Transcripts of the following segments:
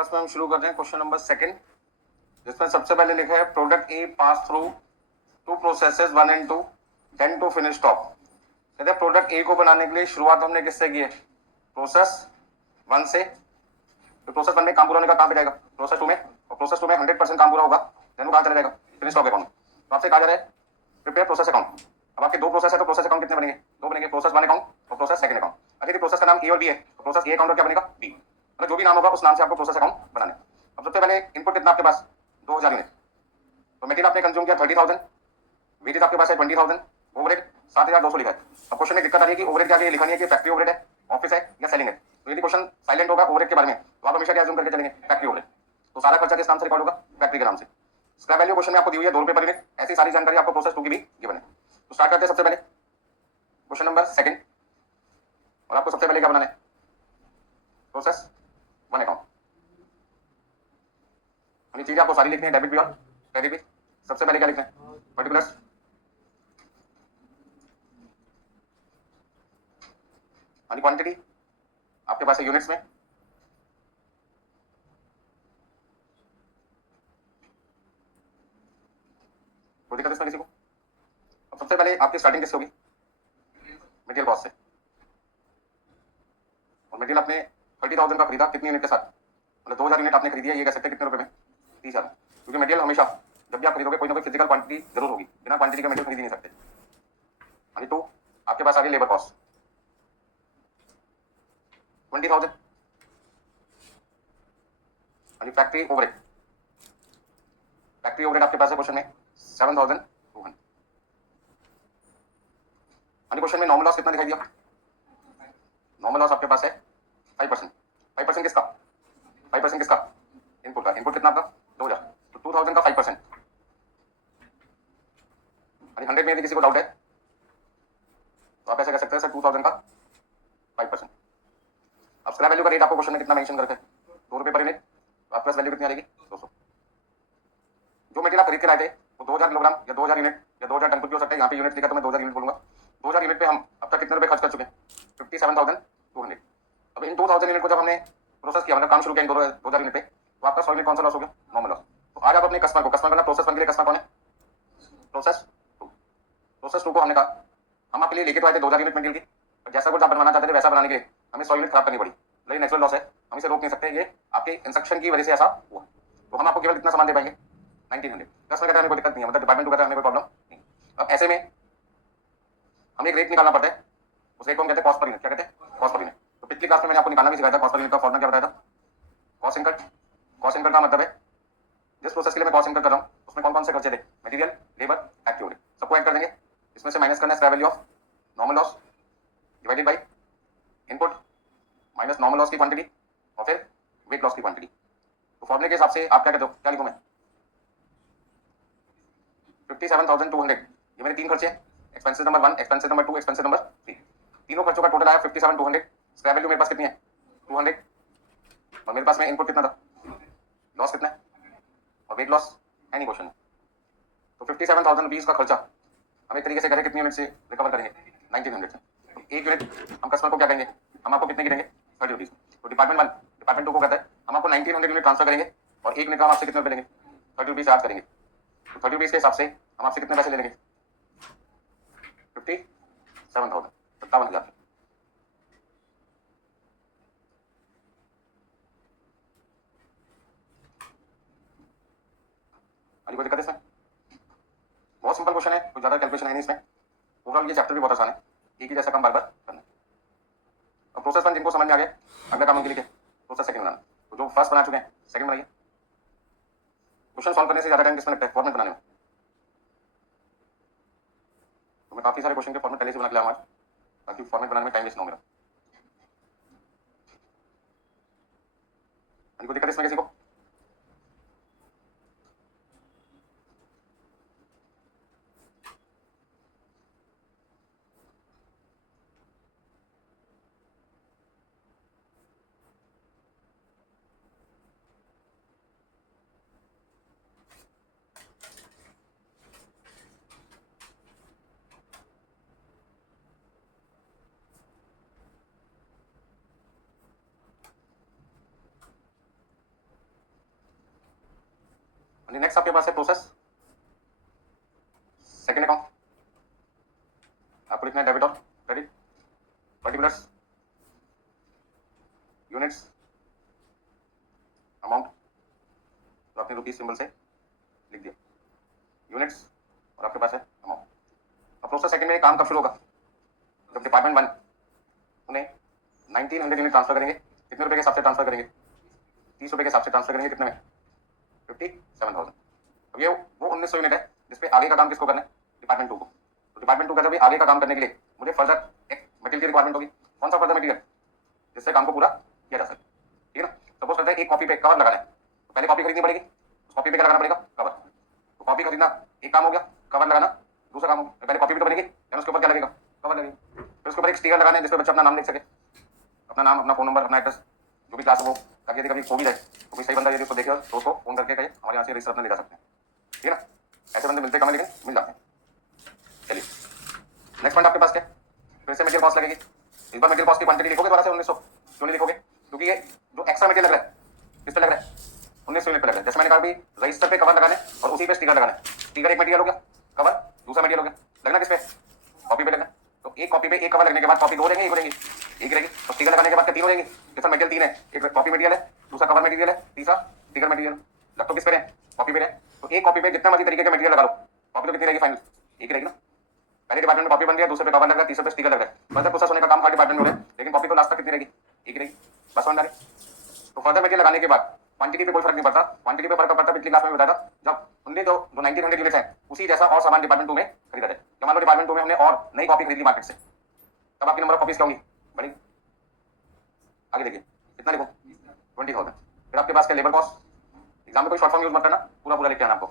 Class में हम शुरू करते हैं क्वेश्चन नंबर सेकंड, जिसमें सबसे पहले लिखा है product A pass through two processes 1 and 2 then to finish top. कहते हैं प्रोडक्ट ए को बनाने के लिए शुरुआत हमने किससे की है? प्रोसेस 1 से। तो प्रोसेस 1 में काम पूरा होने का कहां पे जाएगा? प्रोसेस 2 में। और प्रोसेस 2 में 100% काम पूरा होगा देन वो कहां चला जाएगा? Finish top account. तो आपसे कहा जा रहा है प्रिपेयर प्रोसेस अकाउंट। अब आपके दो प्रोसेस है तो प्रोसेस अकाउंट कितने बनेंगे? दो बनेंगे, प्रोसेस 1 अकाउंट और प्रोसेस सेकंड अकाउंट। अच्छा, प्रोसेस का नाम ए और बी है तो प्रोसेस ए अकाउंट क्या बनेगा? बी। मतलब जो भी नाम होगा उस नाम से आपको प्रोसेस अकाउंट बनाना है। अब सबसे पहले इनपुट कितना आपके पास? 2000 यूनिट। तो मटेरियल आपने कंज्यूम किया 30,000, वेजेस आपके पास है 20,000, ओवरहेड 7,200 लिखा है। अब क्वेश्चन में दिक्कत आ रही है कि ओवरहेड क्या है, लिखा नहीं है कि फैक्ट्री ओवरहेड है, ऑफिस है या सेलिंग है। तो यदि क्वेश्चन साइलेंट होगा ओवरहेड के बारे में तो आप हमेशा क्या अज्यूम करके चलेंगे? Factory overhead. तो सारा खर्चा किस नाम से रिकॉर्ड होगा? फैक्ट्री के नाम से। स्क्रैप वैल्यू क्वेश्चन में आपको दी हुई है 2 रुपए पर यूनिट। ऐसी सारी जानकारी आपको प्रोसेस 2 की भी गिवन है। तो स्टार्ट करते हैं सबसे पहले क्वेश्चन नंबर सेकंड। और आपको सबसे पहले क्या बनाना है? Process 1 account. ये चीजें आपको सारी लिखनी है, डेबिट भी और क्रेडिट भी। सबसे पहले क्या लिखना है? पर्टिकुलर्स, यानी क्वांटिटी आपके पास है यूनिट्स में। कोई दिक्कत इसमें किसी को? अब सबसे पहले आपकी स्टार्टिंग किससे होगी? मटेरियल कॉस्ट से। और मटेरियल आपने 30,000 का खरीदा कितनी यूनिट के साथ? मतलब 2,000 यूनिट आपने खरीदी है, ये कह सकते हैं कितने रुपए में? 30,000। क्योंकि मटेरियल हमेशा जब भी आप खरीदोगे कोई ना कोई फिजिकल क्वांटिटी जरूर होगी, बिना क्वांटिटी का मटेरियल खरीद ही नहीं सकते। यानी तो आपके पास आ गई लेबर कॉस्ट 20,000। यानी फैक्ट्री ओवरहेड, फैक्ट्री ओवरहेड आपके पास है क्वेश्चन में 7,200। यानी क्वेश्चन में नॉर्मल लॉस कितना दिखाई दिया? नॉर्मल लॉस आपके पास है 5%। 5% किसका? 5% किसका? इनपुट का। इनपुट कितना आपका? 2,000। तो 2,000 का 5%। यानी 100 में यदि किसी को डाउट है तो आप ऐसे कह सकते हैं सर 2,000 का 5%। अब स्क्रैप वैल्यू का रेट आपको क्वेश्चन में कितना मेंशन करके 2 रुपए पर यूनिट। तो आपके पास वैल्यू कितनी आ जाएगी? 200। जो मटेरियल आप खरीद के लाए थे वो 2,000 किलोग्राम या 2,000 यूनिट या 2,000 टन कुछ भी हो सकता है। यहाँ पे यूनिट लिखा तो मैं 2,000 यूनिट बोलूंगा। 2,000 यूनिट पे हम अब तक कितने रुपए खर्च कर चुके हैं? 57,200। अब इन 2,000 यूनिट को जब हमने प्रोसेस किया, मतलब काम शुरू किया इन 2,000 यूनिट पे, तो आपका 100 यूनिट कौन सा लॉस हो गया? Normal loss. तो आज आप अपने कस्टमर को, कस्टमर का प्रोसेस 1 के लिए कस्टमर कौन है? प्रोसेस 2। प्रोसेस 2 को हमने कहा हम आपके लिए लेके तो आए थे 2,000 यूनिट मटेरियल की, और जैसा कुछ आप बनवाना चाहते थे वैसा बनाने के लिए हमें 100 यूनिट खराब करनी पड़ी। लेकिन नेचुरल लॉस है, हम इसे रोक नहीं सकते, ये आपके इंस्ट्रक्शन की वजह से ऐसा हुआ। तो हम आपको केवल कितना सामान दे पाएंगे? 1900। कस्टमर कहता है हमें कोई दिक्कत नहीं है, मतलब डिपार्टमेंट को कहता है हमें कोई प्रॉब्लम नहीं। अब ऐसे में हमें एक रेट निकालना पड़ता है, उस रेट को हम कहते हैं कॉस्ट पर यूनिट। क्या कहते हैं? Cost per unit. तो पिछली क्लास में मैंने आपको निकालना भी सिखाया था कॉस्ट पर यूनिट का फॉर्मूला क्या बताया था? कॉस्ट इनकट। कॉस्ट इनकट का मतलब है जिस प्रोसेस के लिए मैं कॉस्ट इनकट कर रहा हूँ उसमें कौन कौन से खर्चे थे? मटेरियल, लेबर, फैक्ट्री ओवरहेड, सबको ऐड कर देंगे। इसमें से माइनस करना है scrap value of normal loss divided by input minus normal loss की क्वांटिटी और फिर वेट लॉस की क्वांटिटी। तो फॉर्मूले के हिसाब से आप क्या कहते हो? क्या लिखूं मैं? 57,200। ये मेरे तीन खर्चे हैं, expenses number 1, expenses number 2, expenses number 3। तीनों खर्चों का टोटल आया 57,200। स्क्रैप वैल्यू मेरे पास कितनी है? 200। और मेरे पास में इनपुट कितना था? लॉस कितना है? और वेट लॉस है नहीं क्वेश्चन में। तो 57,000 रुपीज का खर्चा हम एक तरीके से करें कितनी यूनिट से रिकवर करेंगे? 1900 से। तो एक यूनिट हम कस्टमर को क्या कहेंगे? हम आपको कितने की देंगे? 30 रुपीज। तो डिपार्टमेंट 1 डिपार्टमेंट 2 को कहता है हम आपको 1900 यूनिट ट्रांसफर करेंगे और एक यूनिट का हम आपसे कितने रुपए लेंगे? 30 रुपीज चार्ज करेंगे। तो 30 रुपीज के हिसाब से हम आपसे कितने पैसे ले लेंगे? 57,000, 57,000। अभी कोई दिक्कत है इसमें? बहुत सिंपल क्वेश्चन है, कुछ ज्यादा कैलकुलेशन है नहीं इसमें। ओवरऑल ये चैप्टर भी बहुत आसान है, एक ही जैसा काम बार बार करना। अब प्रोसेस 1 जिनको समझ में आ गया, अगला काम उनके लिए प्रोसेस सेकंड बनाना। तो जो फर्स्ट बना चुके हैं सेकंड बनाइए। क्वेश्चन सॉल्व करने से ज्यादा टाइम किसमें लगता है? फॉर्मेट बनाने में। तो मैं काफी सारे क्वेश्चन के फॉर्मेट पहले से बना के लाया हूं आज, ताकि फॉर्मेट बनाने में टाइम वेस्ट ना हो मेरा। कोई दिक्कत इसमें किसी को? नेक्स्ट आपके पास है प्रोसेस सेकंड अकाउंट, आपको लिखना है डेबिट और क्रेडिट, पर्टिकुलर्स, यूनिट्स, अमाउंट, तो आपने रुपीज सिंबल से लिख दिया, यूनिट्स और आपके पास है अमाउंट। अब प्रोसेस सेकंड में काम कब शुरू होगा? जब डिपार्टमेंट 1 उन्हें 1900 यूनिट ट्रांसफर करेंगे, कितने रुपए के हिसाब से ट्रांसफर करेंगे? 30 रुपए के हिसाब से ट्रांसफर करेंगे, कितने में? 57,000। अब ये वो 1900 यूनिट है जिसपे आगे का काम किसको करना है? डिपार्टमेंट 2 को। तो डिपार्टमेंट 2 का जब आगे का काम करने के लिए मुझे फर्दर एक मटेरियल की रिक्वायरमेंट होगी। कौन सा फर्दर मटेरियल? जिससे काम को पूरा किया जा सके, ठीक है ना। सपोज करते हैं एक कॉपी पे कवर लगाना है, तो पहले कॉपी खरीदनी पड़ेगी, उस कॉपी पे क्या लगाना पड़ेगा? कवर। तो कॉपी खरीदना एक काम हो गया, कवर लगाना दूसरा काम हो गया। पहले कॉपी भी तो बनेगी, उसके ऊपर क्या लगेगा? कवर लगेगी। फिर उसके ऊपर एक स्टिकर लगाना है जिसपे बच्चा अपना नाम लिख सके, अपना नाम, अपना फोन नंबर, अपना एड्रेस, जो भी क्लास हो, ताकि यदि कभी खो भी जाए तो कोई सही बंदा यदि उसको देखे तो उसको फोन करके कहे हमारे यहाँ से रजिस्टर अपने ले जा सकते हैं, ठीक है ना। ऐसे बंदे मिलते कम है लेकिन मिल जाते हैं। चलिए नेक्स्ट पॉइंट आपके पास क्या? फिर से मटेरियल कॉस्ट लगेगी। इस बार मटेरियल कॉस्ट की क्वांटिटी लिखोगे दोबारा से 1900, क्यों नहीं लिखोगे? क्योंकि ये जो एक्स्ट्रा मटेरियल लग रहा है किस पे लग रहा है? 1900 यूनिट पे लग रहा है। जैसे मैंने कहा भी रजिस्टर पे कवर लगाने और उसी पे स्टिकर लगाना है। स्टिकर एक मटेरियल हो गया, कवर दूसरा मटेरियल हो गया, लगना किस पे? कॉपी पे लगना। तो एक कॉपी पे एक कवर लगने के बाद कॉपी 2 रहेंगी, एक रहेगी, एक रहेगी। तो स्टिकर लगाने के बाद 3 हो जाएंगी। किस मटेरियल 3 है, एक कॉपी मटेरियल है, दूसरा कवर मटेरियल है, तीसरा स्टिकर मटेरियल। लग तो किस पे रहे? कॉपी पे रहे। तो एक कॉपी पे जितना मर्जी तरीके के मटेरियल लगा लो, कॉपी तो कितनी रहेगी फाइनल? एक रहेगी ना। पहले डिपार्टमेंट में कॉपी बन रही है, दूसरे पे कवर लग रहा है, तीसरे पे स्टिकर लग रहा है। मतलब प्रोसेस होने का काम हर डिपार्टमेंट में हो रहा है, लेकिन कॉपी तो लास्ट तक कितनी रहेगी? एक रहेगी। बस समझ आ रही? तो फर्दर मटेरियल लगाने के बाद क्वांटिटी पे कोई फर्क नहीं पड़ता। क्वांटिटी पे फर्क पड़ता पिछली क्लास में बताया था, जब उनने जो 1900 यूनिट्स है उसी जैसा और सामान डिपार्टमेंट 2 में खरीदा जाए। जब मान लो डिपार्टमेंट 2 में हमने और नई कॉपी खरीद ली मार्केट से, तब आपकी नंबर ऑफ कॉपीज क्या होंगी? बड़ी। आगे देखिए कितना लिखो? 20,000। फिर आपके पास क्या? Labour cost. एग्जाम में कोई शॉर्ट फॉर्म यूज मत करना, पूरा पूरा लिखते हैं आपको।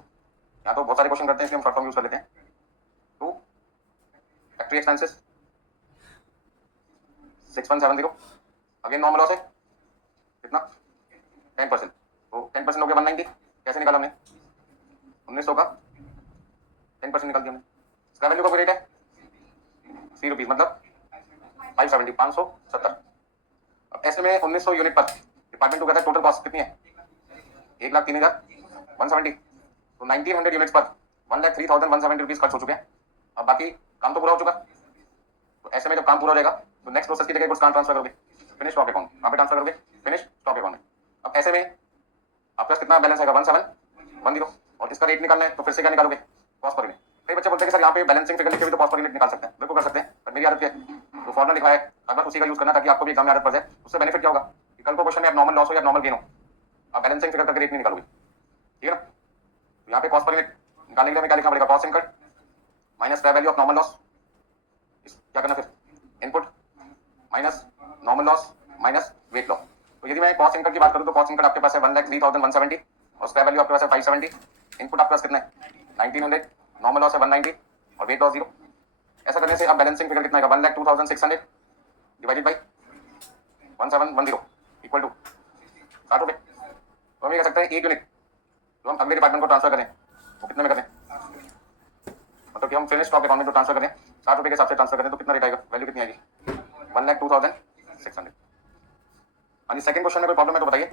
यहाँ तो बहुत सारे क्वेश्चन करते हैं इसलिए हम शॉर्ट फॉर्म यूज कर लेते हैं। 2 factory expenses 6170। Again normal loss है कितना? 10%। तो 10% हो गया 190। कैसे निकाला हमने? 1900 का 10% निकाल दिया हमने। इसका वैल्यू का कोई रेट है? 3 रुपीज, मतलब 570, 570। अब ऐसे में 1900 यूनिट पर डिपार्टमेंट 2 कहता है टोटल कॉस्ट कितनी है? 1,03,170। तो 1900 यूनिट्स पर 1,03,170 रुपीज खर्च हो चुके हैं। अब बाकी काम तो पूरा हो चुका। तो ऐसे में जब काम पूरा हो जाएगा तो नेक्स्ट प्रोसेस की जगह कुछ काम ट्रांसफर करोगे, फिनिश स्टॉक अकाउंट। कहाँ पे ट्रांसफर करोगे? फिनिश स्टॉक अकाउंट में। अब ऐसे में आपके पास कितना बैलेंस आएगा? 1710। और इसका रेट निकालना है तो फिर से क्या निकालोगे? Cost per unit. कई बच्चे बोलते हैं कि सर यहाँ पे बैलेंसिंग फिगर लिख के भी तो कॉस्ट पर यूनिट निकाल सकते हैं। बिल्कुल कर सकते हैं, पर मेरी आदत है तो फॉर्मूला लिखा है हर बार उसी का यूज करना, ताकि आपको भी एग्जाम में आदत पड़ जाए। उससे बेनिफिट क्या होगा कि कल को क्वेश्चन में नॉर्मल लॉस हो या नॉर्मल गेन हो, आप बैलेंसिंग फिगर करके रेट नहीं निकालोगे, ठीक है ना। तो यहाँ पे कॉस्ट पर यूनिट निकालने के लिए हमें क्या लिखना पड़ेगा? Cost incurred minus fair value of normal loss. क्या करना फिर? Input minus normal loss minus weight loss. तो यदि मैं कॉस्ट इनकर्ड की बात करूं तो कॉस्ट इनकर्ड आपके पास है 1,03,170 और स्क्वायर वैल्यू आपके पास है 570। इनपुट आपके पास कितना है? 1900। नॉर्मल लॉस है 190 और वेट लॉस 0। ऐसा करने से अब बैलेंसिंग फिगर कितना आएगा? 1,02,600 डिवाइडेड बाई 1710 इक्वल टू 60 रुपए। तो हम ये कह सकते हैं एक यूनिट जो हम अगले डिपार्टमेंट को ट्रांसफर करें वो कितने में करें? मतलब कि हम फिनिश स्टॉक अकाउंट में जो ट्रांसफर करें 60 रुपए के हिसाब से ट्रांसफर करें तो कितना रेट आएगा? वैल्यू कितनी आएगी? 1,02,600। हाँ जी, सेकंड क्वेश्चन में कोई प्रॉब्लम है तो बताइए।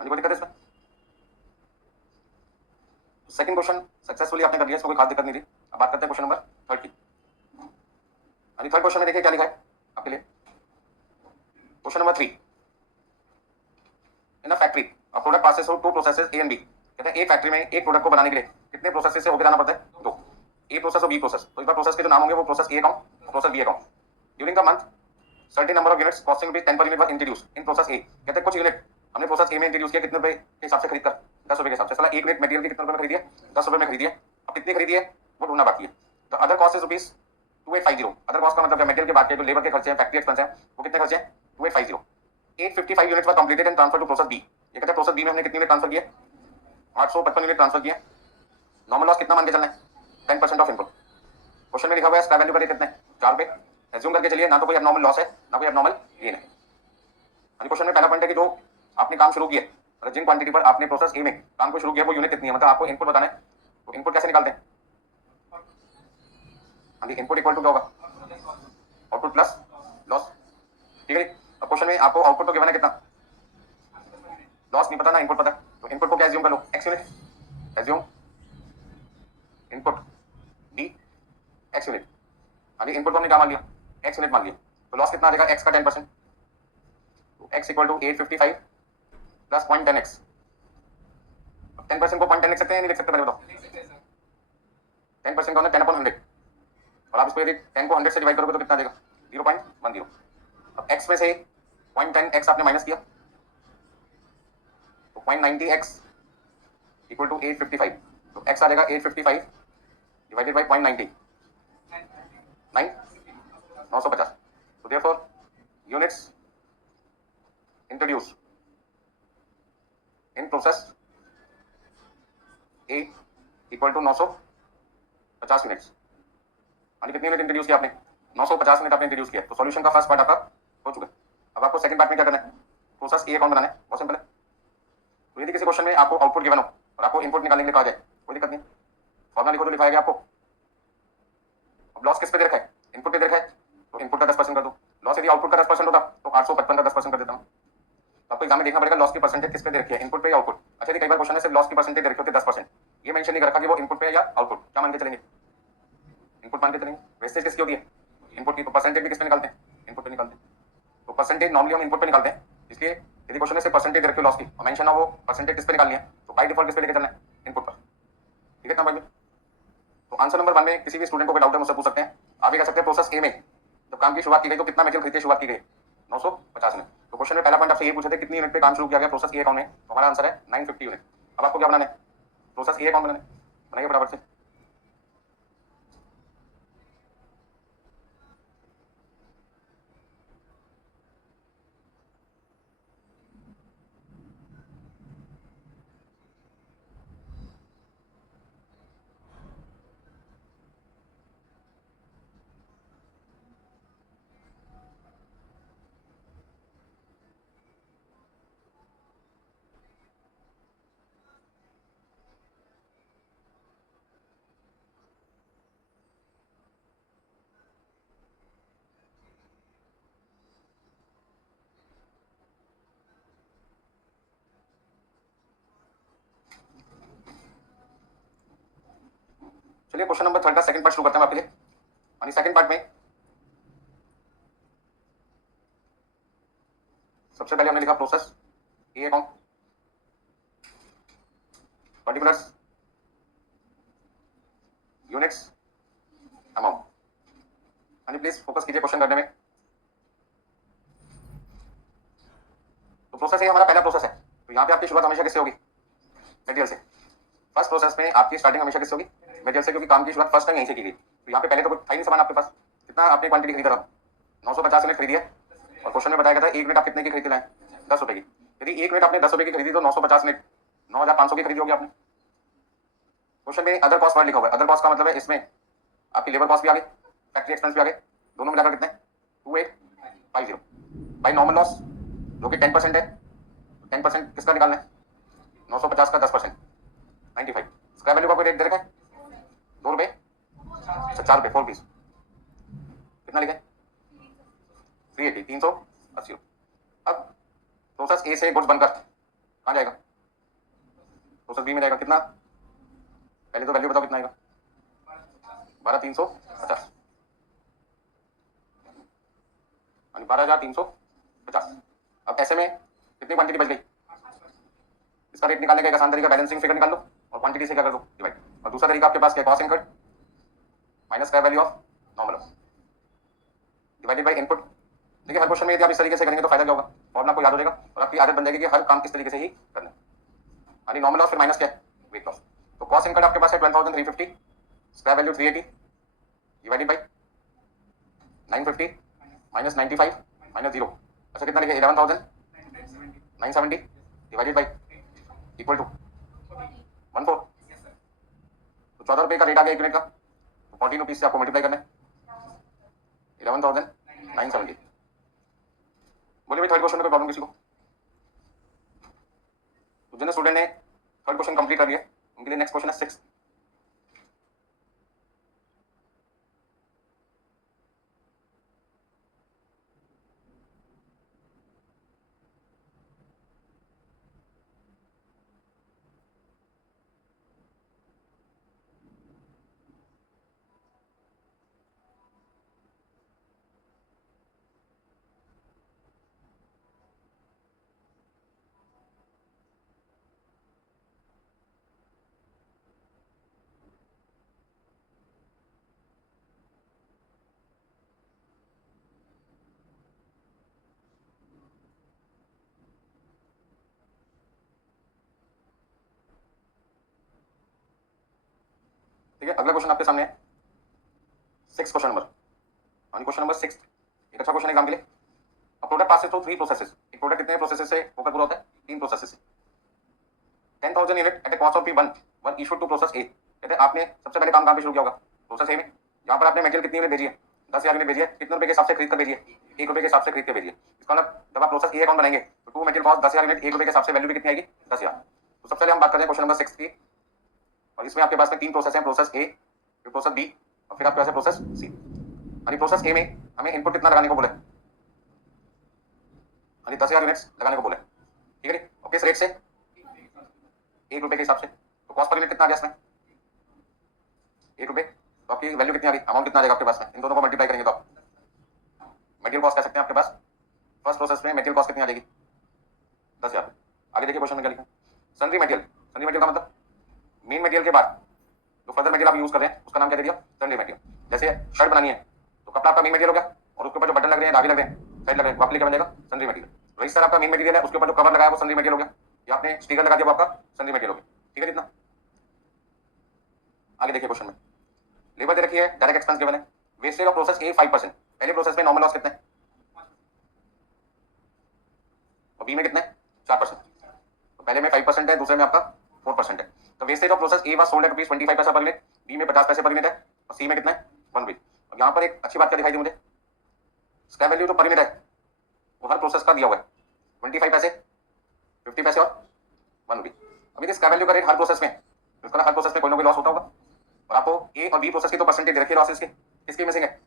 हाँ जी, कोई दिक्कत है इसमें? सेकंड क्वेश्चन सक्सेसफुली आपने कर लिया, इसमें कोई खास दिक्कत नहीं थी। अब बात करते हैं क्वेश्चन नंबर 3 की। हाँ जी, थर्ड क्वेश्चन में देखिए क्या लिखा है आपके लिए। Question number 3, in a factory a product passes through 2 processes A and B, कहते हैं एक फैक्ट्री में एक प्रोडक्ट को बनाने के लिए कितने प्रोसेस से होकर जाना पड़ता है? दो, ए प्रोसेस और बी प्रोसेस। तो इस बार प्रोसेस के जो नाम होंगे वो process A account, process B account. During the month certain number of units costing rupees 10 per unit introduce in process A. कहते हैं कुछ यूनिट हमने प्रोसेस ए में इंट्रोड्यूस किया, कितने रुपए के हिसाब से खरीद कर? 10 रुपए के हिसाब से। साला एक यूनिट मटेरियल की कितने रुपए में खरीदी है? 10 रुपए में खरीदी है। अब कितनी खरीदी है वो ढूंढना बाकी है। तो other cost is rupees 2850। Other cost का मतलब मटेरियल के बाद के जो लेबर के खर्चे हैं, फैक्ट्री एक्सपेंस है, वो कितने खर्चे हैं? 2850। 855 units were completed and transfer to process B. ये कहते हैं प्रोसेस बी में हमने कितने यूनिट ट्रांसफर किए? 855 यूनिट ट्रांसफर किए। नॉर्मल लॉस कितना मान के चलना है? 10% ऑफ इनपुट। क्वेश्चन में लिखा हुआ है स्क्रैप वैल्यू का रेट कितना है? 4 रुपए। एज्यूम करके चलिए ना तो कोई एबनॉर्मल लॉस है ना कोई एबनॉर्मल गेन है। क्वेश्चन में पहला पॉइंट है कि जो आपने काम शुरू किया, मतलब जिन क्वांटिटी पर आपने प्रोसेस ए में काम को शुरू किया वो यूनिट कितनी है, मतलब आपको इनपुट बताना है। तो इनपुट कैसे निकालते हैं? हाँ, इनपुट इक्वल टू क्या होगा? Output plus loss. ठीक है। अब क्वेश्चन में आपको आउटपुट तो गिवन है कितना? लॉस नहीं पता ना इनपुट पता। तो इनपुट को क्या एज्यूम कर लो? X unit. Assume input d x unit. हाँ जी, इनपुट को हमने क्या मान लिया? एक्स यूनिट मान लिया। तो लॉस कितना आ जाएगा? एक्स का 10%। तो x equal to 855 plus 0.10x। 10% को 0.10 लिख सकते हैं नहीं लिख सकते? पहले बताओ। 10% का होना 10/100 और आप इसको यदि 10 को 100 से डिवाइड करोगे तो कितना देगा? 0.10। अब x में से 0.10x आपने माइनस किया तो 0.90x इक्वल टू 855। तो x आ जाएगा 855 डिवाइडेड बाई 0.90 950। तो therefore units introduce in process A equal to 950 units. हाँ, कितने यूनिट इंट्रोड्यूस किया आपने? 950 यूनिट आपने इंट्रोड्यूस किया। तो सॉल्यूशन का फर्स्ट पार्ट आपका हो चुका है। अब आपको सेकंड पार्ट में क्या करना है? प्रोसेस ए अकाउंट बनाना है। बहुत सिंपल है। तो यदि किसी क्वेश्चन में आपको आउटपुट गिवन हो और आपको इनपुट निकालने के लिए कहा जाए, कोई दिक्कत नहीं, फॉर्मुला लिखो जो लिखाया गया आपको। अब लॉस किस पे दे रखा है? इनपुट पे दे रखा है, तो इनपुट का 10% कर दो। लॉस यदि आउटपुट का 10% होता तो 855 का 10% कर देता हूँ। तो आपको एग्जाम में देखना पड़ेगा लॉस की परसेंटेज किस पे दे रखी है, इनपुट पे या आउटपुट। अच्छा, कई बार क्वेश्चन है सिर्फ लॉस की परसेंटेज दे रखी होती है 10%, ये मेंशन नहीं कर रखा कि वो इनपुट पे या आउटपुट। क्या मान के चलेंगे? इनपुट मान के चलेंगे। वेस्टेज किसकी होती है? इनपुट की। तो परसेंटेज भी किस पे निकालते हैं? इनपुट पे निकालते हैं। तो परसेंटेज नॉर्मली हम इनपुट पे निकालते हैं, इसलिए यदि क्वेश्चन में सिर्फ परसेंटेज दे रखी हो लॉस की और मेंशन हो वो परसेंटेज किस पे निकालनी है, तो बाय डिफॉल्ट किस पे लेके चलना है? इनपुट पर। ठीक है ना भाई? तो आंसर नंबर 1 में किसी भी स्टूडेंट को कोई डाउट है मुझसे पूछ सकते हैं। आप ये कह सकते हैं प्रोसेस ए में जब काम की शुरुआत की गई तो कितना मटेरियल खरीद के शुरुआत की गई? 950 यूनिट। तो क्वेश्चन में पहला पॉइंट आपसे ये पूछे थे कितनी यूनिट पे काम शुरू किया गया प्रोसेस ए अकाउंट में, तो हमारा आंसर है 950 यूनिट। अब आपको क्या बनाना है? प्रोसेस ए अकाउंट बनाना है। बनाइए बराबर से। चलिए क्वेश्चन नंबर 3 का सेकंड पार्ट शुरू करते हैं आपके लिए। यानी सेकंड पार्ट में सबसे पहले हमने लिखा process A account, particulars, units, amount. यानी प्लीज फोकस कीजिए क्वेश्चन करने में। तो प्रोसेस ए हमारा पहला प्रोसेस है, तो यहाँ पे आपकी शुरुआत हमेशा किससे होगी? मटेरियल से। फर्स्ट प्रोसेस में आपकी स्टार्टिंग हमेशा किससे होगी? मटेरियल से, क्योंकि काम की शुरुआत फर्स्ट टाइम यहीं से की गई। तो यहाँ पे पहले तो कुछ था ही नहीं सामान आपके पास। कितना आपने क्वांटिटी खरीदा था? 950 यूनिट खरीदी है। और क्वेश्चन में बताया गया था एक यूनिट आप कितने की खरीद के लाए? 10 रुपए की। यदि एक यूनिट आपने 10 रुपए की खरीदी तो 950 यूनिट 9500 की खरीदी होगी आपने। क्वेश्चन में अदर कॉस्ट वर्ड लिखा हुआ है। अदर कॉस्ट का मतलब है इसमें आपकी लेबर कॉस्ट भी आ गई, फैक्ट्री एक्सपेंस भी आ गए, दोनों मिलाकर कितने? 2850 बाई नॉर्मल लॉस जो कि 10% है। 10% किसका निकालना है? 950 का 10% 95। स्क्रैप वैल्यू का कोई रेट दे रखा है? 2 रुपए, 4 रुपए 4 पीस। कितना लिखे? 380 380। अब प्रोसेस ए से गुड्स बनकर कहाँ जाएगा? प्रोसेस बी में जाएगा। कितना? पहले तो वैल्यू बताओ कितना आएगा? 12350 यानी 12350। अब ऐसे में कितनी क्वांटिटी बच गई? इसका रेट निकालने का एक आसान तरीका बैलेंसिंग फिगर निकाल लो और क्वांटिटी से क्या कर दो डिवाइड। और दूसरा तरीका आपके पास क्या, cost incurred minus square value of normal loss divided by input. देखिए हर क्वेश्चन में यदि आप इस तरीके से करेंगे तो फायदा क्या होगा, फॉर्मूला आपको याद हो जाएगा और आपकी आदत बन जाएगी कि हर काम इस तरीके से ही करना है। यानी नॉर्मल लॉस फिर माइनस क्या है, वेट लॉस। तो कॉस्ट इनकर्ड आपके पास है 12,350, square value 380 divided by 950 minus 95 minus 0। अच्छा कितना लिखे, 11,970 डिवाइडेड बाय इक्वल टू 14। तो 14 रुपये का रेट आ गया एक यूनिट का, तो 14 रुपीज से आपको मल्टीप्लाई करना है 11,970। बोलिए भाई थर्ड क्वेश्चन में कोई प्रॉब्लम किसी को? तो जिन स्टूडेंट ने थर्ड क्वेश्चन कंप्लीट कर लिया उनके लिए नेक्स्ट क्वेश्चन है 6। ठीक है, अगला क्वेश्चन आपके सामने है 6 क्वेश्चन नंबर। और क्वेश्चन नंबर 6 एक अच्छा क्वेश्चन एग्जाम के लिए। A product passes through 3 processes. एक प्रोडक्ट कितने प्रोसेसेस से होकर पूरा होता है, 3 प्रोसेसेस से। 10,000 unit at a cost of P1 were issued to process A. कहते हैं आपने सबसे पहले काम कहां पे शुरू किया होगा, प्रोसेस ए में। यहाँ पर आपने मटेरियल कितनी यूनिट भेजी है, 10,000 यूनिट भेजी है। कितने रुपए के हिसाब से खरीद कर भेजी है, 1 रुपए के हिसाब से खरीद के भेजी है। इसका मतलब जब आप प्रोसेस ए अकाउंट बनाएंगे तो टू मटेरियल कॉस्ट 10,000 यूनिट, 1 रुपए के हिसाब से वैल्यू भी कितनी आएगी, 10,000। तो सबसे पहले हम बात करते हैं क्वेश्चन नंबर 6 की। और इसमें आपके पास में 3 प्रोसेस हैं, प्रोसेस ए, फिर प्रोसेस बी और फिर आपके पास है प्रोसेस सी। यानी प्रोसेस ए में हमें इनपुट कितना लगाने को बोले, यानी 10,000 यूनिट्स लगाने को बोले, ठीक है। और किस रेट से, 1 रुपए के हिसाब से। तो कॉस्ट पर यूनिट कितना आ गया इसमें, 1 रुपए। तो आपकी वैल्यू कितनी आ गई, अमाउंट कितना आ जाएगा आपके पास में, इन दोनों को मल्टीप्लाई करेंगे तो आप मटेरियल कॉस्ट कह सकते हैं आपके पास। फर्स्ट प्रोसेस में मटेरियल कॉस्ट कितनी आ जाएगी, 10,000। आगे देखिए क्वेश्चन में क्या लिखा, सन्ड्री मटेरियल। सन्ड्री मटेरियल का मतलब मेन मटेरियल के बाद जो फर्दर मटेरियल आप यूज कर रहे हैं उसका नाम क्या दे दिया, सन्ड्री मटेरियल। जैसे शर्ट बनानी है तो कपड़ा आपका मेन मटेरियल हो गया और उसके ऊपर जो बटन लग रहे हैं, धागे लग रहे हैं, साइड लग रहे हैं, वापली क्या बन जाएगा, सन्ड्री मटेरियल। रजिस्टर आपका मेन मटेरियल है, उसके ऊपर जो कवर लगाया वो सन्ड्री मटेरियल हो गया, या आपने स्टिकर लगा दिया वो आपका सन्ड्री मटेरियल हो गया, ठीक है। इतना आगे देखिए क्वेश्चन में लेबर दे रखी है, डायरेक्ट एक्सपेंस गिवन है। वेस्टेज ऑफ प्रोसेस ए 5%। पहले प्रोसेस में नॉर्मल लॉस कितना है और बी में कितना है, 4%। तो पहले में 5% है, दूसरे में आपका 4% है। तो wastage of process A was sold at ₹25 पैसा पर यूनिट, बी में 50 पैसे पर यूनिट है और सी में कितना है, 1 रुपये। अब यहाँ पर एक अच्छी बात क्या दिखाई दी मुझे, स्क्रैप वैल्यू जो पर यूनिट है वो हर प्रोसेस का दिया हुआ है, 25 पैसे, 50 पैसे और 1 रुपये। अभी स्क्रैप वैल्यू का रेट हर प्रोसेस में, इसका हर प्रोसेस में कोई ना कोई लॉस होता होगा। और आपको ए और बी प्रोसेस की तो परसेंटेज दे रखी है लॉसेस की, किसकी मिसिंग है,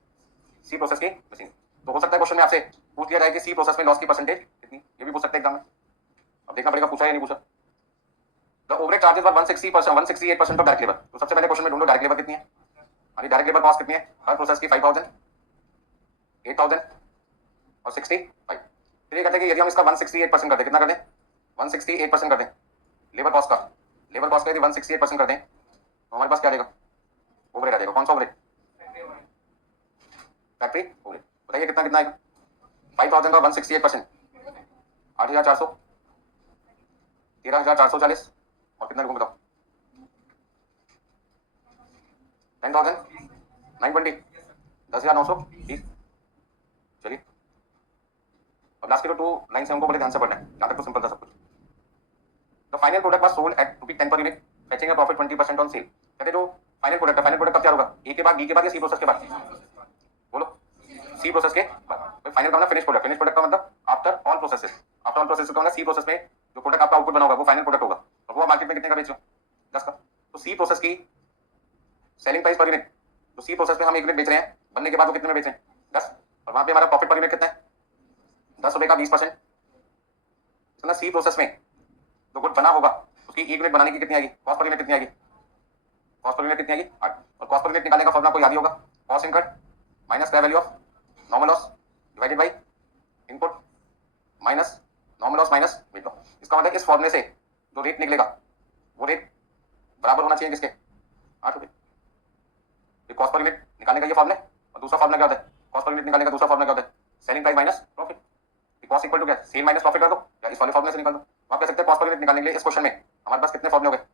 सी प्रोसेस की मिसिंग। तो हो सकता है क्वेश्चन में आपसे पूछ लिया जाए कि सी प्रोसेस में लॉस की परसेंटेज कितनी, ये भी पूछ सकते हैं एग्जाम में। अब देखना पड़ेगा पूछा या नहीं पूछा। The overhead charges were 168% of direct labour. तो सबसे पहले क्वेश्चन में ढूंढो डायरेक्ट लेबर कितनी है, यानी डायरेक्ट लेबर कॉस्ट कितनी है हर प्रोसेस की, 5,000, 8,000 और 65। फिर ये कहते हैं कि यदि हम इसका 168% कर दें, कितना कर दें, 168% कर दें लेबर कॉस्ट का। लेबर कॉस्ट का यदि 168% कर दें तो हमारे पास क्या आ जाएगा, ओवरहेड आ जाएगा। कौन सा ओवरहेड, फैक्ट्री ओवरहेड। बताइए कितना कितना आएगा, 5,000 का 168%, 8,400, 13,440 और कितना लिखूं बताओ, 10,920, 10,920। चलिए अब लास्ट के जो 2 लाइन से हमको बड़े ध्यान से पढ़ना है, यहाँ तक तो सिंपल था सब कुछ। The final product was sold at ₹10 per unit fetching a profit 20% on sale. कहते जो फाइनल प्रोडक्ट है, फाइनल प्रोडक्ट कब तैयार होगा, ए के बाद, बी के बाद या सी प्रोसेस के बाद, बोलो सी प्रोसेस के बाद। फाइनल का मतलब फिनिश प्रोडक्ट, फिनिश प्रोडक्ट का मतलब after all processes. After all processes का मतलब सी प्रोसेस में जो प्रोडक्ट आपका आउटपुट बना होगा वो फाइनल प्रोडक्ट होगा और वो मार्केट में कितने का बेचो, 10 का। तो सी प्रोसेस की सेलिंग प्राइस पर यूनिट, तो सी प्रोसेस में हम 1 यूनिट बेच रहे हैं, बनने के बाद वो कितने में बेच रहे हैं, 10। और वहां पे हमारा प्रॉफिट पर यूनिट कितना है, 10 रुपए का 20%। मतलब सी प्रोसेस में जो गुड बना होगा उसकी 1 यूनिट बनाने की कितनी आएगी, कॉस्ट पर यूनिट कितनी आएगी, कॉस्ट पर यूनिट कितनी आएगी, 8। और कॉस्ट पर यूनिट निकालने का फॉर्मूला आपको याद ही होगा, cost incurred minus square value of normal loss divided by input minus normal loss minus weight loss. इसका मतलब इस फॉर्मूले से जो रेट निकलेगा वो रेट बराबर होना चाहिए किसके, 8 रुपये। कॉस्ट पर यूनिट निकालने का ये फॉर्मूला है, और दूसरा फॉर्मूला क्या होता है, कॉस्ट पर यूनिट निकालने का दूसरा फॉर्मूला क्या होता है, selling price minus profit. Cost equal to क्या, सेल माइनस प्रॉफिट कर दो, या इस वाले फॉर्मूले से निकाल दो। आप कह सकते हैं कॉस्ट पर यूनिट निकालने के लिए इस क्वेश्चन में हमारे पास कितने फॉर्मूले हो गए,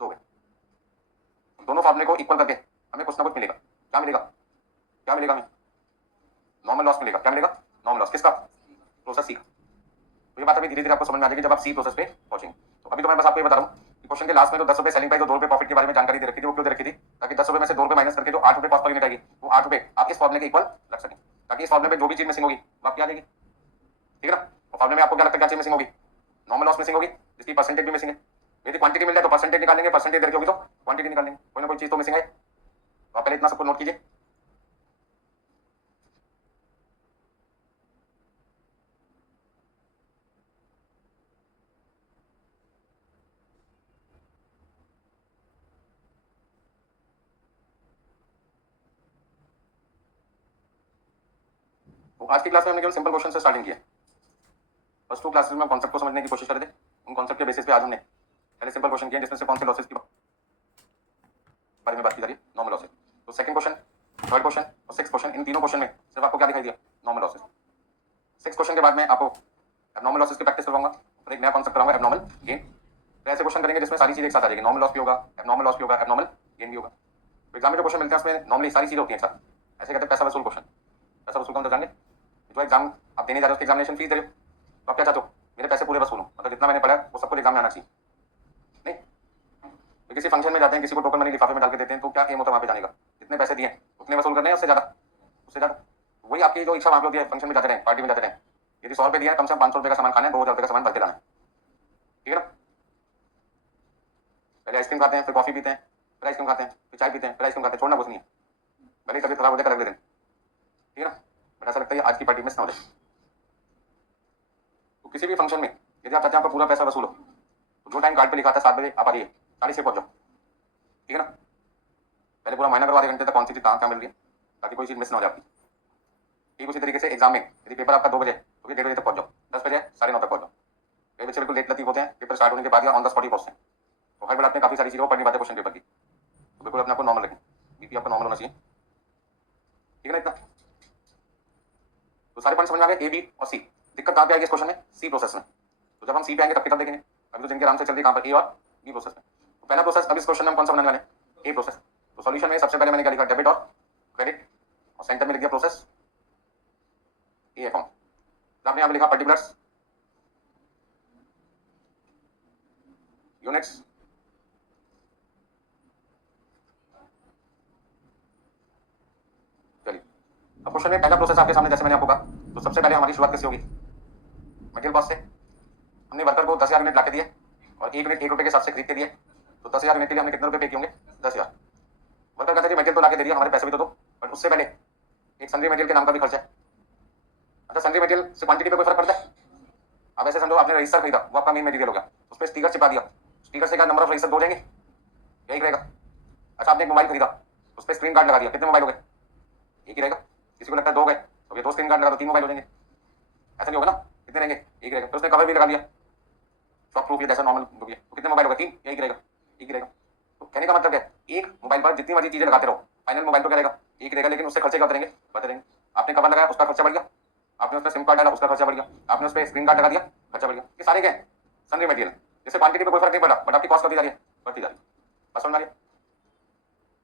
2 हो गए। दोनों फॉर्मूले को इक्वल करके हमें कुछ ना कुछ मिलेगा। क्या मिलेगा, क्या मिलेगा हमें, नॉर्मल लॉस मिलेगा। क्या मिलेगा, नॉर्मल लॉस। किसका, प्रोसेस सी का। तो ये बात अभी धीरे धीरे आपको समझ में आ जाएगी जब आप सी प्रोसेस पे पहुंचेंगे। तो अभी तो मैं बस आपको ये बता रहा हूँ कि क्वेश्चन के लास्ट में जो 10 रुपए सेलिंग प्राइस और 2 रुपए प्रॉफिट के बारे में जानकारी दे रखी थी, वो क्यों दे रखी थी, ताकि 10 रुपए में से 2 रुपए माइनस करके जो 8 रुपए कॉस्ट पर यूनिट आएगी, वो 8 रुपए आप इस फॉर्मूले के इक्वल रख सकें, ताकि इस फॉर्मूले में जो भी चीज मिसिंग होगी वो आपकी आ जाएगी। ठीक है ना। और फॉर्मूले में आपको क्या लगता है क्या चीज मिसिंग होगी, नॉर्मल लॉस मिसिंग होगी, जिसकी परसेंटेज भी मिसिंग है। यदि क्वांटिटी मिल जाए तो परसेंटेज निकालेंगे, परसेंटेज दे रखी होगी तो क्वांटिटी निकालेंगे, कोई ना कोई चीज तो मिसिंग है। तो आप पहले इतना सबको नोट कीजिए। तो आज की क्लास में हमने केवल सिंपल क्वेश्चन से स्टार्टिंग किया। फर्स्ट 2 क्लासेस में कॉन्सेप्ट को समझने की कोशिश कर रहे थे, उन कॉन्सेप्ट के बेसिस पे आज हमने पहले सिंपल क्वेश्चन किए, जिसमें से कौन से लॉसेस की बारे में बात की जा रही है, नॉर्मल लॉसेस। तो सेकंड क्वेश्चन, थर्ड क्वेश्चन और सिक्स क्वेश्चन, इन तीनों क्वेश्चन में सिर्फ आपको क्या दिखाई दिया, नॉर्मल लॉसेस। सिक्स क्वेश्चन के बाद में आपको एबनॉर्मल लॉसेस की प्रैक्टिस करवाऊंगा और एक नया कॉन्सेप्ट कराऊंगा, एबनॉर्मल गेन। तो ऐसे क्वेश्चन करेंगे जिसमें सारी चीजें एक साथ आ जाएगी, नॉर्मल लॉस भी होगा, एबनॉर्मल लॉस भी होगा, एबनॉर्मल गेन भी होगा। तो एग्जाम में जो क्वेश्चन मिलते हैं उसमें नॉर्मली सारी चीजें होती हैं एक साथ, ऐसे कहते हैं पैसा वसूल क्वेश्चन। पैसा वसूल का मतलब जानेंगे, जो एग्जाम आप देने जा रहे हो उसकी एग्जामिनेशन फीस दे रहे हो, तो आप क्या चाहते हो, मेरे पैसे पूरे वसूल हो, मतलब जितना मैंने पढ़ा है वो सबको एग्जाम में आना चाहिए। नहीं, तो किसी फंक्शन में जाते हैं, किसी को टोकन मनी लिफाफे में डाल के देते हैं, तो क्या एम होता है वहाँ पे जाने का, जितने पैसे दिए उतने वसूल करने हैं, उससे ज्यादा, उससे ज्यादा। वही आपकी जो इच्छा वहाँ पे होती है, फंक्शन में जाते रहे, पार्टी में जाते रहे, यदि 100 रुपये दिया है, कम से कम 500 रुपये का सामान खाना है, 2000 रुपये का सामान भर के लाना है। ठीक है ना। पहले आइसक्रीम खाते हैं, फिर कॉफी पीते हैं, फिर आइसक्रीम खाते हैं, फिर चाय पीते हैं, फिर आइसक्रीम खाते हैं, छोड़ना कुछ नहीं है, भले तबियत खराब हो जाए अगले दिन। ठीक है ना। बट ऐसा लगता है आज की पार्टी मिस ना हो जाए। तो किसी भी फंक्शन में यदि आप चाहते हैं आपका पूरा पैसा वसूल हो, तो जो टाइम कार्ड पे लिखा था 7 बजे आप आ जाइए, 6:30 पहुंच जाओ। ठीक है ना। पहले पूरा मायना करो आधे घंटे तक, कौन सी चीज कहाँ क्या मिल रही है, ताकि कोई चीज मिस ना हो जाए आपकी। ठीक उसी तरीके से एग्जाम में यदि पेपर आपका 2 बजे, तो 1:30 बजे तक पहुंच जाओ, 10 बजे 9:30 तक पहुंच जाओ। कई बच्चे बिल्कुल लेट लतीफ होते हैं, पेपर स्टार्ट होने के बाद या ऑन द स्पॉट ही पहुंचते हैं, तो हर बार आपने काफी सारी चीजों को पढ़नी बात है क्वेश्चन पेपर की। तो बिल्कुल अपने आपको नॉर्मल रखें, बीपी आपका नॉर्मल होना चाहिए। ठीक है ना। इतना तो सारे पॉइंट समझ में आ गए, ए बी और सी। दिक्कत कहाँ पे आएगी इस क्वेश्चन में, सी प्रोसेस में। तो जब हम सी पे आएंगे तब किताब देखेंगे, अभी तो जिनके आराम से चल रही है कहाँ पर, ए और बी प्रोसेस में। तो पहला प्रोसेस अब इस क्वेश्चन में हम कौन सा बनाने वाले हैं, ए प्रोसेस। तो सॉल्यूशन में सबसे पहले मैंने क्या लिखा, डेबिट और क्रेडिट, और सेंटर में लिख दिया प्रोसेस ए अकाउंट। आपने यहाँ पे लिखा पर्टिकुलर्स, यूनिट्स, चलिए अब क्वेश्चन में पहला प्रोसेस आपके सामने, जैसे मैंने आपको कहा, तो सबसे पहले हमारी शुरुआत किससे होगी, मटेरियल कॉस्ट से। हमने वर्कर को 10,000 यूनिट लाके दिए और 1 यूनिट 1 रुपए के हिसाब से खरीद के दिए, तो 10,000 यूनिट के लिए हमने कितने रुपए पे किए होंगे, 10,000। वर्कर कहते हैं मटेरियल तो लाके दे दिया, हमारे पैसे भी तो दो, बट उससे पहले एक सन्ड्री मटेरियल के नाम का भी खर्चा है। अच्छा, सन्ड्री मटेरियल से क्वांटिटी पे कोई फर्क पड़ता है। अब ऐसे समझो आपने रजिस्टर खरीदा, वो आपका मेन मटेरियल हो गया, उस पर स्टिकर चिपका दिया, स्टिकर से क्या नंबर ऑफ रजिस्टर 2 जाएंगे, यही रहेगा। अच्छा, आपने एक मोबाइल खरीदा, उस पर स्क्रीन गार्ड लगा दिया, कितने मोबाइल हो गए, एक ही रहेगा। किसी को लगता है 2 गए, तो ये 2 स्क्रीन गार्ड लगा दो, 3 मोबाइल हो जाएंगे, ऐसा नहीं होगा ना, कितने रहेंगे, एक रहेगा। तो उसने कवर भी लगा दिया, शॉक प्रूफ, जैसा नॉर्मल हो गया, तो कितने मोबाइल हो गए, 3, यही रहेगा, एक ही रहेगा। तो कहने का मतलब है एक मोबाइल पर जितनी मर्जी चीजें लगाते रहो, फाइनल मोबाइल तो क्या रहेगा, एक रहेगा, लेकिन उससे खर्चे क्या करेंगे, बढ़ते रहेंगे। आपने कवर लगाया, उसका खर्चा बढ़ गया, आपने उसमें सिम कार्ड डाला, उसका खर्चा बढ़ गया, आपने उस पर स्क्रीन गार्ड लगा दिया, खर्चा बढ़ गया। ये सारे क्या है, सन्ड्री मटेरियल। जैसे क्वांटिटी पे कोई फर्क नहीं पड़ा, बट आपकी कॉस्ट कभी जा रही है, बढ़ती जा रही है। बस समझ आ रही है।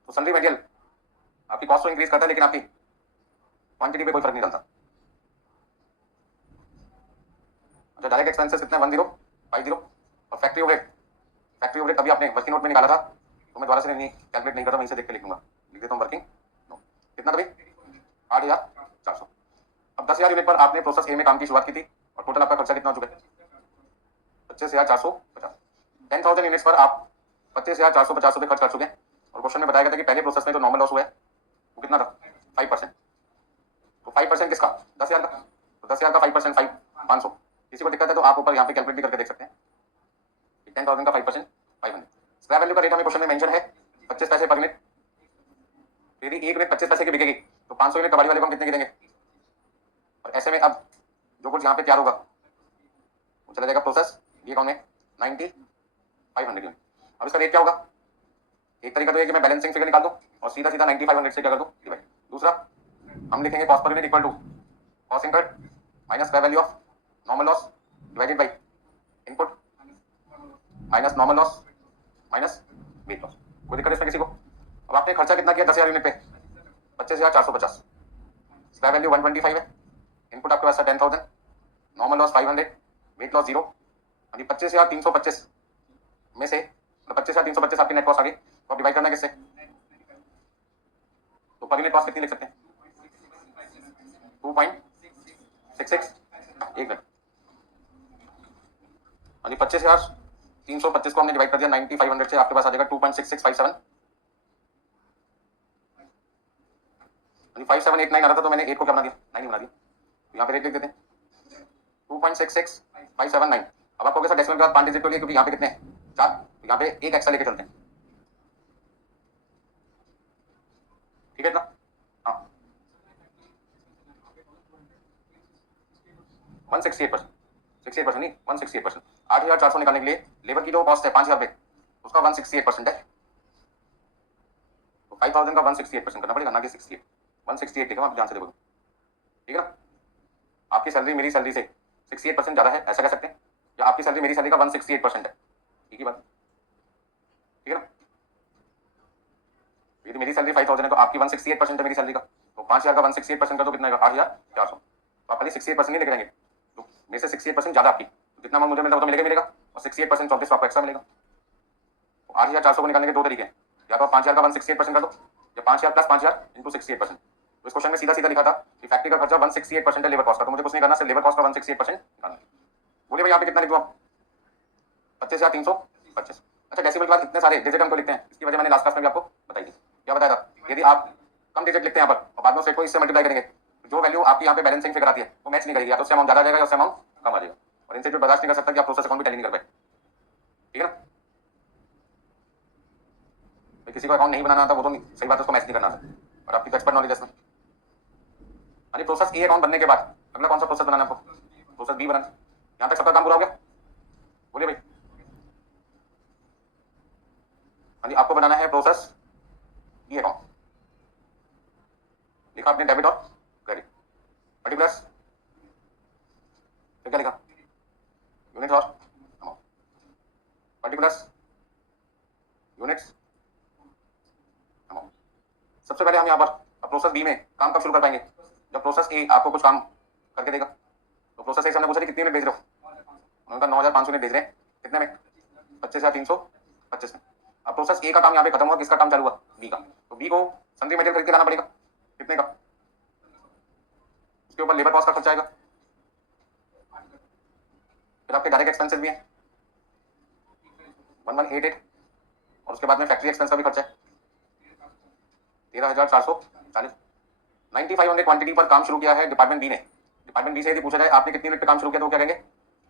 तो सन्ड्री मटेरियल आपकी कॉस्ट को इंक्रीज करता है, लेकिन आपकी क्वांटिटी पे कोई फर्क नहीं डालता। अच्छा, डायरेक्ट एक्सपेंसेस कितने, 1050, और फैक्ट्री ओवरहेड, फैक्ट्री ओवरहेड अभी आपने वर्किंग नोट में निकाला था, तो मैं दोबारा से नहीं कैलकुलेट नहीं करता, वहीं से देख के लिखूंगा, लिख देता हूँ वर्किंग नोट। कितना तभी 8,400। अब 10,000 यूनिट पर आपने प्रोसेस ए में काम की शुरुआत की थी, और टोटल आपका खर्चा कितना हो चुका है, 25,450। 10,000 यूनिट्स पर आप 25,450 रुपये खर्च कर चुके हैं। और क्वेश्चन में बताया गया था कि पहले प्रोसेस में जो नॉर्मल लॉस हुआ है वो कितना था, 5%। तो 5% किसका, 10,000 का। तो 10,000 का 5%, 500। किसी को दिक्कत है तो आप ऊपर यहाँ पे कैलकुलेट भी करके देख सकते हैं। 10,000 का 5%, 500। स्क्रैप वैल्यू का रेट हमें क्वेश्चन में मेंशन है 25 पैसे पर यूनिट। यदि एक यूनिट 25 पैसे की बिकेगी तो 500 यूनिट कबाड़ी वाले को हम कितने की देंगे। और ऐसे में अब जो कुछ यहाँ पे तैयार होगा वो चला जाएगा प्रोसेस बी अकाउंट में 90 500 यूनिट। अब इसका रेट क्या होगा? एक तरीका तो है कि मैं बैलेंसिंग फिगर निकाल दूं और सीधा सीधा 9500 से क्या कर दूं, डिवाइड। दूसरा हम लिखेंगे cost per unit equal to cost incurred minus fair value of normal loss divided by input minus normal loss minus weight loss. कोई दिक्कत इसमें किसी को? अब आपने खर्चा कितना किया 10,000 यूनिट पे? 25,450। स्क्रैप वैल्यू 125 है, इनपुट आपके पास है 10,000, नॉर्मल लॉस 500, वेट लॉस 0। अभी 25,325 में से 25,325 आपकी नेट कॉस्ट आ गई, तो डिवाइड करना किससे? तो पर यूनिट कॉस्ट कितनी लिख सकते हैं? 2.66। एक मिनट। अभी 25,325 को हमने डिवाइड कर दिया 9500 से, आपके पास आ जाएगा 2.6657। 5789 आ रहा था तो मैंने 8 को क्या बना दिया, 9 बना दिया। तो यहाँ पे रेट लिख देते हैं 2.66579। अब आपको कैसा डेसिमल के बाद 5 डिजिट के लिए, क्योंकि यहाँ पे कितने हैं 4, तो यहाँ पे एक एक्स्ट्रा लेके चलते हैं, ठीक है ना? हाँ 168%, 68% नहीं 168%। 8,400 निकालने के लिए लेबर की जो कॉस्ट है 5,000 रुपये, उसका 168% है, तो 5,000 का 168% करना पड़ेगा, ना कि 68। 168 ठीक है, आप ध्यान से देखो, ठीक है ना? आपकी सैलरी मेरी सैलरी से 68% ज्यादा है, ऐसा कह सकते हैं, या आपकी सैलरी मेरी सैलरी का 168% है, ठीक है बात, ठीक है ना? यदि मेरी सैलरी 5,000 है तो आपकी 168% है मेरी सैलरी का, तो 5,000 का 168% का तो कितना है 8,400। तो आप खाली 68% नहीं लेके जाएंगे, तो मेरे से 68% ज्यादा आपकी, तो जितना अमाउंट मुझे मिलता है वो तो मिलेगा मिलेगा, और 68% 34 आपको एक्स्ट्रा मिलेगा। तो 8,400 को निकालने के दो तरीके हैं, या तो आप 5,000 का 168% कर दो, या 5,000 प्लस 5,000 इंटू 68%। तो इस क्वेश्चन में सीधा सीधा लिखा था कि फैक्ट्री का खर्चा 168% है लेबर कॉस्ट का, तो मुझे कुछ नहीं करना, सिर्फ लेबर कॉस्ट का 168% निकालना। बोलिए भाई यहाँ पे कितना लिखूँ आप? 25,325। अच्छा डेसिमल के बाद इतने सारे डिजिट हम को लिखते हैं, इसकी वजह मैंने लास्ट क्लास में भी आपको बताई थी। क्या बताया था? यदि आप कम डिजिट लिखते हैं यहाँ पर और बाद में उसको इससे मल्टीप्लाई करेंगे, जो वैल्यू आपकी यहाँ पे बैलेंसिंग फिगर आती है वो मैच नहीं करेगी, या तो उससे अमाउंट ज्यादा आ जाएगा या उससे अमाउंट कम आ जाएगा, और इनसे जो बर्दाश्त नहीं कर सकता कि आप प्रोसेस अकाउंट भी टैली नहीं कर पाए, ठीक है ना? किसी को अकाउंट नहीं बनाना था वो तो सही बात है, उसको मैच नहीं करना था, और आपकी एक्सपर्ट नॉलेज इसमें। यानी प्रोसेस ए अकाउंट बनने के बाद अगला कौन सा प्रोसेस बनाना है आपको? प्रोसेस बी बनाना। यहाँ तक सबका काम पूरा हो गया? बोलिए भाई। हाँ जी, आपको बनाना है प्रोसेस बी अकाउंट। लिखा आपने डेबिट और क्रेडिट, पर्टिकुलर्स, फिर क्या लिखा? यूनिट और अमाउंट, पर्टिकुलर्स, यूनिट्स, अमाउंट। सबसे पहले हम यहाँ पर प्रोसेस बी में काम कब शुरू कर पाएंगे? जब प्रोसेस ए आपको कुछ काम करके देगा। तो प्रोसेस ए से हमने पूछा कि कितने में भेज रहे हो? उन्होंने कहा 9,500 में भेज रहे हैं। कितने में? 25,325 में। अब प्रोसेस ए का काम यहाँ पे खत्म हुआ, किसका काम चालू हुआ? बी का। तो बी को सन्ड्री मटेरियल खरीद के लाना पड़ेगा, कितने का? उसके ऊपर लेबर कॉस्ट का खर्चा आएगा, फिर आपके डायरेक्ट एक्सपेंसेस भी हैं 1188, और उसके बाद में फैक्ट्री एक्सपेंस का भी खर्चा है 13,440। 9500 क्वांटिटी पर काम शुरू किया है डिपार्टमेंट बी ने। डिपार्टमेंट बी से यदि पूछा जाए आपने कितनी यूनिट पे काम शुरू किया तो क्या कहेंगे?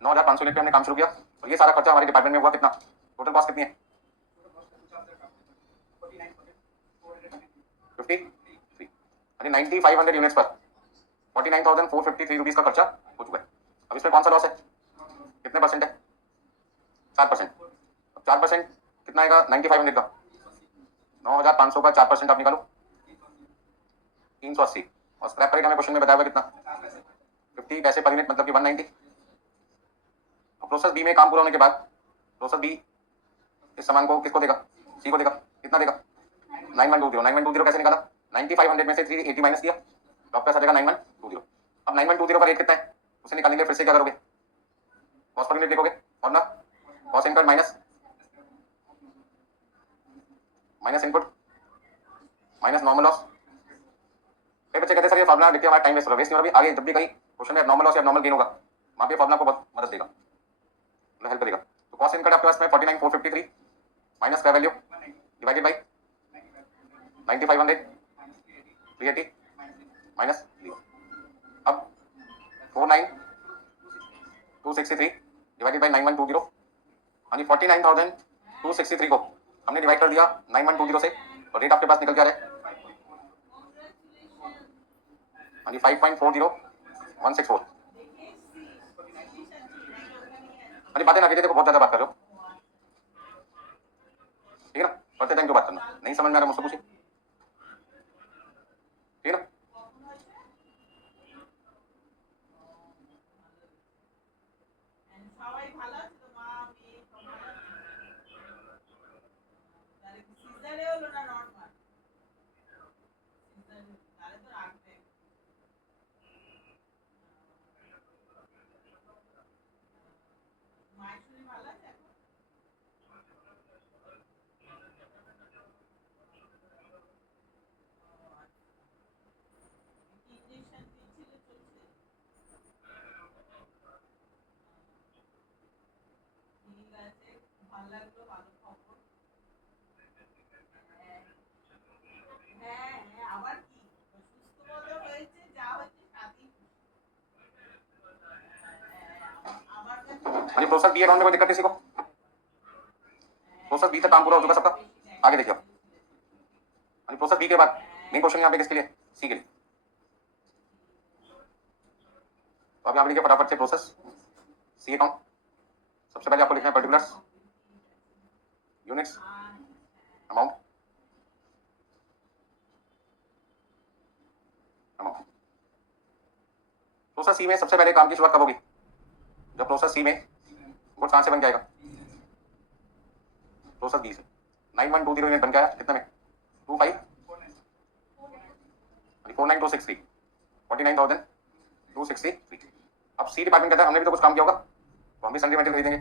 9,500 यूनिट पे हमने काम शुरू किया, और ये सारा खर्चा हमारे डिपार्टमेंट में हुआ कितना? टोटल कॉस्ट कितनी है? 53। यानी 9500 यूनिट्स पर 49,453 रुपीज का खर्चा हो चुका है। अब इसमें कौन सा लॉस है? कितने परसेंट है? 4%। अब 4% कितना आएगा 9500 का? 9,500 का 4% आप निकालो 380, और स्क्रैप रेट हमें क्वेश्चन में बताया हुआ कितना? 50 पैसे पर यूनिट, मतलब कि 190। प्रोसेस बी में काम पूरा होने के बाद प्रोसेस बी इस सामान को किसको देगा? सी को देगा। कितना देगा? 9120। 9120 कैसे निकाला? 9500 में से 380 माइनस किया, तो आपका आ जाएगा 9120। अब 9120 का रेट कितना है उसे निकालने के लिए फिर से क्या करोगे? कॉस्ट पर यूनिट लिखोगे, और ना cost incurred minus input minus normal loss. कई बच्चे कहते हैं सर ये फॉर्मूला देखिए हमारा टाइम वेस्ट हो रहा है। वेस्ट नहीं हो रहा, अभी आगे जब भी कहीं क्वेश्चन में नॉर्मल लॉस या नॉर्मल गेन होगा वहां पे फॉर्मूला को बहुत मदद देगा, हेल्प करेगा। तो कॉस्ट इनकर्ड आपके पास में 49,453 माइनस का वैल्यू डिवाइडेड बाई 9500 380 माइनस 0। अब 49,263 डिवाइडेड बाई 9120, हाँ जी 49,263 को हमने डिवाइड कर दिया 9120 से, और रेट आपके पास निकल क्या रहा है? हाँ जी 5.40164। हाँ जी बातें ना कीजिए, देखो बहुत ज्यादा बात कर रहे हो। ठीक है ना, पढ़ते टाइम क्यों बात करना, नहीं समझ में आ रहा मुझसे पूछिए, ठीक है ना। हाँ जी, प्रोसेस बी अकाउंट में कोई दिक्कत किसी को, प्रोसेस बी तक काम पूरा हो चुका सबका, आगे देखिए। हाँ जी, प्रोसेस बी के बाद मेन क्वेश्चन यहाँ पे किसके लिए, सी के लिए। तो आप यहाँ पे लिखिए फटाफट से प्रोसेस सी अकाउंट। सबसे पहले आपको लिखना है particulars, units, amount, amount. Process C में सबसे पहले काम की शुरुआत कब होगी, जब प्रोसेस सी में गुड्स कहां से बन जाएगा, प्रोसेस बी से। 9120 यूनिट बन गया कितने में, 49263, 49,263। अब सी डिपार्टमेंट कहता है हमने भी तो कुछ काम किया होगा, तो हम भी सन्डे मटेरियल खरीदेंगे,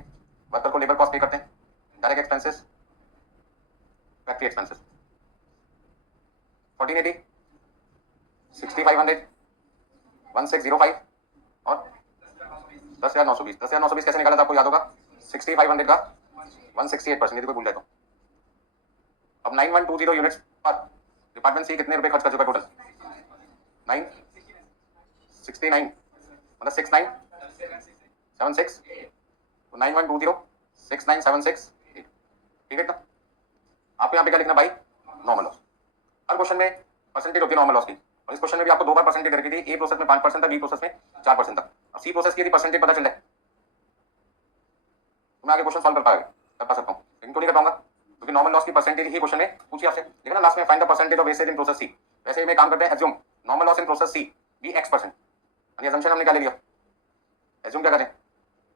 वर्कर को लेबर कॉस्ट पे करते हैं, डायरेक्ट एक्सपेंसेस, फैक्ट्री एक्सपेंसेस। 1480, 6500, 1605 और 10,920। 10,920 कैसे निकाला था आपको याद होगा, 6500 का 168%, यदि कोई भूल जाए तो। अब 9120 यूनिट्स पर डिपार्टमेंट सी कितने रुपए खर्च कर चुका टोटल, 969, मतलब 6976, 9120 6976, ठीक है ना। आपको यहाँ पे क्या लिखना भाई, नॉर्मल लॉस। हर क्वेश्चन में परसेंटेज होती है नॉर्मल लॉस की, और इस क्वेश्चन में भी आपको 2 बार परसेंटेज दे रखी थी, ए प्रोसेस में 5% था, बी प्रोसेस में 4% था। अब सी प्रोसेस की यदि परसेंटेज पता चल जाए तो मैं आगे क्वेश्चन सॉल्व कर पा सकता हूँ, लेकिन क्यों नहीं कर पाऊंगा, क्योंकि नॉर्मल लॉस की परसेंटेज ही क्वेश्चन में पूछी आपसे, देखना लास्ट में find the percentage of wastage in process C. वैसे ही मैं काम करते हैं assume normal loss in process C be x%, यानी अजम्पशन हमने क्या ले लिया, एज्यूम क्या करें,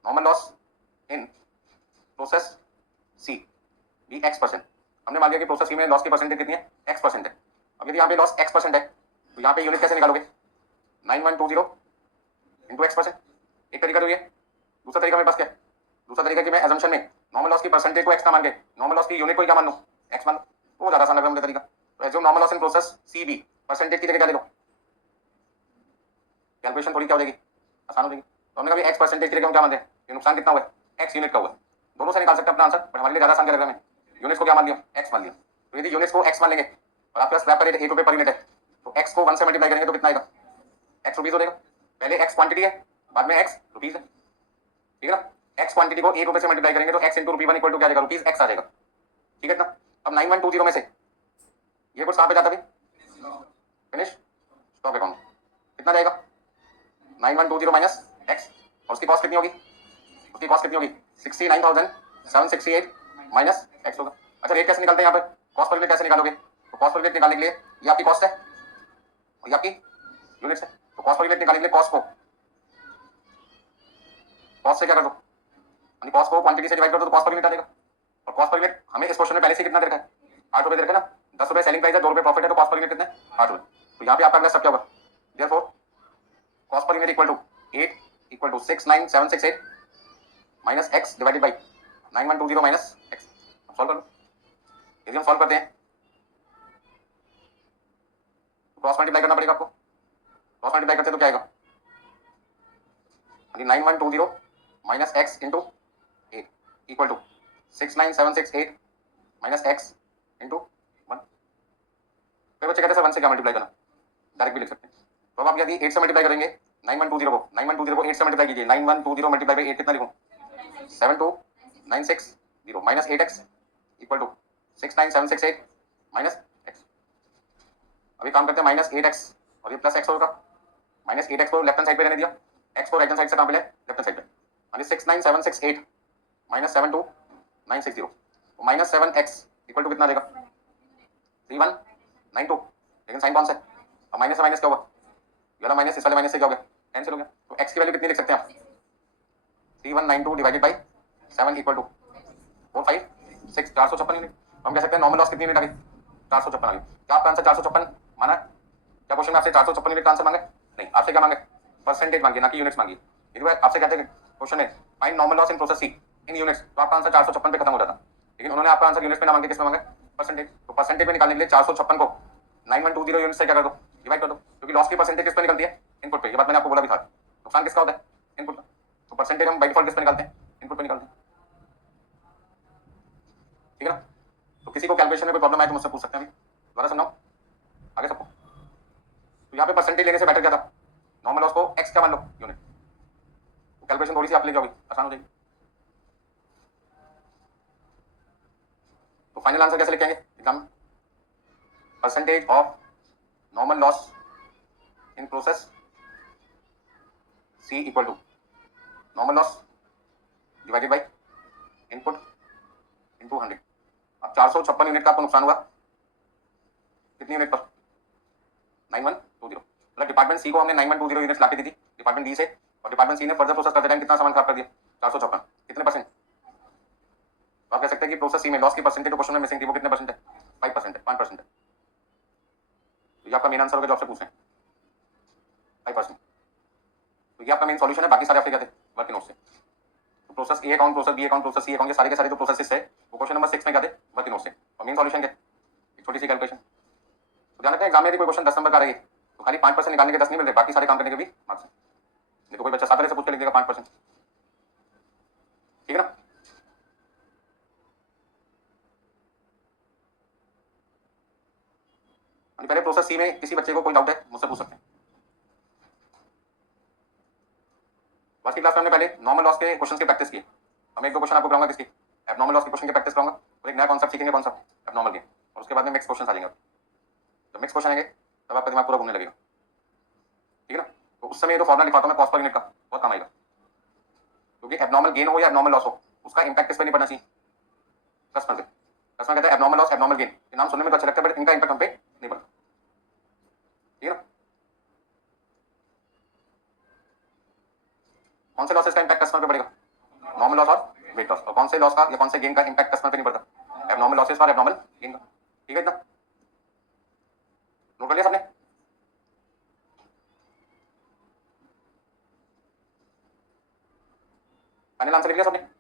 normal loss in process C be x%। हमने मान लिया कि प्रोसेस सी में लॉस की परसेंटेज कितनी है, x% है। अब यदि यहाँ पे लॉस x% है तो यहाँ पे यूनिट कैसे निकालोगे, 9120 इंटू x%, एक तरीका तो ये। दूसरा तरीका मेरे पास क्या है, दूसरा तरीका कि मैं अजम्पशन में नॉर्मल लॉस की परसेंटेज को x का मान के नॉर्मल लॉस की यूनिट को क्या मान लो, x मान लो, वो ज्यादा आसान लग रहा है मुझे तरीका। तो assume normal loss in process C be, percentage की जगह क्या ले लो, कैलकुलेशन थोड़ी क्या हो जाएगी, आसान हो जाएगी। तो हमने कहा x% की जगह हम क्या मान रहे हैं, ये नुकसान कितना हुआ है, x यूनिट का हुआ है। दोनों से निकाल सकते हैं अपना आंसर, बट हमारे लिए ज्यादा आसान क्या लग रहा है, यूनिट्स को क्या मान लिया, x मान लिया। तो यदि यूनिट्स को x मान लेंगे और आपके पास स्क्रैप का रेट 1 रुपये पर यूनिट है, तो x को 1 से मल्टीप्लाई करेंगे तो कितना आएगा, x रुपीज हो जाएगा। पहले x क्वांटिटी है, बाद में x रुपीज है, ठीक है ना। x क्वांटिटी को 1 रुपये से मल्टीप्लाई करेंगे तो x into rupee 1 equal to क्या आ जाएगा, रुपीज x आ जाएगा, ठीक है ना। अब 9120 में से ये कुछ कहाँ पे जाता है, फिनिश स्टॉक अकाउंट, कितना जाएगा 9120 माइनस x, और उसकी कॉस्ट कितनी होगी, उसकी कॉस्ट कितनी होगी 69,768 माइनस x होगा। अच्छा रेट कैसे निकालते हैं यहाँ पे, कॉस्ट पर यूनिट कैसे निकालोगे, तो कॉस्ट पर यूनिट निकालने के लिए ये आपकी कॉस्ट है और ये आपकी यूनिट्स है। तो कॉस्ट पर यूनिट निकालने के लिए कॉस्ट से क्या कर दो, यानी कॉस्ट को क्वांटिटी से डिवाइड कर दो तो कॉस्ट पर यूनिट आ जाएगा। और कॉस्ट पर यूनिट हमें इस क्वेश्चन में पहले से कितना दे रखा है, 8 रुपये दे रखा है ना, 10 रुपये सेलिंग प्राइस है, 2 रुपये प्रॉफिट है, तो कॉस्ट पर यूनिट कितना है 8 रुपये। तो यहाँ पे आपका अगला स्टेप क्या होगा, therefore cost per unit equal to 8 equal to 69768 minus x divided by 9120 minus x। Solve कर लो, यदि हम सॉल्व करते हैं तो क्रॉस मल्टीप्लाई करना पड़ेगा आपको, क्रॉस मल्टीप्लाई करते हैं तो क्या आएगा, 9120 minus x into 8 equal to 69768 minus x into 1। फिर बच्चे कहते हैं सर 1 से क्या मल्टीप्लाई करना, डायरेक्ट भी लिख सकते हैं। तो अब आप यदि 8 से मल्टीप्लाई करेंगे 9120 को 8 से मल्टीप्लाई कीजिए, 9120 मल्टीप्लाई बाई 8 कितना लिखूं, 72960 minus 8x equal to 69768 minus x। अभी काम करते हैं माइनस 8x और ये प्लस x होगा, माइनस 8x को लेफ्ट हैंड साइड पे रहने दिया, x को राइट हैंड साइड से कहां पे ले, लेफ्ट हैंड साइड पे, यानी 69768 minus 72960 minus 7x equal to कितना आ जाएगा 3192, लेकिन साइन कौन सा है, अब माइनस से माइनस क्या होगा, ये वाला माइनस इस वाले माइनस से क्या हो गया कैंसिल हो गया, तो x की वैल्यू कितनी लिख सकते हैं आप 3192 divided by 7 equal to 456 456 unit. हम कह सकते हैं नॉर्मल लॉस कितनी यूनिट आ गई 456 आ गई। क्या आपका आंसर 456 माना है? क्या क्वेश्चन में आपसे 456 यूनिट का आंसर मांगे? नहीं, आपसे क्या मांगे परसेंटेज मांगी ना कि यूनिट्स मांगी। यदि आपसे कहते हैं क्वेश्चन में find normal loss in process C in units, तो आपका आंसर 456 पे खत्म हो जाता, लेकिन उन्होंने आपका आंसर यूनिट्स में ना मांगे, किसमें मांगे परसेंटेज। तो परसेंटेज में निकालने के लिए 456 को 9120 यूनिट से क्या कर दो डिवाइड कर दो, क्योंकि लॉस की परसेंटेज किस पे निकलती है इनपुट पे, ये बात मैंने आपको बोला भी था। नुकसान किसका होता है इनपुट का, तो परसेंटेज हम बाय डिफॉल्ट किस पे निकालते हैं इनपुट पे निकालते हैं, ठीक है ना। तो किसी को कैलकुलेशन में कोई प्रॉब्लम आए तो मुझसे पूछ सकते हैं, अभी दोबारा सुनाओ आगे सबको। तो यहाँ पे परसेंटेज लेने से बेटर क्या था, नॉर्मल लॉस को एक्स क्या मान लो यूनिट, तो कैलकुलेशन थोड़ी सी आप ले जाओगे आसान हो जाएगी। तो फाइनल आंसर कैसे लिखेंगे एग्जाम में, percentage of normal loss in process C equal to normal loss divided by input into 100। अब 456 यूनिट का आपको नुकसान हुआ कितनी यूनिट पर 9120, मतलब डिपार्टमेंट सी को हमने 9120 यूनिट लाके दी थी डिपार्टमेंट डी से, और डिपार्टमेंट सी ने फर्दर प्रोसेस करते टाइम कितना सामान खराब कर दिया 456, कितने परसेंट। तो आप कह सकते हैं कि प्रोसेस सी में लॉस की परसेंटेज जो क्वेश्चन में मिसिंग थी वो कितने परसेंट है 5% है 5% है। तो ये आपका मेन आंसर होगा जो आपसे पूछ रहे हैं 5%। तो ये आपका मेन सॉल्यूशन है, बाकी सारे आपके क्या थे वर्किंग नोट से। तो process A account process B account process C account के सारे जो प्रोसेस है वो क्वेश्चन नंबर 6 में क्या थे वर्किंग नोट से, और मेन सॉल्यूशन क्या एक छोटी सी कैलकुलेशन। तो ध्यान रखते हैं एग्जाम में यदि कोई क्वेश्चन 10 नंबर का रही तो खाली 5% निकालने के 10 नहीं मिल रहे, बाकी सारे काम करने के भी मार्क्स हैं। नहीं तो कोई बच्चा सातरे से पूछ के लिख देगा 5%, ठीक है ना। पहले प्रोसेस सी में किसी बच्चे को कोई डाउट है मुझसे पूछ सकते हैं। आज की क्लास में हमने पहले नॉर्मल लॉस के क्वेश्चंस की प्रैक्टिस की, हम एक दो क्वेश्चन आपको कराऊंगा किसकी एबनॉर्मल लॉस के क्वेश्चन की प्रैक्टिस कराऊंगा, और एक नया कॉन्सेप्ट सीखेंगे कौन सा एबनॉर्मल गेन, और उसके बाद में मिक्स क्वेश्चन आ जाएंगे। जब मिक्स क्वेश्चन आएंगे तब आपका दिमाग पूरा घूमने लगेगा, ठीक है ना। तो उस समय ये जो फॉर्मुला लिखा था मैं कॉस्ट पर यूनिट का बहुत काम आएगा, क्योंकि एबनॉर्मल गेन हो या एबनॉर्मल लॉस हो उसका इंपैक्ट किस पर नहीं पड़ना चाहिए कस्टमर पे। कस्टमर कहता है एबनॉर्मल लॉस एबनॉर्मल गेन, ये नाम सुनने में तो अच्छा लगता है बट इनका इंपैक्ट हम पे नहीं पड़ता, ठीक है ना। कौन से लॉसेस का इंपैक्ट कस्टमर पे पड़ेगा नॉर्मल लॉस और वेट लॉस, और कौन से लॉस का या कौन से गेन का इंपैक्ट कस्टमर पे नहीं पड़ता एबनॉर्मल लॉसेस और एबनॉर्मल गेन का, ठीक है इतना नोट कर लिया सबने। फाइनल आंसर लिख लिया सबने।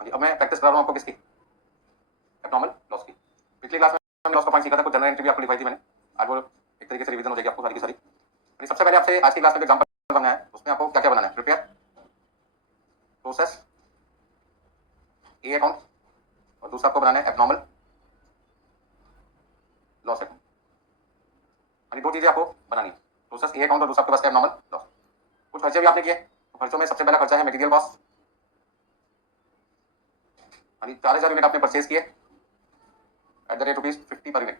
अब मैं प्रैक्टिस कर रहा हूँ आपको किसकी एबनॉर्मल लॉस की। पिछली क्लास में हमने लॉस का पॉइंट सीखा था, कुछ जनरल एंट्री भी आपको लिखवाई थी मैंने, आज वो एक तरीके से रिवीजन हो जाएगी आपको सारी की सारी। सबसे पहले आपसे आज की क्लास में एग्जांपल बनाना है, उसमें आपको क्या क्या बनाना है, प्रिपेयर प्रोसेस ए अकाउंट, और दूसरा आपको बनाना है एबनॉर्मल लॉस अकाउंट, यानी दो चीजें आपको बनानी है, प्रोसेस ए अकाउंट और दूसरा आपके पास एबनॉर्मल लॉस। कुछ खर्चे भी आपने किए, तो खर्चों में सबसे पहला खर्चा है मटेरियल कॉस्ट, यानी 4000 यूनिट आपने परचेज किए at the rate ₹50 per unit,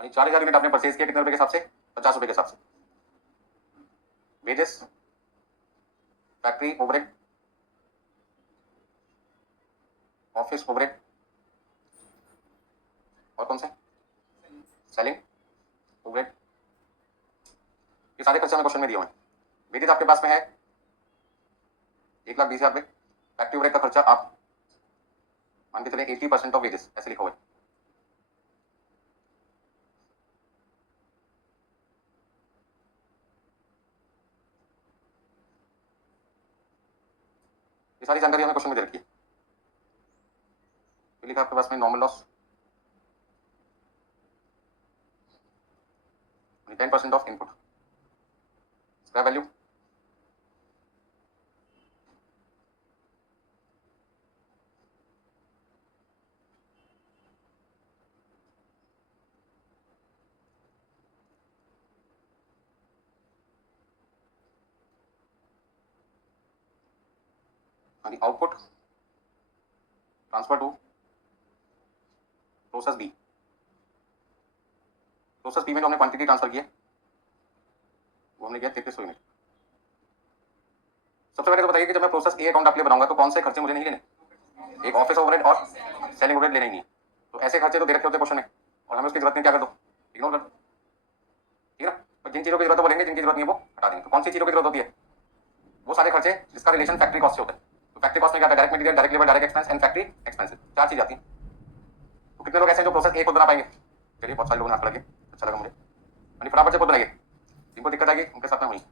यानी 4000 यूनिट आपने परचेज किया कितने रुपए के हिसाब से 50 रुपए के हिसाब से। Wages factory overhead office overhead और कौन से सेलिंग ओवरहेड, ये सारे खर्चे हमें क्वेश्चन में दिए हुए हैं। वेजेस आपके पास में है 1,20,000 रुपए, फैक्ट्री ओवरहेड का खर्चा आप मान के चले 80% ऑफ वेजेस ऐसे लिखा हुआ है। ये सारी जानकारी हमें क्वेश्चन में दे रखी है। लिखा आपके पास में normal loss 10% of input, scrap value यानी output transfer to process B, process B में जो हमने क्वांटिटी ट्रांसफर की है वो हमने किया 3300 यूनिट। सबसे पहले तो बताइए कि जब मैं प्रोसेस ए अकाउंट आपके लिए बनाऊंगा तो कौन से खर्चे मुझे नहीं लेने, एक ऑफिस ओवरहेड और सेलिंग ओवरहेड लेने ही नहीं है। तो ऐसे खर्चे तो दे रखे होते क्वेश्चन में और हमें उसकी जरूरत नहीं, क्या कर दो, इग्नोर कर दो, ठीक है ना। तो जिन चीजों की जरूरत है बोलेंगे, जिनकी जरूरत नहीं है वो हटा देंगे। तो कौन सी चीजों की जरूरत होती है, वो सारे खर्चे जिसका रिलेशन फैक्ट्री कॉस्ट से होता है। तो फैक्ट्री कॉस्ट में क्या होता है, direct material, direct labour, direct expense and factory expenses, चार चीज आती है। तो कितने लोग ऐसे हैं जो प्रोसेस ए खुद बना पाएंगे, चलिए बहुत सारे लोगों ने हाथ लगे, अच्छा लगा मुझे। यानी फटाफट से खुद बनाइए, जिनको दिक्कत आएगी उनके साथ में हुई।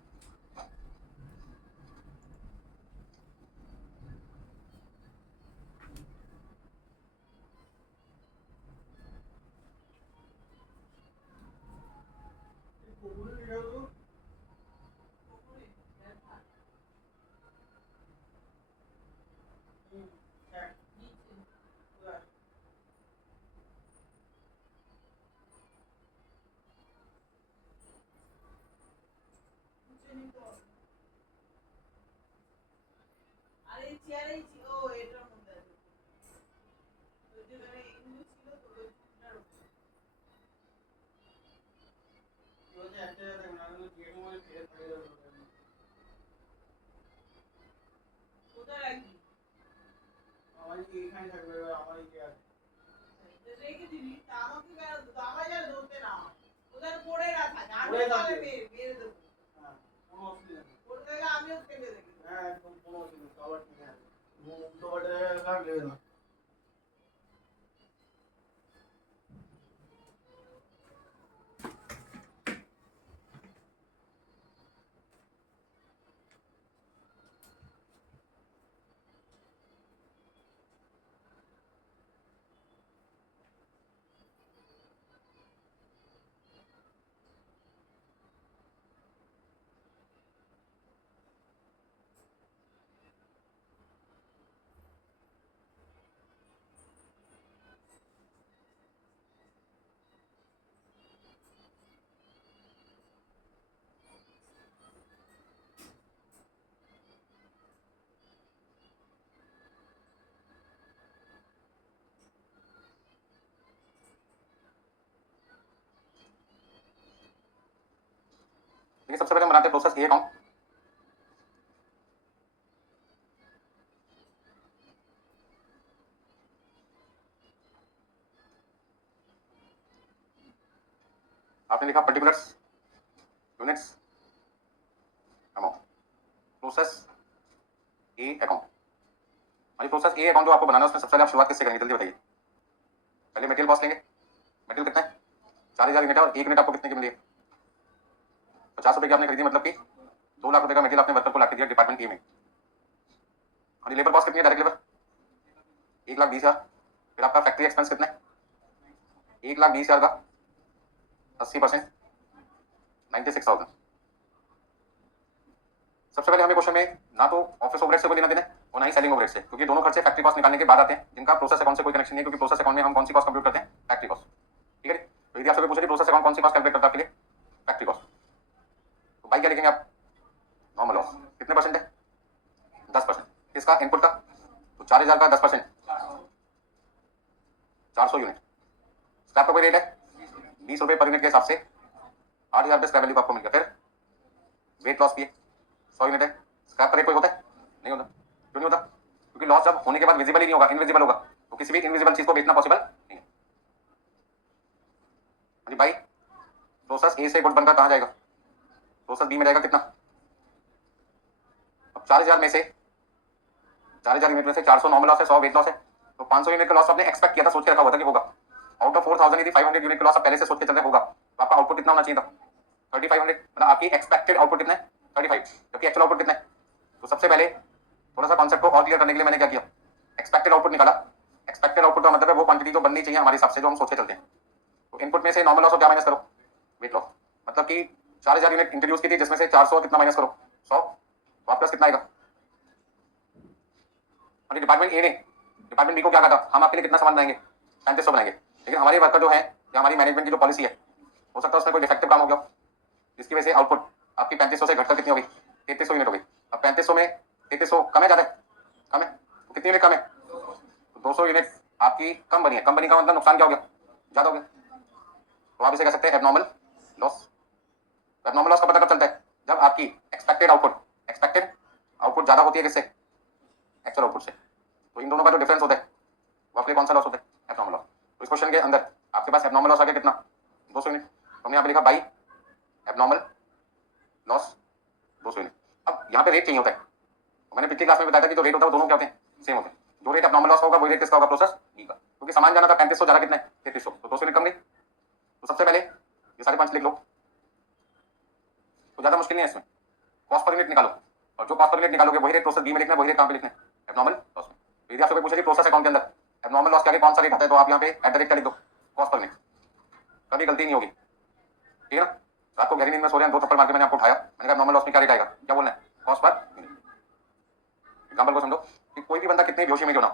देखिए सबसे पहले हम बनाते हैं प्रोसेस ए अकाउंट। आपने लिखा particulars, units, amount, process A account. और प्रोसेस ए अकाउंट जो आपको बनाना है उसमें सबसे पहले आप शुरुआत किससे करेंगे, जल्दी बताइए। पहले मटेरियल कॉस्ट लेंगे, मटेरियल कितना है, 4000 यूनिट है और एक यूनिट आपको कितने की मिली है, 50 रुपए की आपने खरीदी, मतलब कि 2 लाख रुपए का मटेरियल आपने वर्कर को लाके दिया डिपार्टमेंट ए में। और लेबर कॉस्ट कितनी है, डायरेक्ट लेबर 1,20,000। फिर आपका फैक्ट्री एक्सपेंस कितना है, 1,20,000 का 80% 96,000। सबसे पहले हमें क्वेश्चन में ना तो ऑफिस ओवरहेड से कोई लेना देना और ना ही सेलिंग ओवरहेड से, क्योंकि दोनों खर्चे फैक्ट्री कॉस्ट निकालने के बाद आते हैं, जिनका प्रोसेस अकाउंट से कोई कनेक्शन नहीं है, क्योंकि प्रोसेस अकाउंट में हम कौन सी कॉस्ट कंप्यूट करते हैं, फैक्ट्री कॉस्ट, ठीक है। तो यदि आपसे पूछे प्रोसेस अकाउंट कौन सी कॉस्ट कैलकुलेट करता है आपके लिए, फैक्ट्री कॉस्ट, तो भाई क्या लिखेंगे आप, नॉर्मल लॉस कितने परसेंट है, 10%। किसका, इनपुट का, तो 4,000 का 10%, 400 यूनिट। स्क्रैप का कोई रेट है 20 रुपए पर यूनिट के हिसाब से 8,000 रुपये स्क्रैप वैल्यू आपको मिल गया। फिर वेट लॉस भी है, 100 यूनिट है। स्क्रैप का रेट कोई होता है, नहीं होता। क्यों नहीं होता, क्योंकि लॉस जब होने के बाद विजिबल ही नहीं होगा, इनविजिबल होगा, तो किसी भी इनविजिबल चीज को बेचना पॉसिबल नहीं है। हाँ जी भाई, प्रोसेस ए से गुड बनकर कहाँ जाएगा, प्रोसेस बी में जाएगा कितना। अब 4,000 में से 4,000 यूनिट में से 400 नॉर्मल लॉस है, 100 वेट लॉस है, तो 500 यूनिट का लॉस आपने एक्सपेक्ट किया था, सोच के रखा हुआ था कि होगा। आउट ऑफ 4,000 यदि 500 यूनिट का लॉस आप पहले से सोच के चल रहे होगा, तो आपका आउटपुट कितना होना चाहिए था, 3,500। मतलब आपकी एक्सपेक्टेड आउटपुट कितना है, 35, जबकि एक्चुअल आउटपुट कितना है। तो सबसे पहले थोड़ा सा कॉन्सेप्ट को और क्लियर करने के लिए मैंने क्या किया, एक्सपेक्टेड आउटपुट निकाला। एक्सपेक्टेड आउटपुट का मतलब है वो क्वांटिटी जो बननी चाहिए हमारे हिसाब से, जो हम सोचे चलते हैं। तो इनपुट में से नॉर्मल लॉस और क्या माइनस करो, वेट लॉस। मतलब कि 4,000 यूनिट इंट्रोड्यूस की थी, जिसमें से 400 कितना माइनस करो, 100, तो आपके पास कितना आएगा। डिपार्टमेंट ए ने डिपार्टमेंट बी को क्या कहा था, हम आपके लिए कितना सामान बनाएंगे, 3500 बनाएंगे। लेकिन हमारे वर्कर जो है या हमारी मैनेजमेंट की जो पॉलिसी है, हो सकता है उसमें कोई डिफेक्टिव काम हो गया, जिसकी वजह से आउटपुट आपकी 3500 से घटकर कितनी हो गई, 3300 यूनिट हो गई। अब 3500 में 3300 कम है, ज्यादा है, कम है, तो कितनी यूनिट कम है, तो 200 यूनिट आपकी कम बनी है। कम बनी का मतलब नुकसान क्या हो गया, ज्यादा हो गया। तो आप इसे कह सकते हैं एबनॉर्मल लॉस। एबनॉर्मल लॉस का पता कब चलता है? जब आपकी एक्सपेक्टेड आउटपुट ज्यादा होती है किससे? एक्चुअल आउटपुट से। तो इन दोनों का जो डिफरेंस होता है वो आपके कौन सा लॉस होता है? Abnormal loss. तो इस क्वेश्चन के अंदर आपके पास एबनॉर्मल लॉस आ गया कितना? 200 यूनिट। तो हमने यहाँ पे लिखा बाई एबनॉर्मल लॉस 200 यूनिट। अब यहाँ पे रेट चाहिए होता है। तो मैंने पिछली क्लास में बताया था कि जो रेट होता है वो दोनों क्या होते हैं? सेम होते हैं। जो रेट एबनॉर्मल लॉस होगा वही रेट किसका होगा? प्रोसेस बी का। क्योंकि सामान जाना था 3500, ज्यादा कितना है? 3300। तो 200 यूनिट कम गई। तो सबसे पहले ये सारे पांच लिख लो, तो ज्यादा मुश्किल नहीं है इसमें। कॉस्ट पर यूनिट निकालो, और जो कॉस्ट पर यूनिट निकालोगे वही रेट प्रोसेस बी में लिखना है, वही रेट कहां पे लिखना है? एबनॉर्मल लॉस में। तो यदि आपसे कोई पूछे कि प्रोसेस अकाउंट के अंदर एबनॉर्मल लॉस के आगे कौन सा रेट आता है, तो आप यहाँ पे एट द रेट का लिख दो, कॉस्ट पर यूनिट। कभी गलती नहीं होगी, ठीक है ना? रात को गहरी नींद में सो रहे हैं, 2 थप्पड़ मार के मैंने आपको उठाया, मैंने कहा एबनॉर्मल लॉस में क्या रेट आएगा? क्या बोलना है? Cost per unit. एग्जाम्पल को समझो कि कोई भी बंदा कितने बेहोशी में क्यों ना,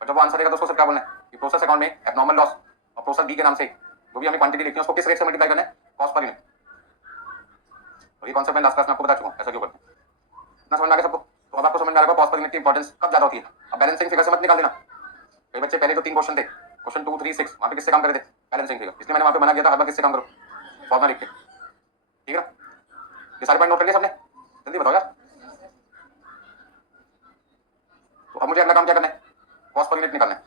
और जब वो आंसर देगा तो उसको सिर्फ क्या बोलना है कि प्रोसेस अकाउंट में एबनॉर्मल लॉस और प्रोसेस बी के नाम से जो भी हमें क्वांटिटी लिखनी है उसको किस रेट से मल्टीप्लाई करना है? Cost per unit. और ये कॉन्सेप्ट मैं लास्ट क्लास में आपको बता चुका हूं, ऐसा क्यों करते हैं। इतना समझ में आ गया सबको? तो अब आपको समझ में आ गया कॉस्ट पर यूनिट की इंपॉर्टेंस कब ज्यादा होती है। अब बैलेंसिंग फिगर से मत निकाल देना। कई बच्चे पहले जो 3 क्वेश्चन थे, क्वेश्चन 2, 3, 6, वहां पे किससे काम करे थे? Balancing figure. इसलिए मैंने वहां पे मना किया था हर बार किससे काम करो? फॉर्मूला लिख के, ठीक है ना? ये सारे पॉइंट नोट कर लिए सबने? जल्दी बताओ यार। तो अब मुझे अगला काम क्या करना है? कॉस्ट पर यूनिट निकालना है।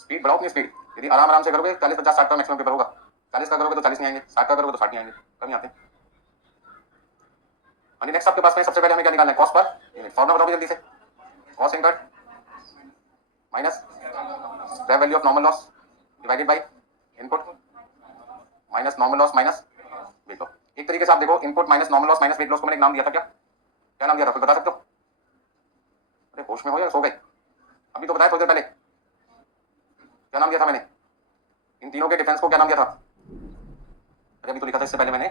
स्पीड बढ़ाओ अपनी स्पीड। यदि आराम आराम से करोगे 40, 50, 60 का मैक्सिमम पेपर होगा। 40 का करोगे तो 40 नहीं आएंगे, 60 का करोगे तो 60 नहीं आएंगे, कम ही आते हैं। नेक्स्ट आपके पास में सबसे पहले हमें क्या निकालना है? Cost per unit. फॉर्मूला बताओ जल्दी से। Cost incurred minus scrap value of normal loss divided by input minus normal loss minus weight loss. एक तरीके से आप देखो, input minus normal loss minus weight loss को मैंने एक नाम दिया था। क्या नाम दिया था? कोई बता सकते हो? अरे होश में हो या सो गए? अभी तो बताया थोड़ी देर पहले। क्या नाम दिया था मैंने? इन तीनों के डिफरेंस को क्या नाम दिया था? अरे अभी तो लिखा था इससे पहले मैंने।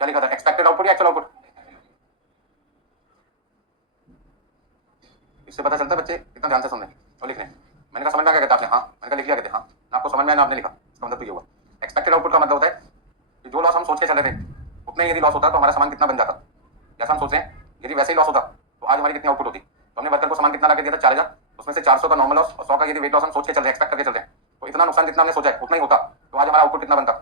क्या लिखा था? एक्सपेक्टेड आउटपुट या एक्चुअल आउटपुट? इससे पता चलता है बच्चे इतना ध्यान से सुनने और लिखने। मैंने कहा समझ में आ गया था आपने? हाँ। मैंने कहा लिख लिया कहते हाँ ना, आपको समझ में आया ना, आपने लिखा। इसका मतलब तो ये हुआ एक्सपेक्टेड आउटपुट का मतलब होता है कि जो लॉस हम सोच के चले थे उतने यदि लॉस होता तो हमारा सामान कितना बन जाता। जैसा हम सोच रहे हैं यदि वैसे ही लॉस होता तो आज हमारी कितनी आउटपुट होती। तो हमने वर्कर को सामान कितना ला के दिया था? 4000। उसमें से 400 का नॉर्मल लॉस और 100 का यदि वेट लॉस हम सोच के चल रहे हैं, एक्सपेक्ट करके चल रहे हैं, तो इतना नुकसान जितना हमने सोचा है उतना ही होता। तो आज हमारा आउटपुट कितना बनता?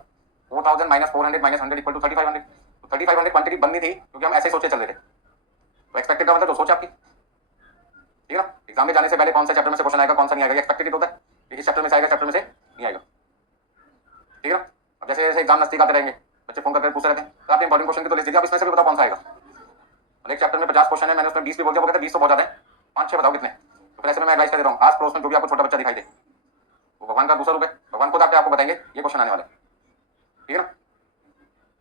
4000 माइनस 400 माइनस 100 इक्वल टू 3500। तो 3500 क्वांटिटी बननी थी क्योंकि हम ऐसे ही सोचे चल रहे थे। तो एक्सपेक्टेड का मतलब तो सोच आपकी, ठीक है ना? एग्जाम में जाने से पहले कौन सा चैप्टर में से क्वेश्चन आएगा, कौन सा नहीं आएगा, एक्सपेक्टेड होता है। इस चैप्टर में से आएगा, चैप्टर में से नहीं आएगा, ठीक है ना? अब जैसे जैसे एग्जाम नजदीक आते रहेंगे बच्चे फोन करके पूछ रहे थे तो आपने इंपॉर्टेंट क्वेश्चन की तो लिस्ट दी, आप इसमें से भी बताओ कौन सा आएगा। और एक चैप्टर में 50 क्वेश्चन है, मैंने उसमें 20 भी बोल दिया, वो कहते हैं 20 तो बहुत ज्यादा है, 5-6 बताओ कितने। तो फिर ऐसे में मैं एडवाइस कर दे रहा हूँ, आज पड़ोस में जो भी आपको छोटा बच्चा दिखाई दे वो भगवान का दूसरा रूप है। भगवान खुद आपको बताएंगे ये क्वेश्चन आने वाला है, ठीक है ना?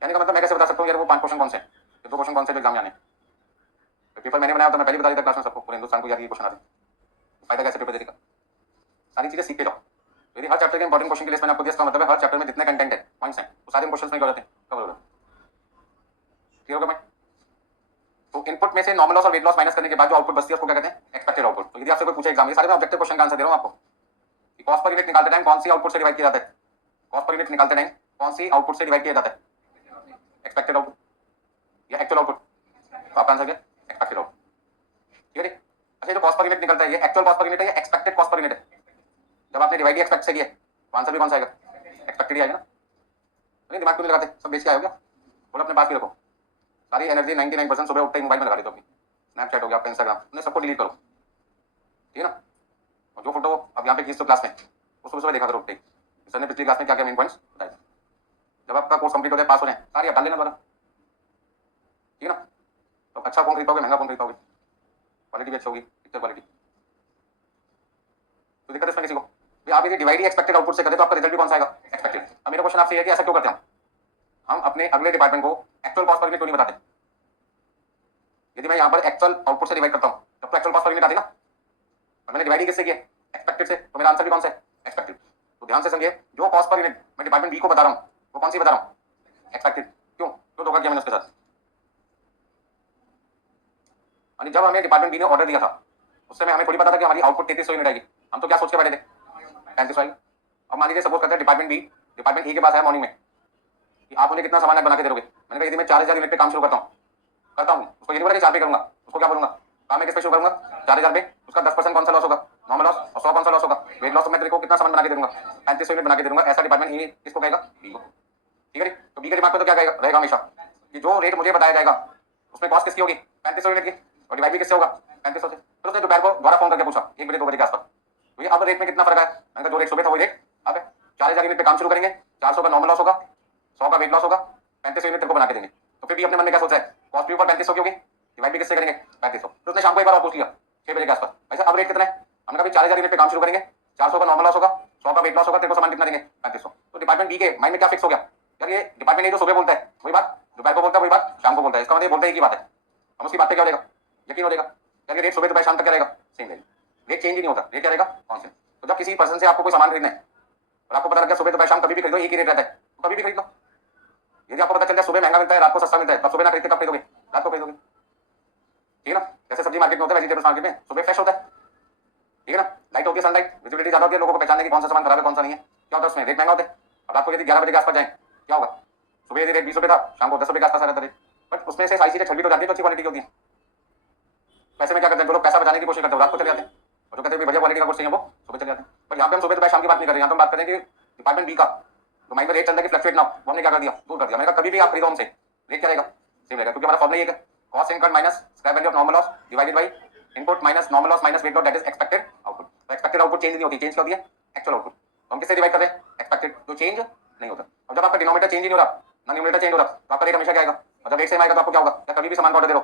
यानी का मतलब मैं कैसे बता सकता हूँ यार वो 5 क्वेश्चन कौन से हैं, 2 क्वेश्चन कौन से जो एग्जाम में आने। पेपर मैंने बनाया तो मैं पहले बता देता क्लास में सबको, पूरे हिंदुस्तान को यार ये क्वेश्चन आते हैं, फायदा कैसे पेपर देने का। सारी चीजें सीख के जाओ। यदि हर चैप्टर के इंपॉर्टेंट क्वेश्चन की लिस्ट मैंने आपको दिया, इसका मतलब है हर चैप्टर में जितने कंटेंट है, पॉइंट्स हैं, वो सारे क्वेश्चंस में कवर होते हैं, कवर हो जाते हैं। क्लियर होगा मैं? तो इनपुट में से नॉर्मल लॉस और वेट लॉस माइनस करने के बाद जो आउटपुट बचती है उसको क्या कहते हैं? Expected output. तो यदि आपसे कोई पूछे एग्जाम में, सारे मैं ऑब्जेक्टिव क्वेश्चन का आंसर दे रहा हूं आपको कि कॉस्ट पर यूनिट निकालते टाइम कौन सी आउटपुट से डिवाइड किया जाता है? कॉस्ट पर यूनिट निकालते टाइम कौन सी आउटपुट से डिवाइड किया जाता है? एक्सपेक्टेड आउटपुट या एक्चुअल आउटपुट? तो आपका आंसर क्या? एक्सपेक्टेड आउटपुट, ठीक है? अच्छा, जो कॉस्ट पर यूनिट निकलता है ये एक्चुअल कॉस्ट पर यूनिट है या एक्सपेक्टेड कॉस्ट पर यूनिट है? जब आपने डिवाइड ही एक्सपेक्ट से किया तो आंसर भी कौन सा आएगा? एक्सपेक्टेड ही आएगा ना? नहीं दिमाग क्यों नहीं लगाते? सब बेच के आएगा, बोलो अपने पास भी रखो। सारी एनर्जी 99% सुबह उठते ही मोबाइल में लगा देते हो अपनी। स्नैपचैट हो गया आपका, इंस्टाग्राम, उन्हें सबको डिलीट करो, ठीक है ना? और जो फोटो अब यहाँ पे खींच तो क्लास में उसको सुबह देखा करो उठते ही। सर ने पिछली क्लास में क्या क्या मेन पॉइंट्स बताए। जब आपका कोर्स कंप्लीट हो जाए, पास हो जाए, सारी आप डाल लेना दोबारा, ठीक है ना? तो अच्छा फोन खरीदोगे, महंगा फोन खरीदोगे, क्वालिटी भी अच्छी होगी, पिक्चर क्वालिटी। तो दिक्कत इसमें किसी को भी आप यदि डिवाइड ही एक्सपेक्टेड आउटपुट से करें तो आपका रिजल्ट भी कौन सा आएगा? एक्सपेक्टेड। अब मेरा क्वेश्चन आपसे है कि ऐसा क्यों करते हैं हम अपने अगले डिपार्टमेंट को एक्चुअल कॉस्ट पर यूनिट क्यों नहीं बताते? यदि मैं यहाँ पर एक्चुअल आउटपुट से डिवाइड करता हूँ तब तो एक्चुअल कॉस्ट पर यूनिट आती ना। और मैंने डिवाइड ही किससे किया? एक्सपेक्टेड से, तो मेरा आंसर भी कौन सा है? एक्सपेक्टेड। तो ध्यान से समझिए, जो कॉस्ट पर यूनिट मैं डिपार्टमेंट बी को बता रहा हूँ वो कौन सी बता रहा हूँ? एक्सपेक्टेड। क्यों क्यों धोखा किया मैंने उसके साथ? यानी जब हमें डिपार्टमेंट बी ने ऑर्डर दिया था उस समय हमें थोड़ी पता था कि हमारी आउटपुट 3300 यूनिट आएगी। हम तो क्या सोच के बैठे थे? 3500 आएगी। अब मान लीजिए सपोज करते हैं डिपार्टमेंट ए के पास है मॉर्निंग में कि आप मुझे कितना सामान बना के दे दोगे। मैंने कहा यदि मैं 4000 यूनिट पे काम शुरू करता हूँ उसको यदि बोला कि 4 पे करूंगा, उसको क्या बोलूंगा? काम मैं किस पे शुरू करूंगा? 4000 पे। उसका 10% कौन सा लॉस होगा? Normal loss. और 100 कौन सा लॉस होगा? वेट लॉस तो मैं तेरे को कितना सामान बना के दे दूंगा, 3500 यूनिट बना के दे दूंगा। ऐसा डिपार्टमेंट ए किसको कहेगा? बी को। ठीक है जी। तो बी के दिमाग में तो क्या कहेगा रहेगा हमेशा कि जो रेट मुझे बताया जाएगा उसमें कॉस्ट किसकी होगी? 3500 यूनिट की, और डिवाइड भी किससे होगा? 3500 से। फिर उसने दोपहर को दोबारा फोन करके पूछा 1 बजे 2 बजे के आसपास, तो ये अब रेट में कितना फर्क है? मैंने कहा जो रेट सुबह था वही रेट अब है। 4000 यूनिट पे काम शुरू करेंगे, 400 का नॉर्मल लॉस होगा, 100 का वेट लॉस होगा, 3500 यूनिट तेरे को बना के देंगे। तो फिर भी अपने मन में क्या सोचा है? कॉस्ट भी ऊपर 3500 की होगी, डिवाइड भी किससे करेंगे? 3500। तो उसने शाम को एक बार और पूछ लिया 6 बजे के आसपास, ऐसा अब रेट कितना है? हमने कहा 4000 यूनिट पे काम शुरू करेंगे, 400 का नॉर्मल लॉस होगा, 100 का वेट लॉस होगा, तेरे को सामान कितना देंगे? 3500। तो डिपार्टमेंट बी के माइंड में क्या फिक्स हो गया यार, ये डिपार्टमेंट ए जो सुबह बोलता है वही बात दोपहर को बोलता है, वही बात शाम को बोलता है। इसका मतलब बोलता है एक ही बात है, हम उसकी बात पे क्या हो जाएगा? यकीन हो जाएगा। क्या रेट सुबह दोपहर शाम तक क्या रहेगा? सेम रहेगा, रेट चेंज ही नहीं होता, रेट क्या रहेगा? कांस्टेंट। तो जब किसी पर्सन से आपको कोई सामान खरीदना है और आपको पता लग गया सुबह दोपहर शाम कभी भी खरीदो एक ही रेट रहता है, तो कभी भी खरीद लो। यदि आपको पता चलता है सुबह महंगा मिलता है रात को सस्ता मिलता है, तब सुबह ना खरीद के कब खरीदोगे? रात को खरीदोगे। ठीक है ना? जैसे सब्जी मार्केट में होता है, वेजिटेबल्स मार्केट में सुबह फ्रेश होता है, ठीक है ना? लाइट होती है, सनलाइट, विजिबिलिटी ज्यादा होती है, लोगों को पहचानने की कौन सा सामान खराब है कौन सा नहीं है। क्या होता है उसमें? रेट महंगा होता है। अब आपको यदि 11 बजे के आसपास जाए क्या होगा? सुबह यदि रेट 20 रुपये था, शाम को 10 रुपये के आसपास आ रहता रेट, बट उसमें से सारी चीजें ठंडी हो जाती है तो अच्छी क्वालिटी होती है। पैसे में क्या करते हैं जो लोग पैसा बचाने की कोशिश करते हैं रात को चले जाते हैं, और जो कहते हैं बढ़िया क्वालिटी का कुछ चाहिए वो सुबह चले जाते हैं। पर यहाँ पे हम सुबह दोपहर शाम की बात नहीं कर रहे हैं, यहाँ तो हम बात करें कि डिपार्टमेंट बी का तो माइंड में रेट चल रहा है कि फ्लक्चुएट ना हो, वो हमने क्या कर दिया? दूर कर दिया। मैंने कहा कभी भी आप खरीदो हमसे रेट क्या रहेगा? सेम रहेगा, क्योंकि हमारा फॉर्मूला ये है cost income minus scrap value of normal loss divided by input minus normal loss minus weight loss that is expected output. तो एक्सपेक्टेड आउटपुट चेंज नहीं होती, चेंज क्या होती है? Actual output. तो हम किससे डिवाइड कर रहे हैं? एक्सपेक्टेड, जो चेंज नहीं होता। और जब आपका डिनोमिनेटर चेंज ही नहीं हो रहा ना न्यूमरेटर चेंज हो रहा तो आपका रेट हमेशा क्या आएगा? और जब रेट सेम आएगा तो आपको क्या होगा? क्या कभी भी सामान का ऑर्डर दे दो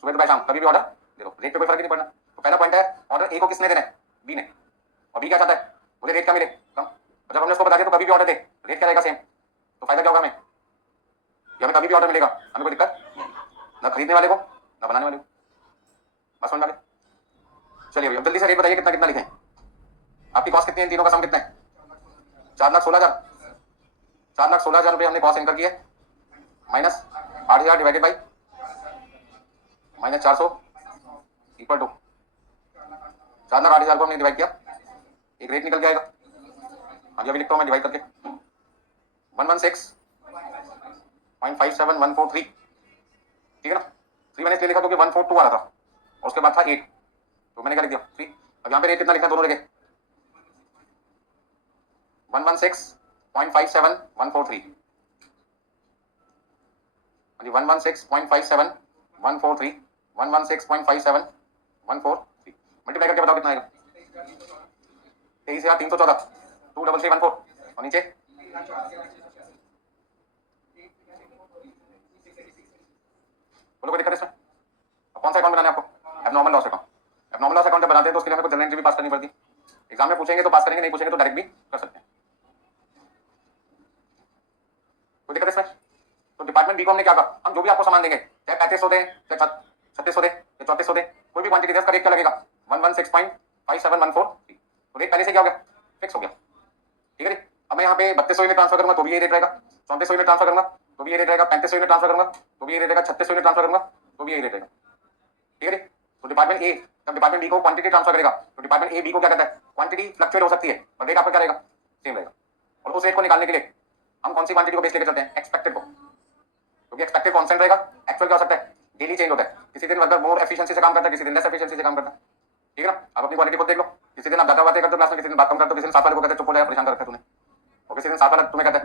सुबह दोपहर शाम, कभी भी ऑर्डर दे दो, रेट पे कोई फर्क नहीं पड़ना। तो पहला पॉइंट है ऑर्डर ए को किसने देना है? बी ने। और बी क्या चाहता है? मुझे रेट क्या मिले? कम। और जब हमने उसको बता दिया तो कभी भी ऑर्डर दे रेट क्या रहेगा? सेम। तो फायदा क्या होगा हमें? हमें कभी भी ऑर्डर मिलेगा, हमें कोई दिक्कत ना खरीदने वाले को ना बनाने वाले को। बस समझ में आ गया? चलिए अब जल्दी से रेट बताइए कितना कितना लिखें। आपकी कॉस्ट कितनी है? तीनों का सम कितना है? 4,16,000। 4,16,000 रुपये हमने कॉस्ट इनकर की है, minus 8,000 divided by minus 400 equal to 4,08,000 को हमने डिवाइड किया, एक रेट निकल के आएगा। हाँ जी अभी लिखता हूँ मैं डिवाइड करके 116.57143, ठीक है ना? 3 मैंने इसलिए लिखा क्योंकि 142 आ रहा था और उसके बाद था 8, तो मैंने क्या लिख दिया 3। अब यहाँ पे रेट कितना लिखना दोनों जगह? 116.57143, हाँ जी 116.57143, 116.57143 मल्टीप्लाई करके बताओ कितना आएगा? 23,314, 23314 और नीचे बोलो कोई दिक्कत इसमें? अब कौन सा अकाउंट बनाना है आपको? Abnormal loss account. Abnormal loss account जब बनाते हैं तो उसके लिए हमें कुछ जनरल एंट्री भी पास करनी पड़ती है। एग्जाम में पूछेंगे तो पास करेंगे, नहीं पूछेंगे तो डायरेक्ट भी कर सकते हैं। कोई दिक्कत इसमें? तो डिपार्टमेंट बी को हमने क्या कहा? हम जो भी आपको सामान देंगे चाहे 3500 दें चाहे 3600 दें चाहे 3400 दें, कोई भी क्वांटिटी दे उसका रेट क्या लगेगा? 116.5714। तो रेट पहले से क्या हो गया? फिक्स हो गया, ठीक है जी। अब मैं यहाँ पे 3200 यूनिट ट्रांसफर करूंगा तो भी ये रेट रहेगा, 3400 यूनिट ट्रांसफर करूंगा तो भी ये रेट रहेगा, 3500 यूनिट ट्रांसफर करूंगा तो भी ये रेट रहेगा, 3600 यूनिट ट्रांसफर करूंगा तो भी ये रेट रहेगा, ठीक है जी। तो डिपार्टमेंट ए जब डिपार्टमेंट बी को क्वांटिटी ट्रांसफर करेगा तो डिपार्टमेंट ए बी को क्या कहता है? क्वांटिटी फ्लक्चुएट हो सकती है और रेट आपका क्या रहेगा? सेम रहेगा। और उस रेट को निकालने के लिए हम कौन सी क्वांटिटी को बेस लेकर चलते हैं? एक्सपेक्टेड को, क्योंकि एक्सपेक्टेड कांस्टेंट रहेगा, एक्चुअल क्या हो सकता है? डेली चेंज होता है। किसी दिन वर्कर मोर एफिशिएंसी से काम करता है, किसी दिन लेस एफिशिएंसी से काम करता है, ठीक है ना? आप अपनी क्वालिटी को देख लो, किसी दिन आप ज्यादा बातें करते हो क्लास में, किसी दिन बात कम करते हो, किसी दिन साथ वाले को कहते हो चुप हो जा परेशान कर रखा है तूने, और किसी दिन साथ वाला तुम्हें कहता है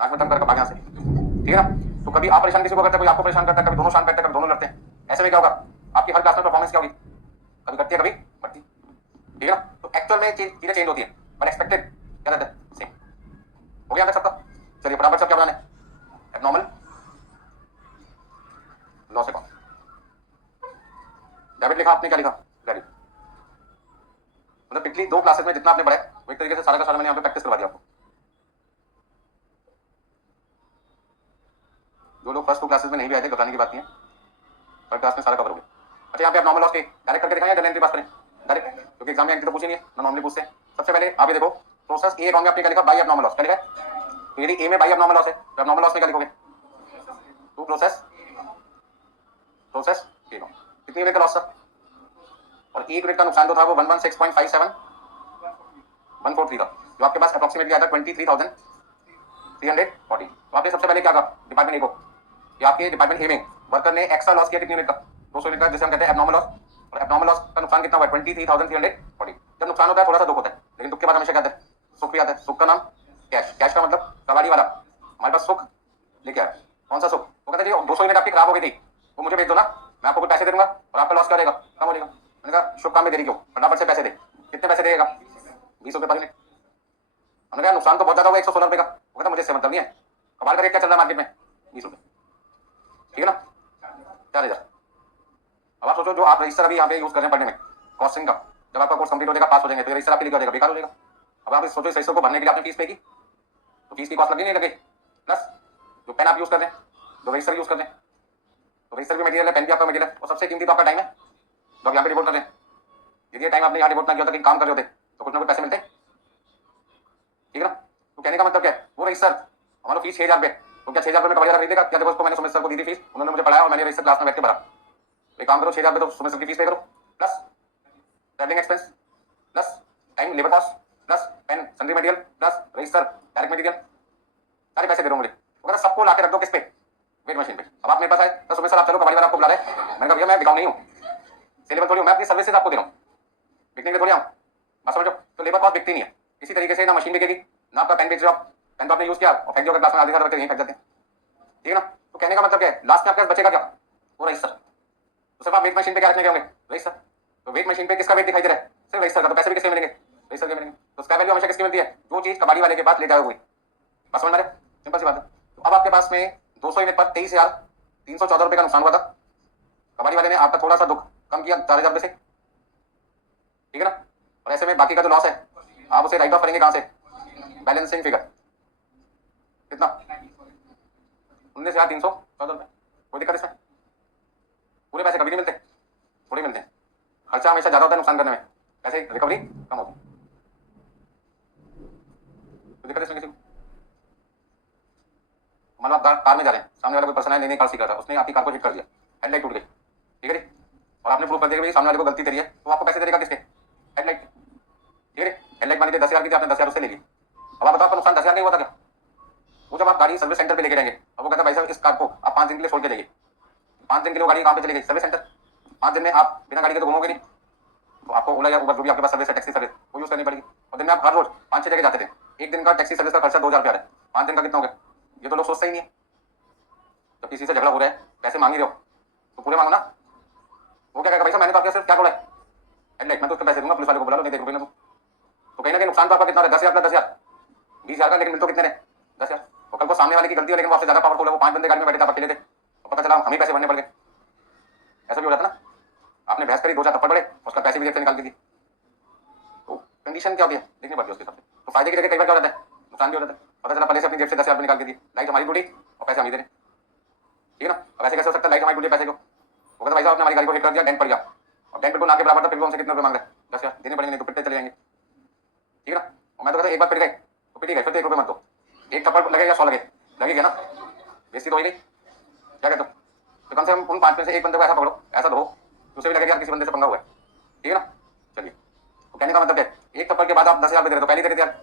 नाक में दम करके भाग यहाँ से, ठीक है ना? तो कभी आप परेशान किसी को करते हैं, कोई आपको परेशान करता है, कभी दोनों शांत करते हैं, कभी दोनों लड़ते हैं। ऐसे में क्या होगा? आपकी हर क्लास में परफॉर्मेंस क्या होगी? कभी घटती है कभी बढ़ती, ठीक है ना? तो एक्चुअल में चीजें चेंज होती है पर एक्सपेक्टेड क्या रहता है? सेम। हो गया सबका? चलिए फटाफट सब क्या बनाना है? Abnormal loss account. डेबिट लिखा आपने, क्या लिखा? क्रेडिट। मतलब पिछली 2 क्लासेस में जितना आपने पढ़ा वो एक तरीके से सारा का सारा मैंने यहाँ पे प्रैक्टिस करवा दिया आपको। जो लोग फर्स्ट 2 क्लासेस में नहीं भी आए थे घबराने की बात नहीं है, पर क्लास में सारा कवर हो गया। अच्छा यहाँ पे आप नॉर्मल लॉस के डायरेक्ट करके दिखाएं, जनरल एंट्री पास करें डायरेक्ट, क्योंकि एग्जाम में एंट्री तो पूछी नहीं है ना, नॉर्मली पूछते हैं। सबसे पहले आप ये देखो प्रोसेस ए अकाउंट में आपने क्या लिखा? बाई अब नॉर्मल लॉस। क्या लिखा है? तो यदि ए में बाई अब नॉर्मल लॉस है तो अब नॉर्मल लॉस में क्या लिखोगे? To process A account. कितनी यूनिट का लॉस था? और 1 यूनिट का नुकसान जो था वो 116.57143 था, जो आपके पास अप्रोक्सीमेटली आया था 23,340। तो आपने सबसे पहले क्या कहा डिपार्टमेंट ए को कि आपके डिपार्टमेंट ए में वर्कर ने एक्स्ट्रा लॉस किया कितनी यूनिट का? 200 यूनिट का, जिसे हम कहते हैं एबनॉर्मल लॉस। और एबनॉर्मल लॉस का नुकसान कितना हुआ? 23,340। जब नुकसान होता है थोड़ा सा दुख होता है, लेकिन दुख के बाद हमेशा क्या आता है? सुख भी आता है। सुख का नाम कैश। कैश का मतलब कबाड़ी वाला हमारे पास सुख लेके आया। कौन सा सुख? वो कहता है जी 200 यूनिट आपकी खराब हो गई थी, वो मुझे भेज दो ना, मैं आपको कुछ पैसे दे दूंगा और आपका लॉस क्या रहेगा? कम हो जाएगा। मैंने कहा शुभ काम में देरी क्यों, फटाफट से पैसे दे। कितने पैसे देगा? 20 रुपये पर यूनिट। हमने कहा नुकसान तो बहुत ज्यादा होगा 116 रुपये का। वो कहता मुझे इससे मतलब नहीं है, कबाड़ का रेट क्या चल रहा है मार्केट में? 20 रुपये। ठीक है ना, 4000। अब आप सोचो जो आप रजिस्टर अभी यहाँ पे यूज कर रहे हैं पढ़ने में कॉस्टिंग का, जब आपका कोर्स कंप्लीट हो जाएगा, पास हो जाएंगे, तो रजिस्टर आपके लिए क्या हो जाएगा? बेकार हो जाएगा। अब आप सोचो इस रजिस्टर को भरने के लिए आपने फीस पे की, तो फीस की कॉस्ट लगी नहीं लगे, प्लस जो पेन आप यूज कर रहे हैं, जो रजिस्टर यूज कर रहे हैं, तो रजिस्टर भी मटेरियल है, पेन भी आपका मटेरियल है, और सबसे कीमती तो आपका टाइम है जो आप यहाँ पे डिवोट कर रहे हैं। यदि टाइम आपने यहाँ डिवोट ना किया होता, कहीं काम कर रहे होते, तो कुछ ना कुछ पैसे मिलते। ठीक है ना, तो कहने का मतलब क्या है? वो रजिस्टर हमारा फीस 6000 रुपये, तो क्या 6000 रुपये में कबाड़ी खरीद देगा क्या? देखो उसको मैंने सुमित सर को दी थी फीस, उन्होंने मुझे पढ़ाया और मैंने रजिस्टर क्लास में बैठ के भरा। एक काम करो 6000 रुपये तो सुमित सर की फीस पे करो, plus travelling expense, plus time labour cost, plus pen sundry material, plus register direct material, सारे पैसे दे रहा हूँ मुझे। वो कहता सबको ला के रख दो किस पे? वेट मशीन पे। अब आप मेरे पास आए तो सुमित सर आप चलो कबाड़ी वाला आपको बुला रहे हैं। मैंने कहा भैया मैं बिकाऊ नहीं हूँ, लेबर थोड़ी हूँ, मैं अपनी सर्विसेज आपको दे रहा हूँ, बिकने के थोड़ी आऊँ, बस समझो। तो लेबर कॉस्ट बिकती नहीं है। इसी तरीके से ना मशीन बिकेगी ना आपका पेन बेच रहे हो, पेन तो आपने यूज किया और फेंक दिया क्लास में, आधे सारे बच्चे यहीं फेंक जाते हैं। ठीक है ना, तो कहने का मतलब क्या है? लास्ट में आपके पास बचेगा क्या? वो रजिस्टर। तो सिर्फ आप वेट मशीन पे क्या रखने के होंगे? रजिस्टर। तो वेट मशीन पे किसका वेट दिखाई दे रहा है? सिर्फ रजिस्टर का। तो पैसे भी किसके मिलेंगे? रजिस्टर के मिलेंगे। तो उसका वैल्यू हमेशा किसकी मिलती है? जो चीज कबाड़ी वाले के पास ले जाओ हुई। बस समझ में? सिंपल सी बात है। तो अब आपके पास में 200 यूनिट पर 23,314 रुपए का नुकसान हुआ था। कबाड़ी वाले ने आपका थोड़ा सा दुख कम किया 4000 रुपए से। ठीक है ना, और ऐसे में बाकी का जो लॉस है आप उसे राइट ऑफ करेंगे कहां से? बैलेंसिंग फिगर कितना? 19,314 रुपए। कोई दिक्कत इसमें? पूरे पैसे कभी नहीं मिलते, थोड़े मिलते हैं। खर्चा हमेशा ज्यादा होता है नुकसान करने में, पैसे रिकवरी कम होती है। कोई दिक्कत इसमें किसी को? मान लो आप कार में जा रहे हैं, सामने वाला कोई पर्सन है, नई नई कार सीख रहा था, उसने आपकी कार को हिट कर दिया, हेडलाइट टूट गई। ठीक है, और आपने प्रूफ कर दिया कि सामने वाले को गलती तेरी है, तो आपको पैसे देगा किसके? हेडलाइट। ठीक है, हेडलाइट मान लीजिए 10,000 की थी, आपने 10,000 उससे ले ली। अब आप बताओ आपका नुकसान 10,000 नहीं हुआ था क्या? वो जब आप गाड़ी सर्विस सेंटर पे लेके जाएंगे, अब वो कहता है भाई साहब इस कार को आप 5 दिन के लिए छोड़ के जाइए। 5 दिन के लिए गाड़ी कहाँ पे चली गई? Service centre. 5 दिन में आप बिना गाड़ी के तो घूमोगे नहीं, तो आपको ओला या उबर जो भी आपके पास सर्विस है, टैक्सी सर्विस, वो यूज करनी पड़ेगी। और दिन में आप हर रोज 5-6 जगह जाते थे, एक दिन का टैक्सी सर्विस का खर्चा 2,000 रुपया है, 5 दिन का कितना हो गया? ये तो लोग सोचते ही नहीं है। जब किसी से झगड़ा हो रहा है, पैसे मांग ही रहे हो, तो पूरे मांगो ना। वो क्या कहेगा? भाई साहब मैंने तो आपके सिर्फ क्या बोला है? हेडलाइट। मैं तो उसके पैसे दूंगा, पुलिस वाले को बुला लो, नहीं देखोगे ना तो कहीं ना कहीं नुकसान तो आपका कितना है? 10,000 प्लस 10,000, 20,000 का, लेकिन मिल तो कितने रहे? 10,000। और कल को सामने वाले की गलती है, लेकिन वो आपसे ज्यादा पावरफुल है, वो 5 बंदे गाड़ी में बैठे थे, आप अकेले थे, और पता चला हमें पैसे भरने पड़ गए। ऐसा भी हो जाता ना, आपने बहस करी, 2-4 थप्पड़ पड़े, उसका पैसे भी जेब से निकाल के दी। तो कंडीशन क्या होती है देखनी पड़ती है उसके हिसाब से। तो फायदे की जगह कई बार क्या हो जाता है? नुकसान भी हो जाता है। पता चला पहले से अपनी जेब से 10,000 निकाल के दी, लाइट हमारी टूटी और पैसे हम ही दे रहे। ठीक है ना, अब ऐसे कैसे हो सकता है? लाइट हमारी टूटी, पैसे को वो कहता भाई साहब आपने हमारी गाड़ी को हिट कर दिया, डेंट पड़ गया, और डेंट बिल्कुल ना के बराबर था, फिर भी हमसे कितने रुपए मांग रहे हैं? 10,000 देने पड़ेंगे, नहीं तो पिटते चले जाएंगे। ठीक है ना, और मैं तो कहता एक बार पिट गए तो पिट ही गए, फिर तो 1 रुपये मत दो। एक थप्पड़ लगेगा 100 लगेगा ना, बेइज्जती तो हो गई। क्या कहते हो? तो कम से कम उन 5 में से एक बंदे को ऐसा पकड़ो, ऐसा धो, उसे भी लगेगा यार किसी बंदे से पंगा हुआ है। ठीक है ना, चलिए। तो कहने का मतलब क्या है? एक थप्पड़ के बाद आप 10,000 दे रहे, तो पहले दे रहे थे यार,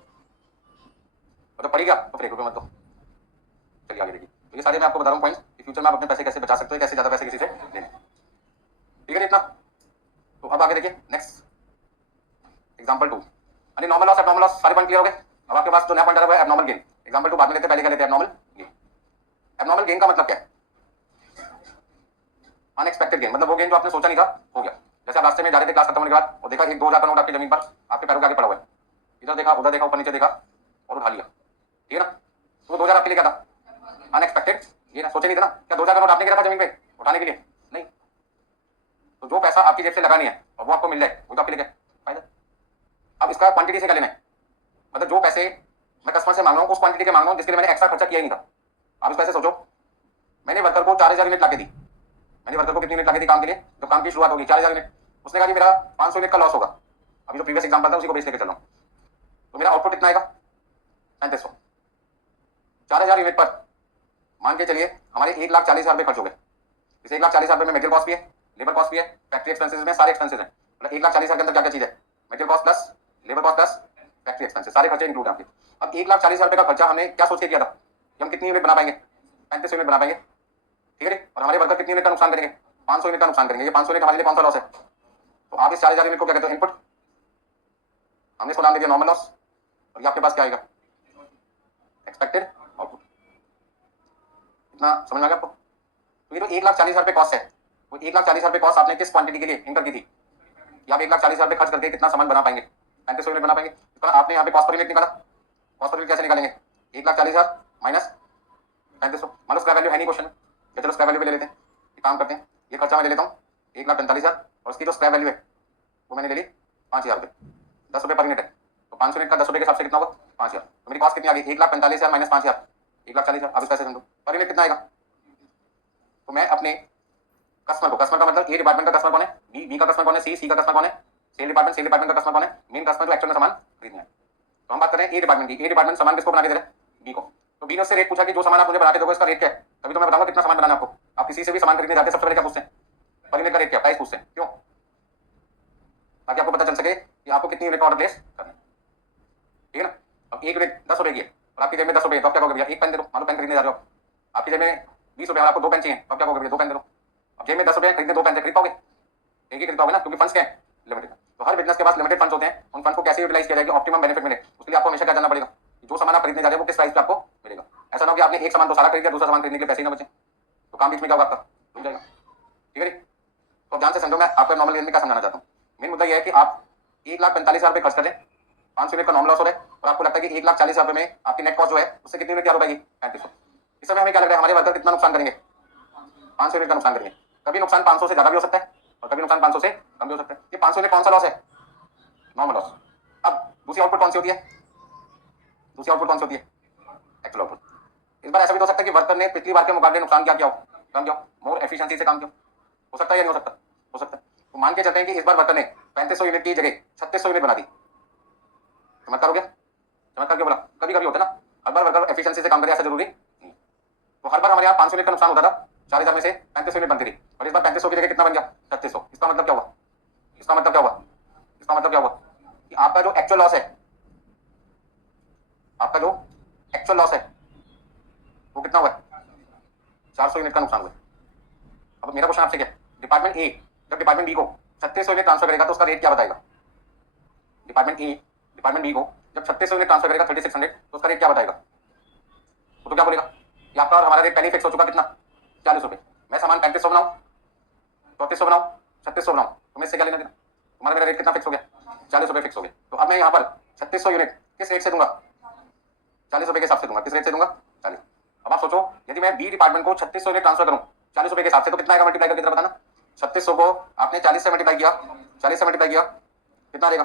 तो पड़ी गया तो फिर 1 रुपये मत दो। चलिए आगे देखिए। तो ये सारे मैं आपको बता रहा हूँ पॉइंट्स, फ्यूचर में आप अपने पैसे कैसे बचा सकते हो, कैसे ज्यादा पैसे किसी से लेने। ठीक है इतना। तो अब आगे देखिए नेक्स्ट एग्जांपल 2, यानी नॉर्मल लॉस, एबनॉर्मल लॉस, सारे पॉइंट क्लियर हो गए। अब आपके पास जो नया पॉइंट आ रहा है एबनॉर्मल गेन। एग्जांपल 2 बाद में लेते हैं, पहले क्या लेते हैं? Abnormal gain. एबनॉर्मल गेन का मतलब क्या है? अनएक्सपेक्टेड गेन, मतलब वो गेन जो आपने सोचा नहीं था हो गया। जैसे आप रास्ते में जा रहे थे क्लास खत्म होने के बाद और देखा एक 2,000 का नोट आपकी जमीन पर आपके पैरों के आगे पड़ा हुआ है, इधर देखा उधर देखा ऊपर नीचे देखा और उठा लिया। ठीक है ना, तो 2,000 आपके लिए क्या था? अनएक्सपेक्टेड गेन है। सोचे नहीं था ना, क्या 2,000 का नोट आपने गिरा था जमीन पे उठाने के लिए? नहीं। तो जो पैसा आपकी जेब से लगानी है और वो आपको मिल जाए, वो तो आपके लिए क्या फायदा। अब इसका क्वांटिटी से क्या लेना है? मतलब जो पैसे मैं कस्टमर से मांग रहा हूँ उस क्वांटिटी के मांग रहा हूँ जिसके लिए मैंने एक्स्ट्रा खर्चा किया ही नहीं था। आप इस पैसे सोचो, मैंने वर्कर को 4,000 यूनिट लाके दी, मैंने वर्कर को कितनी यूनिट लाके दी काम के लिए? जो काम की शुरुआत होगी 4,000 यूनिट, उसने कहा कि मेरा 500 यूनिट का लॉस होगा। अभी जो प्रीवियस एग्जांपल था उसी को बेस लेके चल रहा हूँ। तो मेरा आउटपुट कितना आएगा? 3500। 4,000 यूनिट पर मान के चलिए हमारे 1,40,000 रुपए खर्च हो गए। इस 1,40,000 रुपए में मटेरियल कॉस्ट भी है, लेबर कॉस्ट भी है, फैक्ट्री एक्सपेंसेस में सारे एक्सपेंसेस हैं। मतलब 1,40,000 के अंदर क्या क्या चीज है? Material cost plus labour cost plus factory expenses, सारे खर्चे इंक्लूड है आपके। अब 1,40,000 रुपए का खर्चा हमने क्या सोच के किया था कि हम कितनी यूनिट बना पाएंगे? 35 यूनिट बना पाएंगे। ठीक है, और हमारे वर्कर कितनी यूनिट का नुकसान करेंगे? 500 यूनिट का नुकसान करेंगे। ये 500 यूनिट हमारे लिए कौन सा लॉस है? तो आप इस 4,000 यूनिट को क्या कहते हो? इनपुट। हमने इसको नाम दे दिया नॉर्मल लॉस, और ये आपके पास क्या आएगा, एक्सपेक्टेड आउटपुट। इतना समझ में आ गया आपको? तो ये तो 1,40,000 रुपये कॉस्ट है, वो 1,40,000 रुपये कॉस्ट आपने किस क्वांटिटी के लिए इंकर की थी, या आप 1,40,000 रुपये खर्च करके कितना सामान बना पाएंगे, 3500 यूनिट बना पाएंगे। तो आपने यहाँ पे कॉस्ट पर यूनिट निकाला, कॉस्ट पर यूनिट कैसे निकालेंगे, 1,40,000 माइनस 3500, मान लो स्क्रैप वैल्यू है नहीं क्वेश्चन में, चलो स्क्रैप वैल्यू पे ले लेते हैं, ये काम करते हैं, ये खर्चा मैं ले लेता हूँ 1,45,000, और उसकी जो स्क्रैप वैल्यू है वो मैंने ले ली 5,000 रुपये, 10 रुपये पर यूनिट है, तो 500 यूनिट का 10 रुपये के हिसाब से कितना होगा, 5,000। तो मेरी कॉस्ट कितनी आ गई, 1,45,000 माइनस 5,000, 1,40,000। अब इस पैसे समझो पर यूनिट कितना आएगा, तो मैं अपने कस्टमर को, कस्टमर का मतलब ए डिपार्टमेंट का कस्टमर कौन है, बी का कस्टमर कौन है, सी का कस्टमर कौन है, सेल डिपार्टमेंट का कस्टमर कौन है, मेन कस्टमर जो एक्चुअल में सामान खरीदना है। तो हम बात कर रहे हैं ए डिपार्टमेंट की, ए डिपार्टमेंट सामान किसको बना के दे रहे हैं, बी को। तो बी ने उससे रेट पूछा कि जो सामान आप मुझे बना के दोगे इसका रेट क्या है, तभी तो मैं बताऊंगा कितना सामान बनाना है आपको। आप किसी से भी सामान खरीदने जाते हैं सबसे पहले क्या पूछते हैं, पर यूनिट का रेट क्या, प्राइस पूछते हैं, क्यों, ताकि आपको पता चल सके कि आपको कितनी यूनिट का ऑर्डर प्लेस करना है, ठीक है ना। अब एक यूनिट 10 रुपए की है और आपकी जेब में 10 रुपए, तो आप क्या कहोगे, भैया एक पेन दे दो, मान लो पेन खरीदने जा रहे हो, आपकी जेब में 20 रुपए और आपको 2 पेन चाहिए, तो आप क्या कहोगे, भैया 2 पेन दे दो। अब जेब में 10 रुपए खरीदने 2 पेन से खरीद पाओगे, एक ही खरीद पाओगे ना, क्योंकि फंड्स क्या है, लिमिटेड। तो हर बिजनेस के पास लिमिटेड फंड्स होते हैं, उन फंड को कैसे यूटिलाइज किया जाएगा, ऑप्टिमम बेनिफिट मिले, उसके लिए आपको हमेशा क्या जानना पड़ेगा, जो सामान आप खरीदने जा रहे हो वो किस प्राइस पे आपको मिलेगा। ऐसा ना हो कि आपने एक सामान तो सारा खरीद लिया, दूसरा सामान खरीदने के लिए पैसे ही ना बचे, तो काम बीच में क्या होगा, आपका रुक जाएगा, ठीक है। तो ध्यान से समझो, मैं आपको नॉर्मल गेम में क्या समझाना चाहता हूँ। मेन मुद्दा यह है कि आप 1,45,000 रुपये खर्च करें, 500 यूनिट का नॉर्मल लॉस हो रहा है, और आपको लगता है कि 1,40,000 रुपये में आपकी नेट कॉस्ट जो है उससे कितनी यूनिट तैयार हो पाएगी, 3500। इस समय हमें क्या लग रहा है, हमारे वर्कर कितना नुकसान करेंगे, 500 यूनिट का नुकसान करेंगे। कभी नुकसान 500 से ज्यादा भी हो सकता है और कभी नुकसान 500 से कम भी हो सकता है। ये 500 यूनिट कौन सा लॉस है, नॉर्मल लॉस। अब दूसरी आउटपुट कौन सी होती है, दूसरी आउटपुट कौन सी होती है, एक्चुअल आउटपुट। इस बार ऐसा भी हो सकता है कि वर्कर ने पिछली बार के मुकाबले नुकसान क्या किया हो, कम किया हो, मोर एफिशिएंसी से काम किया हो सकता है या नहीं हो सकता, हो सकता है। तो मान के चलते हैं कि इस बार वर्कर ने 3500 यूनिट की जगह 3600 यूनिट बना दी, चमत्कार हो गया, चमत्कार क्यों बोला, कभी कभी होता है ना, हर बार वर्कर एफिशिएंसी से काम करे ऐसा जरूरी नहीं। तो हर बार हमारे यहाँ 500 यूनिट का नुकसान होता था, 4,000 में से 3500 यूनिट बनती थी, और इस बार 3500 की जगह कितना बन गया, 3600। इसका मतलब क्या हुआ, इसका मतलब क्या हुआ, इसका मतलब क्या हुआ कि आपका जो एक्चुअल लॉस है, आपका जो एक्चुअल लॉस है वो कितना हुआ, 400 यूनिट का नुकसान हुआ। अब मेरा क्वेश्चन आपसे क्या है, डिपार्टमेंट ए जब डिपार्टमेंट बी को 3600 यूनिट ट्रांसफर करेगा तो उसका रेट क्या बताएगा, डिपार्टमेंट ए डिपार्टमेंट बी को जब 3600 यूनिट ट्रांसफर करेगा 3600, तो उसका रेट क्या बताएगा, वो तो क्या बोलेगा कि आपका और हमारा रेट पहले फिक्स हो चुका कितना, 40 रुपए। मैं सामान 3500 बनाऊं, 3400 बनाऊं, 3600 बनाऊं, तुम्हें इससे क्या लेना देना, तुम्हारा मेरा रेट कितना फिक्स हो गया, 40 रुपए फिक्स हो गया। तो अब मैं यहाँ पर 3600 यूनिट किस रेट से दूंगा, 40 रुपए के हिसाब से दूंगा, किस रेट से दूंगा, 40। अब आप सोचो यदि मैं बी डिपार्टमेंट को 3600 यूनिट ट्रांसफर करूं 40 रुपए के हिसाब से, तो कितना आएगा मल्टीप्लाई करके जरा बताना। 3600 को आपने 40 से मल्टीप्लाई किया, 40 से मल्टीप्लाई किया कितना देगा,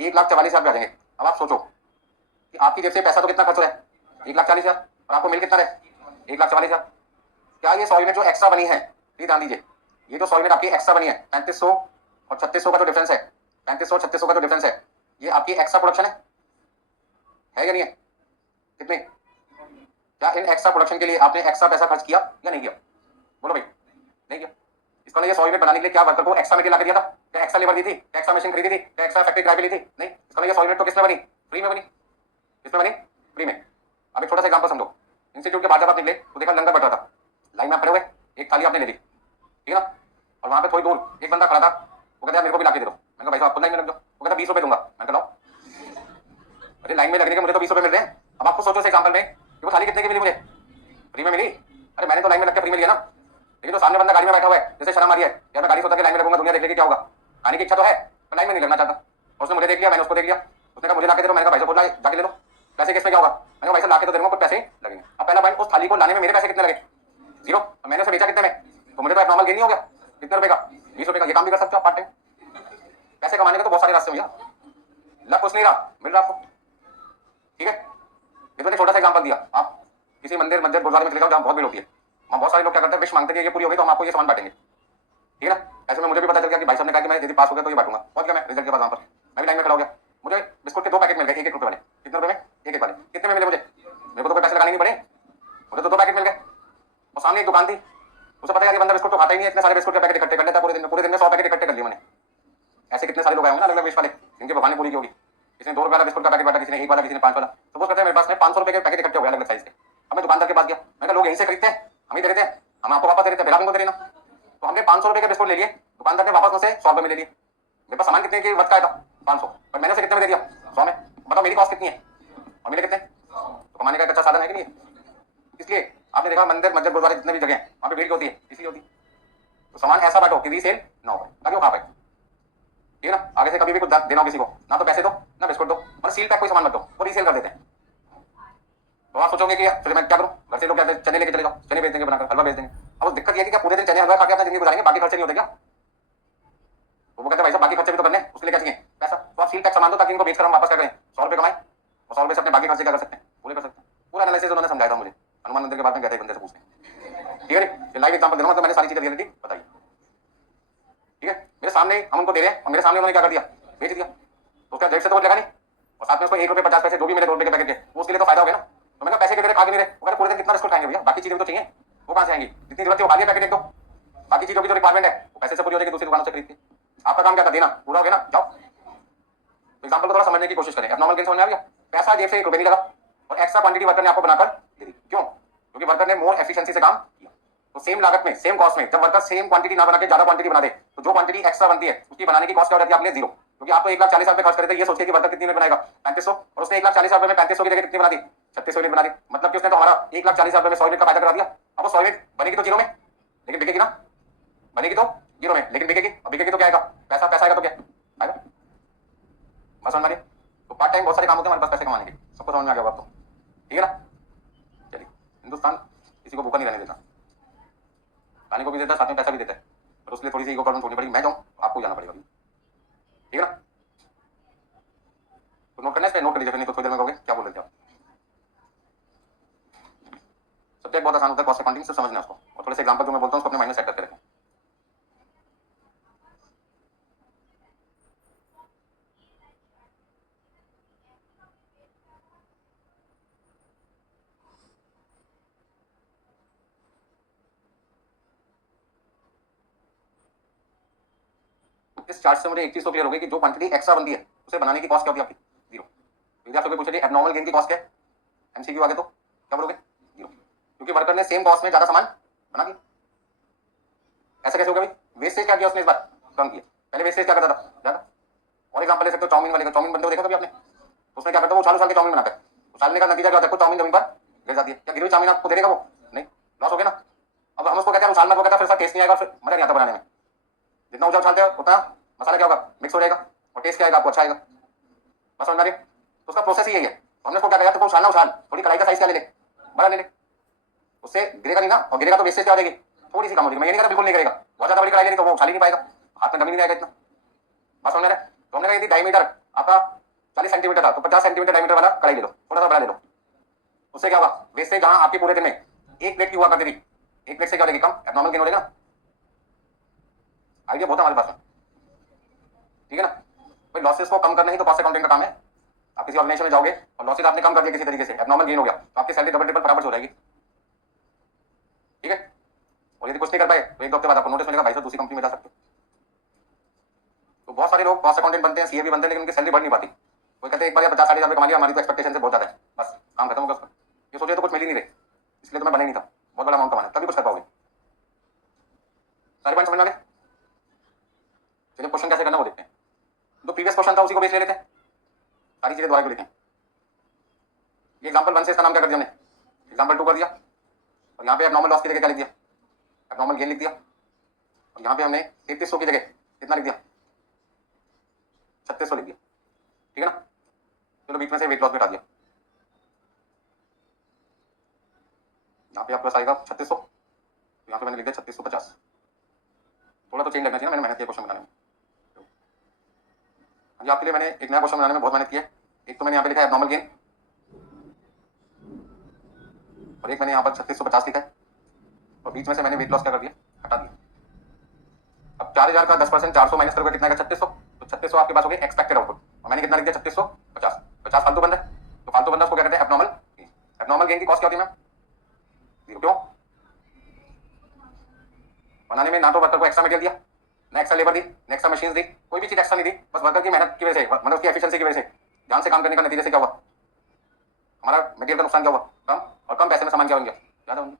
1,44,000 आ जाएंगे। अब आप सोचो कि आपकी जेब से पैसा तो कितना खर्च हो रहा है, 1,40,000, और आपको मिल कितना रहे, 1,44,000। क्या ये 100 यूनिट जो एक्स्ट्रा बनी है, ये ध्यान दीजिए, ये जो 100 यूनिट आपकी एक्स्ट्रा बनी है, 3500 और 3600 का जो डिफरेंस है, 3500 और 3600 का जो डिफरेंस है, ये आपकी एक्स्ट्रा प्रोडक्शन है या नहीं है, कितने, क्या इन एक्स्ट्रा प्रोडक्शन के लिए आपने एक्स्ट्रा पैसा खर्च किया या नहीं किया, बोलो भाई, नहीं किया। इसका ये 100 यूनिट बनाने के लिए क्या वर्कर को एक्स्ट्रा मटेरियल ला दिया था, क्या एक्स्ट्रा लेबर दी थी, क्या एक्स्ट्रा मशीन खरीदी थी, क्या एक्स्ट्रा फैक्ट्री किराए पे ली थी, नहीं। इसका ये 100 यूनिट तो किसमें बनी, फ्री में बनी, किसमें बनी, फ्री में। अब एक छोटा सा एग्जांपल समझो, इंस्टीट्यूट के बाद जब आप निकले तो देखा लंगर बट रहा था, लाइन में आप खड़े हुए, एक थाली आपने ले ली, ठीक है ना, और वहां पे थोड़ी दूर एक बंदा खड़ा था, वो कहता मेरे को भी ला के दे दो। मैंने कहा भाई साहब आपको लाइन में लग जाओ, वो कहता 20 रुपए दूंगा। मैंने कहा लाओ, अरे लाइन में लगने के मुझे तो 20 रुपए मिल रहे हैं। अब आपको सोचो इस एग्जांपल में कि वो थाली कितने की मिली, मुझे फ्री में मिली, अरे मैंने तो लाइन में लग के फ्री में लिया ना। लेकिन तो सामने बंदा गाड़ी में बैठा हुआ है, जैसे शर्म आ रही है यार, मैं गाड़ी सोचा के लाइन में लगूंगा, दुनिया देख लेगी क्या होगा, खाने की इच्छा तो है पर लाइन में नहीं लगना चाहता। उसने मुझे देख लिया, मैंने उसको देख लिया, उसने कहा मुझे ला के दे दो। मैंने कहा भाई साहब बोला जाके ले लो, पैसे किसमें क्या होगा, मैंने कहा भाई साहब ला के तो दे दूंगा, कुछ पैसे लगेंगे। अब पहला पॉइंट, उस थाली को लाने में मेरे पैसे कितने लगे, 0, मैंने उसे बेचा कितने में, तो मुझे तो नॉर्मल गेन नहीं हो गया, कितने रुपए का, 20 रुपए का। ये काम भी कर सकते हो आप पार्ट टाइम, पैसे कमाने के तो बहुत सारे रास्ते भैया, लग कुछ नहीं रहा, मिल रहा आपको, ठीक है। ये तो छोटा सा एग्जांपल दिया। आप किसी मंदिर मस्जिद गुरुद्वारे में चले जाओ जहाँ बहुत भीड़ होती है, वहाँ बहुत सारे लोग क्या करते हैं, विश मांगते हैं ये पूरी हो गई तो हम आपको ये सामान बांटेंगे, ठीक है ना। ऐसे में मुझे भी पता चल गया कि भाई साहब ने कहा कि मैं यदि पास हो गया तो ये बांटूंगा। पहुंच गया मैं रिजल्ट के बाद वहाँ पर, मैं भी लाइन में खड़ा हो गया, मुझे बिस्कुट के 2 पैकेट मिल गए, 1-1 रुपए वाले। कितने रुपए में, 1-1 वाले। कितने में मिले मुझे, मेरे को तो कोई पैसे लगाने नहीं पड़े, मुझे तो 2 पैकेट मिल गए। और सामने एक दुकान थी, उसे पता है कि बंदा बिस्कुट तो खाता ही नहीं है, इतने सारे बिस्कुट के पैकेट इकट्ठे कर लेता है पूरे दिन में 100 पैकेट इकट्ठे कर लिए मैंने। ऐसे कितने सारे लोग आए होंगे ना अलग अलग विश वाले, जिनकी भगवान पूरी की होगी। किसी ने 2 रुपए वाला बिस्कुट का पैकेट बांटा, किसी ने 1 वाला, किसी ने 5 वाला। सपोज करते हैं मेरे पास में 500 रुपए के पैकेट इकट्ठे हो गए अलग अलग साइज के। अब मैं दुकानदार के पास गया, मैं कहा लोग यहीं से खरीदते हैं, हम ही दे देते हैं, हम आपको वापस दे देते हैं, बिना को दे देना। तो हमने 500 रुपए के बिस्कुट ले लिए, दुकानदार ने वापस मुझसे 100 रुपए में ले लिए। मेरे पास सामान कितने की वक्त का था, 500, पर मैंने उसे कितने में दे दिया, 100 में बताओ मेरी कॉस्ट कितनी है और मेरे कितने, तो कमाने का एक अच्छा साधन है कि नहीं है? इसलिए आपने देखा मंदिर मस्जिद गुरुद्वारे जितने भी जगह हैं वहां पे भीड़ होती है, इसलिए होती है। तो सामान ऐसा बांटो कि रीसेल ना हो पाए ताकि वो खा पाए, ठीक है ना। आगे से कभी भी कुछ देना हो किसी को, ना तो पैसे दो ना बिस्कुट दो, मतलब सील पैक कोई सामान मत दो, वो रीसेल कर देते हैं। तो आप सोचोगे कि फिर मैं क्या करूं, घर से लोग कहते हैं चने लेके चले जाओ, चने बेच देंगे बनाकर, हलवा बेच देंगे। अब वो दिक्कत ये है कि क्या पूरे दिन चने हलवा खा के अपना जिंदगी गुजारेंगे, बाकी खर्चे नहीं होते क्या? तो वो कहते हैं भाई साहब बाकी खर्चे भी तो करने, उसके लिए क्या चाहिए पैसा, तो आप सील पैक सामान दो ताकि इनको बेचकर हम वापस क्या करें, 100 रुपये कमाएं और 100 रुपये से अपने बाकी खर्चे क्या कर सकते हैं, पूरे कर सकते हैं। पूरा एनालिसिस उन्होंने समझाया था मुझे, हनुमान मंदिर के बारे में कहते हैं बंदे से पूछते हैं, ठीक है। लाइव एग्जाम्पल दे रहा हूं, मतलब मैंने सारी चीजें रियलिटी बताई, ठीक है। मेरे सामने हम उनको दे रहे हैं और मेरे सामने उन्होंने क्या कर दिया, बेच दिया। तो उसका जेब से तो कुछ लगा नहीं, और साथ में उसको 1 रुपये 50 पैसे जो भी मेरे 2 रुपये के पैकेट के, वो उसके लिए तो फायदा हो गया ना। तो मैंने पैसे के दे खा के नहीं रहे, वो कहते पूरे दिन कितना बिस्कुट खाएंगे भैया, बाकी चीजें भी तो चाहिए, वो कहां से आएंगी, जितनी जरूरत है वो खा लिया पैकेट एक दो, बाकी चीजों की जो रिक्वायरमेंट है वो पैसे से पूरी हो जाएगी दूसरी दुकानों से खरीद के। आपका काम क्या था, देना, पूरा हो गया ना, जाओ। एग्जाम्पल को थोड़ा समझने की कोशिश करें, एब्नॉर्मल गेन समझ में आ गया, पैसा जेब से 1 रुपये नहीं लगा और एक्स्ट्रा क्वांटिटी वर्कर ने आपको बनाकर दे दी, क्यों? क्योंकि वर्कर ने मोर एफिशिएंसी से काम किया। तो सेम लागत में सेम कॉस्ट में जब वर्कर सेम क्वांटिटी ना बना के ज्यादा क्वांटिटी बना दे, तो जो क्वांटिटी एक्स्ट्रा बनती है उसकी बनाने की कॉस्ट क्या हो जाती है आपके लिए, 0। क्योंकि आप तो 1,40,000 रुपये खर्च करे थे ये सोच के कि वर्कर कितनी में बनाएगा, 3500, और उसने 1,40,000 रुपये में 3500 की जगह कितनी बना दी, 3600 यूनिट बना दी। मतलब कि उसने तो हमारा 1,40,000 रुपये में 100 यूनिट का फायदा करा दिया। अब वो 100 यूनिट बनेगी तो 0 में, लेकिन बिकेगी ना, बनेगी तो 0 में लेकिन बिकेगी, और बिकेगी तो क्या आएगा, पैसा, पैसा आएगा तो क्या आएगा, बस समझ में। तो पार्ट टाइम बहुत सारे काम होते हैं हमारे पास पैसे कमाने के, सबको समझ में आ गया आपको, ठीक है ना। चलिए, हिंदुस्तान किसी को भूखा नहीं रहने देता, खाने को भी देता है, साथ में पैसा भी देता है, पर उसके लिए थोड़ी सी ईगो प्रॉब्लम होनी पड़ेगी, मैं जाऊँ आपको जाना पड़ेगा, ठीक है ना। तो नोट करना है, इस पे नोट कर लीजिए, नहीं तो थोड़ी देर में कहोगे क्या बोल रहे थे आप। सब्जेक्ट बहुत आसान होता है, कॉस्ट अकाउंटिंग से समझना उसको, और थोड़े से एग्जांपल जो मैं बोलता हूँ उसको अपने माइंड में सेट करके रखें। इस चार्ट से मुझे एक चीज तो क्लियर हो गई कि जो क्वांटिटी एक्स्ट्रा बनती है उसे बनाने की कॉस्ट क्या होती है आपकी, 0। यदि आप पूछे एब्नॉर्मल गेन की कॉस्ट क्या है, एमसीक्यू आगे तो क्या बोलोगे, 0, क्योंकि वर्कर ने सेम कॉस्ट में ज्यादा सामान बना दिया। ऐसा कैसे हो गया भाई, वेस्टेज क्या किया उसने इस बार, कम किया। पहले वेस्टेज क्या करता था, ज्यादा। और एग्जांपल ले सकते हो चाउमीन वाले का, चाउमीन बनते हुए देखा कभी आपने, तो उसमें क्या करता है वो उछाल उछाल के चाउमीन बनाता है, उछालने का नतीजा क्या होता है, कुछ चाउमीन जमीन पर गिर जाती है, क्या गिरी हुई चाउमीन आपको दे देगा वो, नहीं, लॉस हो गया ना। अब हम उसको कहते हैं उछालना, वो कहता है फिर टेस्ट नहीं आएगा, फिर मजा नहीं आता बनाने में। जितना ऊंचा उछालते हैं उतना मसाला क्या होगा, मिक्स हो जाएगा और टेस्ट क्या आएगा आपको, अच्छा आएगा, बस समझ रहे। तो उसका प्रोसेस ही है। तो हमने उसको क्या कहा, तो उछालना उछाल, थोड़ी कढ़ाई का साइज क्या ले ले, बड़ा ले ले, उससे गिरेगा नहीं ना, और गिरेगा तो वेस्टेज क्या हो जाएगी, थोड़ी सी कम हो जाएगी। मैं ये नहीं कह रहा बिल्कुल नहीं करेगा, बहुत ज्यादा बड़ी कढ़ाई लेनी तो वो उछाल ही नहीं पाएगा, हाथ में जमीन नहीं आएगा इतना, बस समझ रहे। तो हमने कहा यदि डायमीटर आपका 40 सेंटीमीटर था तो 50 सेंटीमीटर डायमीटर वाला कढ़ाई ले लो, थोड़ा सा बड़ा ले लो। उससे क्या होगा, वेस्टेज जहां आपकी पूरे दिन में 1 प्लेट की हुआ करती थी, 1 प्लेट से क्या हो जाएगी, कम, एब्नॉर्मल गेन हो जाएगा। आइडिया बहुत है हमारे पास में, ठीक है ना। भाई लॉसेस को कम करना ही तो कॉस्ट अकाउंटिंग का काम है। आप किसी ऑर्गेनाइजेशन में जाओगे और लॉसेस आपने कम कर दिया किसी तरीके से, एब्नॉर्मल गेन हो गया, तो आपकी सैलरी डबल ट्रिपल बराबर हो जाएगी, ठीक है। और यदि कुछ नहीं कर पाए तो 1 हफ्ते बाद आपको नोटिस मिलेगा, भाई साहब दूसरी कंपनी में जा सकते हो। तो बहुत सारे लोग कॉस्ट अकाउंटेंट बनते हैं, सीए भी बनते हैं, लेकिन उनकी सैलरी बढ़ नहीं पाती। कोई कहते हैं एक बार या 50-60 हज़ार कमा लिया, हमारी तो एक्सपेक्टेशन से बहुत ज्यादा है, बस काम खत्म होगा उसका। ये सोचिए तो कुछ मिल ही नहीं रहे, इसलिए तो मैं बने नहीं था, बहुत बड़ा अमाउंट कमाना, तभी कुछ कर पाओगे। सारे पॉइंट समझ में आ गए। चलिए क्वेश्चन कैसे करना वो देखते हैं। जो प्रीवियस क्वेश्चन था उसी को बेस ले लेते हैं, सारी चीजें दोबारा क्यों लिखें। ये एग्जांपल 1 से इसका नाम क्या कर दिया हमने, एग्जांपल 2 कर दिया, और यहाँ पे एब्नॉर्मल लॉस की जगह क्या लिख दिया, एब्नॉर्मल गेन लिख दिया, और यहाँ पे हमने 3300 की जगह कितना लिख दिया, 3600 लिख दिया, ठीक है ना। चलो बीच में से वेट लॉस घटा दिया, यहाँ पे आपके पास आएगा 3600, यहाँ पे मैंने लिख दिया 3650। थोड़ा तो चेंज लगना चाहिए ना, मैंने मेहनत किया क्वेश्चन बनाने में। हाँ आपके लिए मैंने एक नया क्वेश्चन बनाने में बहुत मेहनत की है। एक तो मैंने यहाँ पे लिखा है एब्नॉर्मल गेन, और एक मैंने यहाँ पर 3650 लिखा है, और बीच में से मैंने वेट लॉस क्या कर दिया, हटा दिया। अब 4000 का 10% 400 माइनस करोगे कितना आएगा, 3600। तो 3600 आपके पास हो गया एक्सपेक्टेड आउटपुट, और मैंने कितना लिख दिया 3650, 50 फालतू बन रहा है। तो फालतू बंदा उसको क्या कहते हैं, एब्नॉर्मल गेन। एब्नॉर्मल गेन की कॉस्ट क्या होती है मैम, 0। क्यों, बनाने में ना तो वर्कर को एक्स्ट्रा मटेरियल दिया, ना एक्स्ट्रा लेबर दी, ना एक्स्ट्रा मशीन दी, कोई भी चीज एक्स्ट्रा नहीं दी, बस वर्कर की मेहनत की वजह से, मतलब उसकी एफिशिएंसी की वजह से, ध्यान से काम करने का नतीजे से क्या हुआ, हमारा मटेरियल का नुकसान क्या हुआ, कम, और कम पैसे में सामान क्या बन गया, ज्यादा बन गया,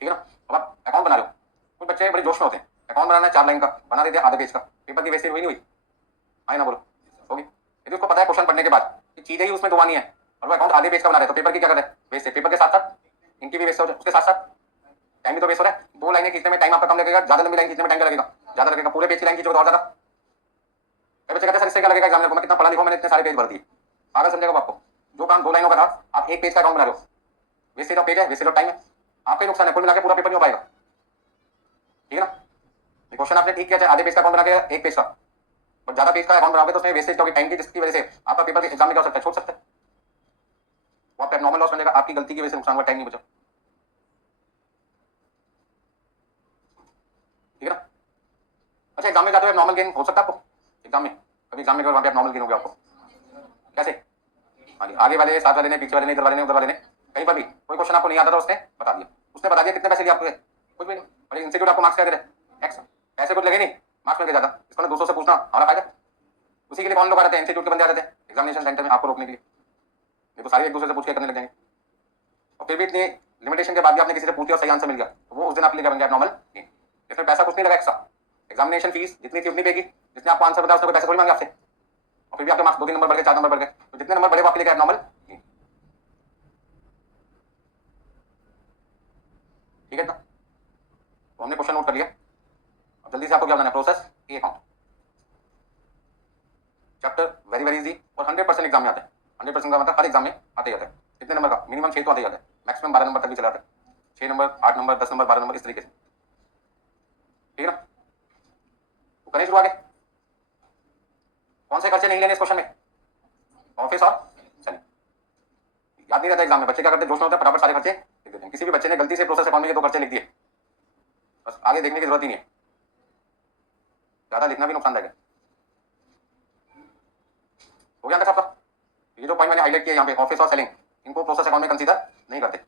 ठीक है ना। अब आप अकाउंट बना रहे हो, कुछ बच्चे बड़े जोश में होते हैं, अकाउंट बनाना है 4 लाइन का, बना देते आधे पेज का, पेपर की वेस्टेज हुई नहीं हुई, आए ना बोलो, होगी। यदि उसको पता है क्वेश्चन पढ़ने के बाद कि चीजें ही उसमें दो आनी है और वो अकाउंट आधे पेज का बना रहे तो पेपर की क्या कर रहे हैं, वेस्ट है। पेपर के साथ साथ इनकी भी वेस्ट हो जाए, उसके साथ साथ टाइम भी तो वेस्ट हो रहा है। दो लाइनें खींचने में टाइम आपका कम लगेगा, ज्यादा लंबी लाइन खींचने में टाइम क्या लगेगा, ज्यादा लगेगा। पूरे पेज की लाइन खींचोगे तो और ज्यादा। कई बच्चे कहते हैं सर इससे क्या लगेगा एग्जाम में, मैं कितना पढ़ा लिखा हूं, मैंने इतने सारे पेज भर दिए। आगे समझेगा वो आपको। जो काम दो लाइनों का था आप एक पेज का अकाउंट बना रहे हो, वेस्टेज ऑफ पेज है, वेस्टेज ऑफ टाइम है, आपका ही नुकसान है। कुल मिला के पूरा पेपर नहीं हो पाएगा, ठीक है ना। क्वेश्चन आपने ठीक किया, चाहे आधे पेज का अकाउंट बना के एक पेज का, और ज्यादा पेज का अकाउंट बनाओगे तो उसमें वेस्टेज होगी टाइम की, जिसकी वजह से आपका पेपर एग्जाम में क्या हो सकता है, छोड़ सकता है। वो आपका नॉर्मल लॉस बनेगा, आपकी गलती की वजह से नुकसान हुआ, टाइम नहीं बचा, ठीक है ना। अच्छा एग्जाम में जाते हुए नॉर्मल गेन हो सकता है आपको, एग्जाम में कभी एग्जाम में वहां पे नॉर्मल गेन हो गया आपको, कैसे। हाँ जी, आगे वाले साथ वाले ने, पीछे वाले ने, इधर वाले ने, उधर वाले ने, कहीं पर भी कोई क्वेश्चन आपको नहीं आता था उसने बता दिया, उसने बता दिया। कितने पैसे लिए आपको, कुछ भी नहीं। और इंस्टीट्यूट आपको मार्क्स क्या दे रहे, एक्स, पैसे कुछ लगे नहीं, मार्क्स मिल के जाता। इसको 200 से पूछना हमारा फायदा। उसी के लिए कौन लोग आ रहे थे, इंस्टीट्यूट के बंदे आ रहे थे एग्जामिनेशन सेंटर में आपको रोकने के लिए। नहीं तो सारे एक दूसरे से पूछ के करने लग जाएंगे। और फिर भी इतनी लिमिटेशन के बाद भी आपने किसी से पूछ लिया और सही आंसर मिल गया तो वो उस दिन आपके लिए बन गया नॉर्मल नहीं। इसमें पैसा कुछ नहीं लगा एक्स्ट्रा, एग्जामिनेशन फीस जितनी थी उतनी देगी, जिसने आपको आंसर बताया उसने कोई पैसे थोड़ी मांगे आपसे। और फिर भी आपके मार्क्स 2-3 नंबर बढ़ गए, 4 नंबर बढ़ गए, तो जितने नंबर बढ़े वो आपके लिए क्या नॉर्मल नहीं, ठीक है ना। तो हमने क्वेश्चन नोट कर लिया। अब जल्दी से आपको क्या बनाना है, process A account chapter, very very easy और 100% एग्जाम में आता है। 100% का मतलब हर एग्जाम में आते ही आता है। कितने नंबर का, मिनिमम 6 तो आते ही आता है, मैक्सिमम 12 नंबर तक भी चला जाता है। 6 नंबर, 8 नंबर, 10 नंबर, 12 नंबर, इस तरीके से, ठीक है ना। तो करें शुरू आगे। कौन से खर्चे नहीं लेने इस क्वेश्चन में, ऑफिस और चलिए। याद नहीं रहता एग्जाम में, बच्चे क्या करते हैं, जोश में होता है फटाफट सारे खर्चे लिख देते हैं। किसी भी बच्चे ने गलती से प्रोसेस अकाउंट में ये 2 खर्चे लिख दिए, बस आगे देखने की जरूरत ही नहीं है, ज्यादा लिखना भी नुकसानदायक है। हो गया आपका। ये जो पॉइंट मैंने हाईलाइट किया यहाँ पे, ऑफिस और सेलिंग, इनको प्रोसेस अकाउंट में कंसीडर नहीं करते।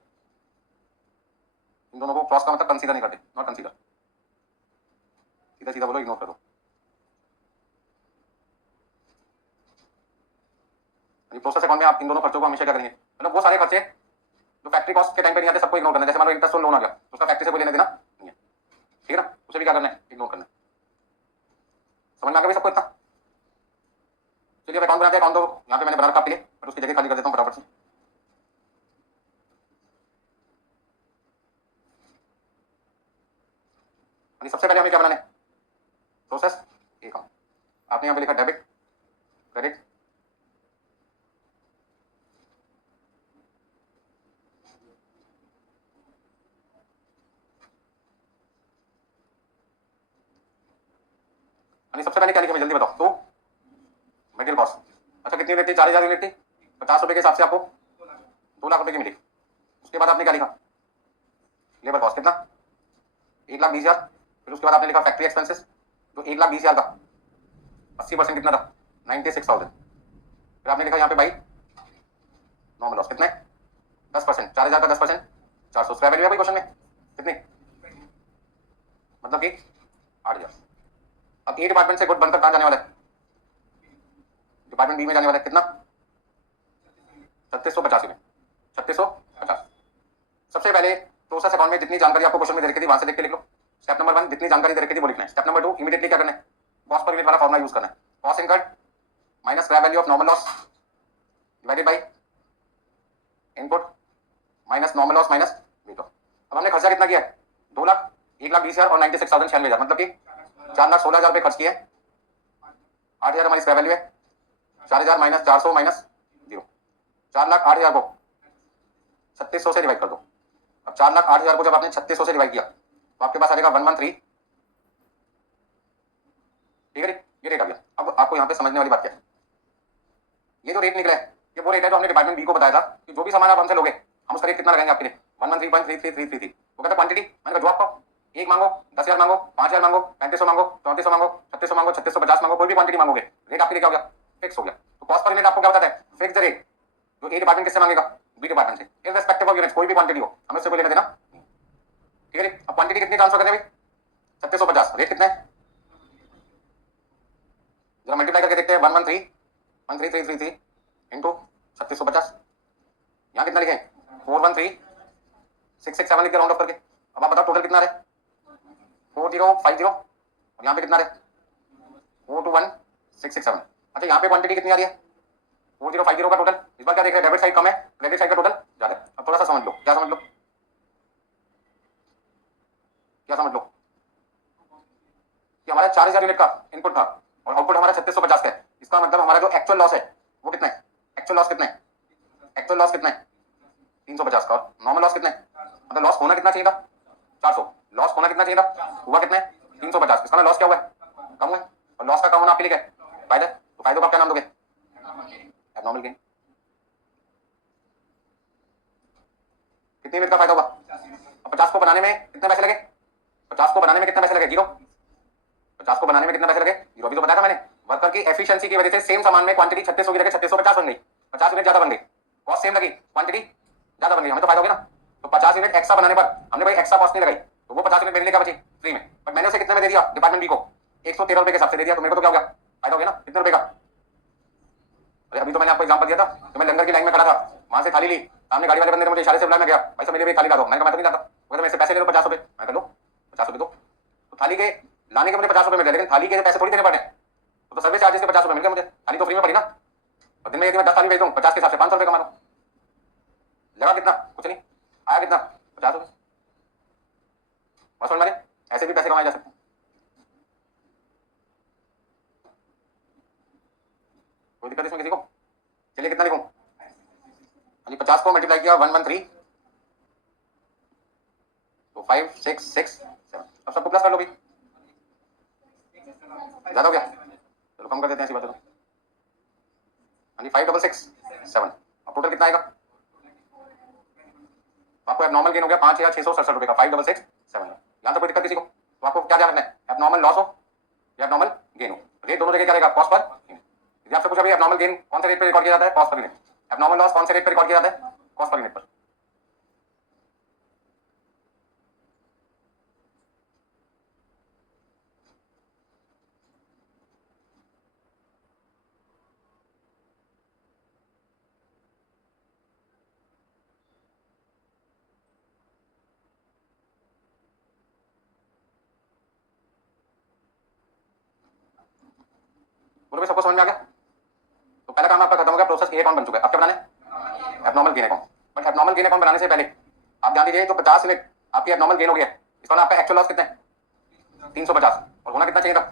इन दोनों को क्रॉस का मतलब कंसीडर नहीं करते, नॉट कंसीडर। सीधा सीधा बोलो, इग्नोर करो। प्रोसेस अकाउंट में आप इन दोनों खर्चों को हमेशा क्या करेंगे, मतलब वो सारे खर्चे जो फैक्ट्री कॉस्ट के टाइम पे नहीं आते सबको इग्नोर करना है। जैसे मान लो इंटरेस्ट लोन आ गया तो उसका फैक्ट्री से कोई लेना देना नहीं है, ठीक है ना, उसे भी क्या करना है, इग्नोर करना है। समझ में आ गया सबको इतना। चलिए अकाउंट बनाते हैं। अकाउंट तो यहाँ पे मैंने बना रखा आपके लिए, और उसकी जगह खाली कर देता हूँ फटाफट से। सबसे पहले हमें क्या बनाना है, प्रोसेस अकाउंट। आपने यहाँ पे लिखा डेबिट, क्रेडिट, सबसे पहले क्या लिखा, जल्दी बताओ। तो मटेरियल कॉस्ट, अच्छा कितनी यूनिट थी, 4000 यूनिट थी, 50 रुपए के हिसाब से आपको 2 लाख रुपए की मिली। उसके बाद आपने क्या लिखा, लेबर कॉस्ट कितना, 1,20,000। फिर उसके बाद आपने लिखा फैक्ट्री एक्सपेंसेस, जो 1,20,000 का 80% कितना था, 96,000। फिर आपने लिखा यहाँ पे भाई नॉर्मल लॉस कितना है, 10%, 4,000 का 10%, 400। स्क्रैप वैल्यू है भाई क्वेश्चन में कितनी, मतलब कि 8,000। अब ए डिपार्टमेंट से गुड बनकर कहाँ जाने वाला है, डिपार्टमेंट बी में जाने वाला है। कितना, 3650 में, 3650। सबसे पहले प्रोसेस अकाउंट में जितनी जानकारी आपको क्वेश्चन में दे रखी थी वहां से देख के लिख लो। स्टेप नंबर 1 जितनी जानकारी दे रखी थी वो लिखना है। स्टेप नंबर 2 इमीडिएटली क्या करना है, कॉस्ट पर यूनिट वाला फॉर्मूला यूज करना है। Cost incurred minus scrap value of normal loss divided by input minus normal loss minus weight of. अब हमने खर्चा कितना किया है, 2 लाख, 1,20,000 और 96,096 मतलब कि 4,16,000 रुपए खर्च किए। 8,000 हमारी स्क्रैप वैल्यू है, 4,000 माइनस 400 माइनस 0, 4,08,000 को 3600 से डिवाइड कर दो। अब 4,08,000 को जब आपने 3600 से डिवाइड किया तो आपके पास आ जाएगा 113, ठीक है। ये रेट आ गया। अब आपको यहाँ पे समझने वाली बात क्या है, ये जो रेट निकला है ये वो रेट है जो हमने डिपार्टमेंट बी को बताया था कि जो भी सामान आप हमसे लोगे हम उसका रेट कितना लगाएंगे आपके लिए, 113.3333 थी। वो कहता क्वांटिटी, मैंने कहा जो आपको एक मांगो, 10,000 मांगो, 5,000 मांगो, 3,500 मांगो, 3,400 मांगो, 3,600 मांगो, 3,650 मांगो, कोई भी क्वांटिटी मांगोगे रेट आपके लिए क्या हो गया, फिक्स हो गया। तो कॉस्ट पर यूनिट आपको क्या बताता है, फिक्स रेट जो ए डिपार्टमेंट किससे मांगेगा, बी डिपार्टमेंट से, इररिस्पेक्टिव ऑफ यूनिट, कोई भी क्वांटिटी हो हमें उससे कोई लेना देना, ठीक है। अब क्वांटिटी कितनी ट्रांसफर करनी है भाई, 3650, रेट कितना है जरा मल्टीप्लाई करके देखते हैं, 113.3333 इंटू 3650, यहाँ कितना लिखे 413,667 लिख के राउंड ऑफ करके। अब आप बताओ टोटल कितना है, 4050 और यहाँ पे कितना है 421,667। अच्छा यहाँ पे क्वांटिटी कितनी आ रही है 4050 का टोटल। इस बार क्या देख रहे हैं, डेबिट साइड कम है, क्रेडिट साइड का टोटल ज्यादा है। अब थोड़ा सा समझ लो, क्या समझ लो, क्या समझ लो कि हमारा 4000 यूनिट का इनपुट था और आउटपुट हमारा 3650 का है। इसका मतलब हमारा जो एक्चुअल लॉस है वो कितना है, एक्चुअल लॉस कितना है, एक्चुअल लॉस कितना है 350 का, और नॉर्मल लॉस कितना है, मतलब लॉस होना कितना चाहिए था 400, लॉस होना कितना चाहिए था, हुआ कितना है 350। इसका लॉस क्या हुआ है, कम हुआ है, और लॉस का कम होना आपके लिए क्या है, फायदा है। तो फायदों का क्या नाम दोगे, एबनॉर्मल गेन। कितनी मिनट का फायदा होगा, 50 को बनाने में कितने पैसे लगे, 50 को बनाने में कितने पैसे लगे, 0। 50 को बनाने में कितने पैसे लगे, 0। अभी तो बताया था मैंने, वर्कर की एफिशिएंसी की वजह से सेम सामान में क्वांटिटी 3600 की जगह 3650 बन गई, 50 यूनिट ज्यादा बन गई, कॉस्ट सेम लगी, क्वांटिटी ज्यादा बन गई, हमें तो फायदा हो गया ना। तो 50 यूनिट एक्स्ट्रा बनाने पर हमने भाई एक्स्ट्रा कॉस्ट नहीं लगाई, तो वो 50 यूनिट मेरे लिए क्या बची, फ्री में। बट मैंने उसे कितने में दे दिया, डिपार्टमेंट बी को 113 रुपए के हिसाब से दे दिया, तो मेरे को तो क्या हो गया, फायदा हो गया ना, कितने रुपए का। अरे अभी तो मैंने आपको एग्जांपल दिया था कि मैं लंगर की लाइन में खड़ा था, वहां से थाली ली, सामने गाड़ी वाले बंदे ने मुझे इशारे से बुलाया, मैं गया, भाई साहब मेरे लिए थाली ला दो, मैंने कहा मैं तो नहीं लाता, वो मेरे से पैसे ले लो 50 रुपए, मैं कह लो 50 रुपए दो, तो थाली के लाने के मुझे 50 रुपए मिल रहे, लेकिन थाली के पैसे थोड़ी देने पड़े, तो सर्विस चार्जेस के 50 रुपए मिल गए मुझे, थाली तो फ्री में पड़ी ना। और दिन में यदि मैं 10 थाली बेच दूं 50 के हिसाब से 500 रुपए कमा लूं, लगा कितना, कुछ नहीं आया, कितना 50 रुपए। बस समझ में, ऐसे भी पैसे कमाए जा सकते हैं। कोई दिक्कत इसमें किसी को, चलिए कितना लिखूं, 50 को मल्टीप्लाई किया 113, तो 5 6 6 7, अब सबको प्लस कर लो भाई, ज्यादा हो गया, चलो कम कर देते हैं ऐसी बात है तो, 5 6 6 7, अब टोटल कितना आएगा, आपको एबनॉर्मल गेन हो गया 5667 रुपए का, 5 6 6 7। यहाँ तो कोई दिक्कत किसी को, तो आपको क्या ध्यान रखना है, एबनॉर्मल लॉस हो या एबनॉर्मल गेन हो, रेट दोनों जगह क्या रहेगा, कॉस्ट पर यूनिट। यदि आपसे पूछा भाई एबनॉर्मल गेन कौन से रेट पे रिकॉर्ड किया जाता है, cost per unit, abnormal loss कौन से रेट पे रिकॉर्ड किया जाता है, कॉस्ट पर यूनिट पर। बोलो भाई सबको समझ में आ गया, तो पहला काम आपका खत्म हो गया, प्रोसेस ए अकाउंट बन चुका है, अब क्या बनाना है, abnormal gain account. But abnormal gain account बनाने से पहले आप ध्यान दीजिए, तो 50 यूनिट आपकी एबनॉर्मल गेन हो गया, इस पर आपका एक्चुअल लॉस कितना है 350, और होना कितना चाहिए था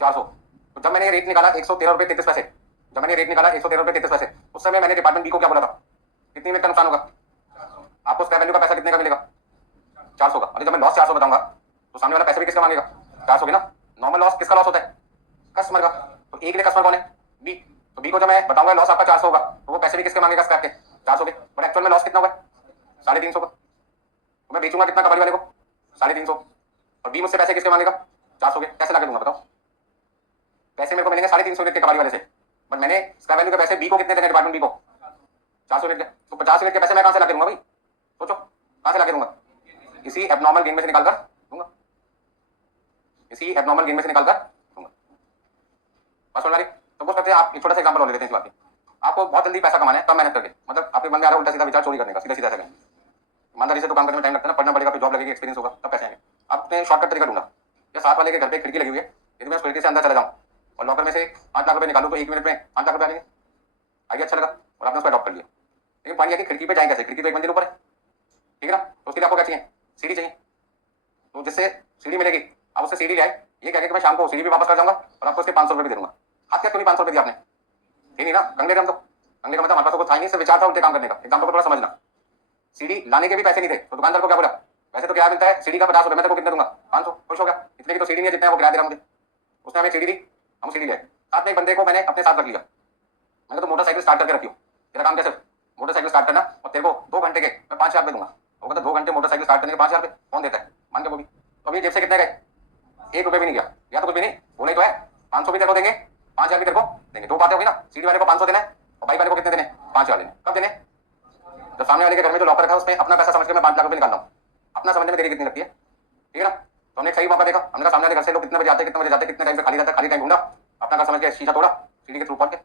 400। तो जब मैंने रेट निकाला 113 रुपए 33 पैसे, जब मैंने रेट निकाला 113 रुपए 33 पैसे, उस समय मैंने डिपार्टमेंट बी को क्या बोला था, कितनी यूनिट का नुकसान होगा, आपको स्क्रैप वैल्यू का पैसा कितने का मिलेगा 400 का। अरे जब मैं लॉस 400 बताऊंगा तो सामने वाला पैसे भी किसका मांगेगा 400 की ना। नॉर्मल लॉस किसका लॉस होता है, कस्टमर का, तो एक लिए कस्टमर कौन है बी, तो बी को जब मैं बताऊंगा लॉस आपका 400 होगा, तो वो पैसे भी किसके मांगेगा स्क्रैप के 400 के, बट एक्चुअल में लॉस कितना हुआ 350 का, तो मैं बेचूंगा कितना कबाड़ी वाले को 350, और बी मुझसे पैसे किसके मांगेगा 400 के, कैसे लाके दूंगा बताओ, पैसे मेरे को मिलेंगे 350 यूनिट के कबाड़ी वाले से, बट मैंने स्क्रैप वैल्यू के पैसे बी को कितने देने, डिपार्टमेंट बी को 400 यूनिट के, तो 50 यूनिट के पैसे मैं कहां से लाके दूंगा भाई, सोचो कहां से लाके दूंगा, इसी एबनॉर्मल गेन में से निकाल कर दूंगा, इसी एबनॉर्मल गेन में से निकाल कर दूंगा। बस समझ आ रही, तो करते हैं आप एक छोटा सा एग्जांपल और ले लेते हैं इस बात की, आपको बहुत जल्दी पैसा कमाना है कम मेहनत करके, मतलब आपके मन में आ रहा है उल्टा सीधा विचार चोरी करने का, सीधा सीधा ऐसा करें, ईमानदारी से तो काम करने में टाइम लगता है ना, पढ़ना पड़ेगा, फिर जॉब लगेगी, एक्सपीरियंस होगा, तब पैसे आएंगे। अब अपने शॉर्टकट तरीका ढूंढा, या साथ वाले के घर पे खिड़की लगी हुई है, यदि मैं उस खिड़की से अंदर चला जाऊँ और लॉकर में से 5 लाख रुपए निकालूं तो 1 मिनट में 5 लाख रुपए आ जाएंगे, आइडिया अच्छा लगा और आपने उसको अडॉप्ट कर लिया। लेकिन पानी की खिड़की पे जाए कैसे, खिड़की तो 1 मंजिल ऊपर है, ठीक है ना, तो उसके लिए आपको क्या चाहिए, सीढ़ी चाहिए, तो जिससे सीढ़ी मिलेगी आप उससे सीढ़ी लाए, ये कह के कि मैं शाम को सीढ़ी भी वापस कर जाऊंगा और आपको उसके 500 रुपए भी दे दूंगा। हाथ क्या क्यों नहीं 500 रुपए दिया आपने, नहीं ना, कंगले थे हम तो, कंगले का मतलब हमारे पास कुछ था ही नहीं, सिर्फ विचार था उल्टे काम करने का। एग्जाम्पल को थोड़ा समझना, सीढ़ी लाने के भी पैसे नहीं थे, तो दुकानदार को क्या बोला, वैसे तो किराया मिलता है सीढ़ी का 50 रुपए, मैं तेरे को कितने दूंगा 500, खुश हो गया, इतने की तो सीढ़ी नहीं है जितने वो किराया दे रहा मुझे, उसने हमें सीढ़ी दी, हम सीढ़ी ले, साथ में एक बंदे को मैंने अपने साथ रख लिया, मैंने तो मोटरसाइकिल स्टार्ट करके रखी हूँ, तेरा काम कैसे मोटरसाइकिल स्टार्ट करना, और तेरे को 2 घंटे के मैं 5000 रुपए दूंगा, वो कहता 2 घंटे मोटरसाइकिल स्टार्ट करने के 5000 रुपए कौन देता है, मान के वो भी, तो अभी जेब से कितने गए 1 रुपए भी नहीं गया, या तो कुछ भी नहीं, बोले तो है 500 भी तेरे को देंगे 5000 भी तेरे को देंगे, 2 बातें होगी ना, सीढ़ी वाले को 500 देना है और बाइक वाले को कितने देने 5000 देने, कब देने, जब सामने वाले के घर में जो लॉकर रखा है उसमें अपना पैसा समझ के मैं 5 लाख रुपए निकाल रहा हूँ, अपना समझने में देरी कितनी लगती है, ठीक है ना। तो हमने एक सही मौका देखा, हमने कहा सामने वाले घर से लोग कितने बजे आते हैं, कितने बजे जाते हैं, कितने टाइम पे खाली रहता है, खाली टाइम ढूंढा, अपना घर समझ के शीशा तोड़ा, सीढ़ी के थ्रू पहुंच के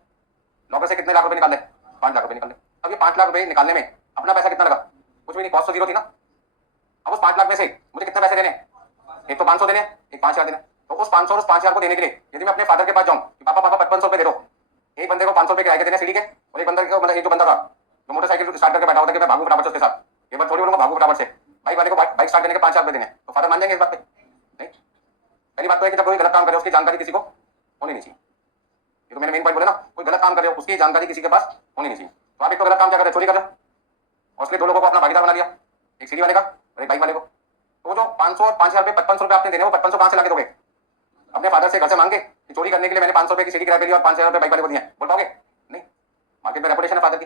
लॉकर से कितने लाख रुपए निकाले 5 लाख रुपए निकाले। अब ये 5 लाख रुपए निकालने में अपना पैसा कितना लगा, कुछ भी नहीं, कॉस्ट तो 0 थी ना। अब उस 5 लाख में से मुझे कितने पैसे देने, एक तो 500 देने, एक 5000 देने, तो उस 500 और उस 5000 को देने के लिए यदि मैं अपने फादर के पास जाऊं कि पापा पापा 5500 रुपए दे दो, एक बंदे को 500 रुपए किराए के देने सीढ़ी के, और एक बंदे को मतलब एक जो बंदा था जो मोटरसाइकिल स्टार्ट करके बैठा होता कि मैं भागू फटाफट से उसके साथ, ये बात थोड़ी बोलूंगा भागू फटाफट से, बाइक वाले को बाइक स्टार्ट करने के 5,000 रुपए देने, तो फादर मान जाएंगे इस बात पे? नहीं। पहली बात तो है कि जब कोई गलत काम करे उसकी जानकारी किसी को होनी नहीं चाहिए। ये तो मैंने मेन पॉइंट बोला ना, कोई गलत काम करे उसकी जानकारी किसी के पास होनी नहीं चाहिए। तो आप एक तो गलत काम क्या कर रहे, चोरी कर रहे, और उसके 2 लोगों को अपना भागीदार बना दिया, एक सीढ़ी वाले का और एक बाइक वाले को। तो जो 500 और 5,000 रुपए 5500 रुपए आपने देने, वो 5500 कहां से लाके दोगे? अपने फादर से घर से मांगे कि चोरी करने के लिए मैंने 500 रुपए की सीढ़ी किराए पे दी और 5,000 रुपए बाइक वाले को दिए, बोल पाओगे? नहीं। मार्केट में रेपुटेशन है फादर की,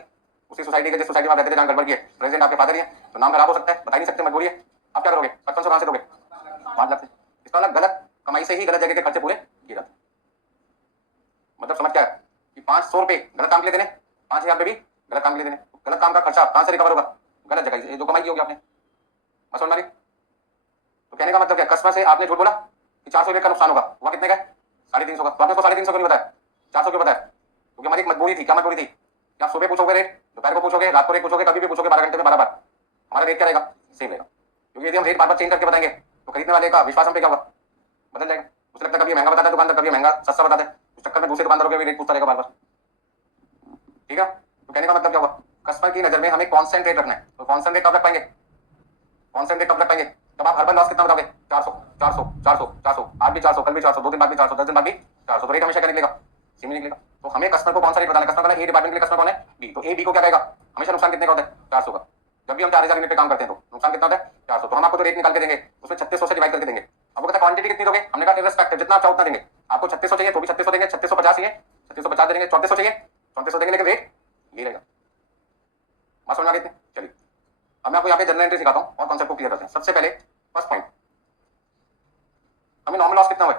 उसी सोसाइटी के जिस सोसाइटी में आप रहते थे जहां गड़बड़ की है, प्रेसिडेंट आपके फादर ही है, तो नाम खराब हो सकता है, बता नहीं सकते, मजबूरी है। आप क्या करोगे? 5500 कहां से दोगे? 5 लाख से। इसका मतलब गलत कमाई से ही गलत जगह के खर्चे पूरे किए जाते। मतलब समझ क्या है कि 500 रुपए गलत काम के लिए देने, 5,000 रुपए भी गलत काम के लिए देने, गलत काम का खर्चा कहां से रिकवर होगा? गलत जगह से जो कमाई की होगी आपने। समझ में? तो कहने का मतलब क्या, कस्टमर से आपने झूठ बोला कि 400 रुपए का नुकसान होगा, हुआ कितने का? 350 का। तो आपने उसको 350 क्यों नहीं बताया, 400 क्यों बताया? क्योंकि हमारी एक मजबूरी थी। क्या मजबूरी थी कि आप सुबह पूछोगे रेट, दोपहर को पूछोगे, रात को रेट पूछोगे, कभी भी पूछोगे, 12 घंटे में 12 बार हमारा रेट क्या रहेगा? सेम रहेगा। क्योंकि यदि हम रेट बार बार चेंज करके बताएंगे तो खरीदने वाले का विश्वास हम पे क्या होगा? बदल जाएगा। उसे लगता है कभी महंगा बताता है दुकानदार, कभी महंगा सस्ता बताता है, उस चक्कर में दूसरे दुकानदारों के भी रेट पूछता रहेगा बार बार। ठीक है? तो कहने का मतलब क्या हुआ, कस्टमर की नजर में हमें कांस्टेंट रेट रखना है। तो कांस्टेंट रेट कब रख पाएंगे? कांस्टेंट रेट कब रख पाएंगे? जब आप हर बार लॉस कितना बताओगे? 400 400 400 400, आज भी 400, कल भी 400, 2 दिन बाद भी 400, 10 दिन बाद भी 400, तो रेट हमेशा क्या निकलेगा? सेम ही निकलेगा। तो हमें कस्टमर को कौन सा रेट बताना है? कस्टमर का ए डिपार्टमेंट के लिए कस्टमर कौन है? बी। तो ए बी को क्या कहेगा? हमेशा नुकसान कितने का होता है? 400 का। जब भी हम 4000 यूनिट पे काम करते हैं तो नुकसान कितना होता है? 400। तो हम आपको तो रेट निकाल के देंगे, उसमें 3600 से डिवाइड करके देंगे। अब वो कहता है क्वांटिटी कितनी दोगे? हमने कहा इररिस्पेक्टिव जितना आप चाहो उतना देंगे। आपको 3600 चाहिए तो भी 3600 देंगे, 3650 चाहिए 3650 देंगे, 3400 चाहिए 3400 देंगे, लेकिन रेट ये रहेगा। बात समझ में आ गई? चलिए अब मैं आपको यहाँ पे जनरल एंट्री सिखाता हूँ और कॉन्सेप्ट को क्लियर करते हैं। सबसे पहले फर्स्ट पॉइंट, हमें नॉर्मल लॉस कितना हुआ,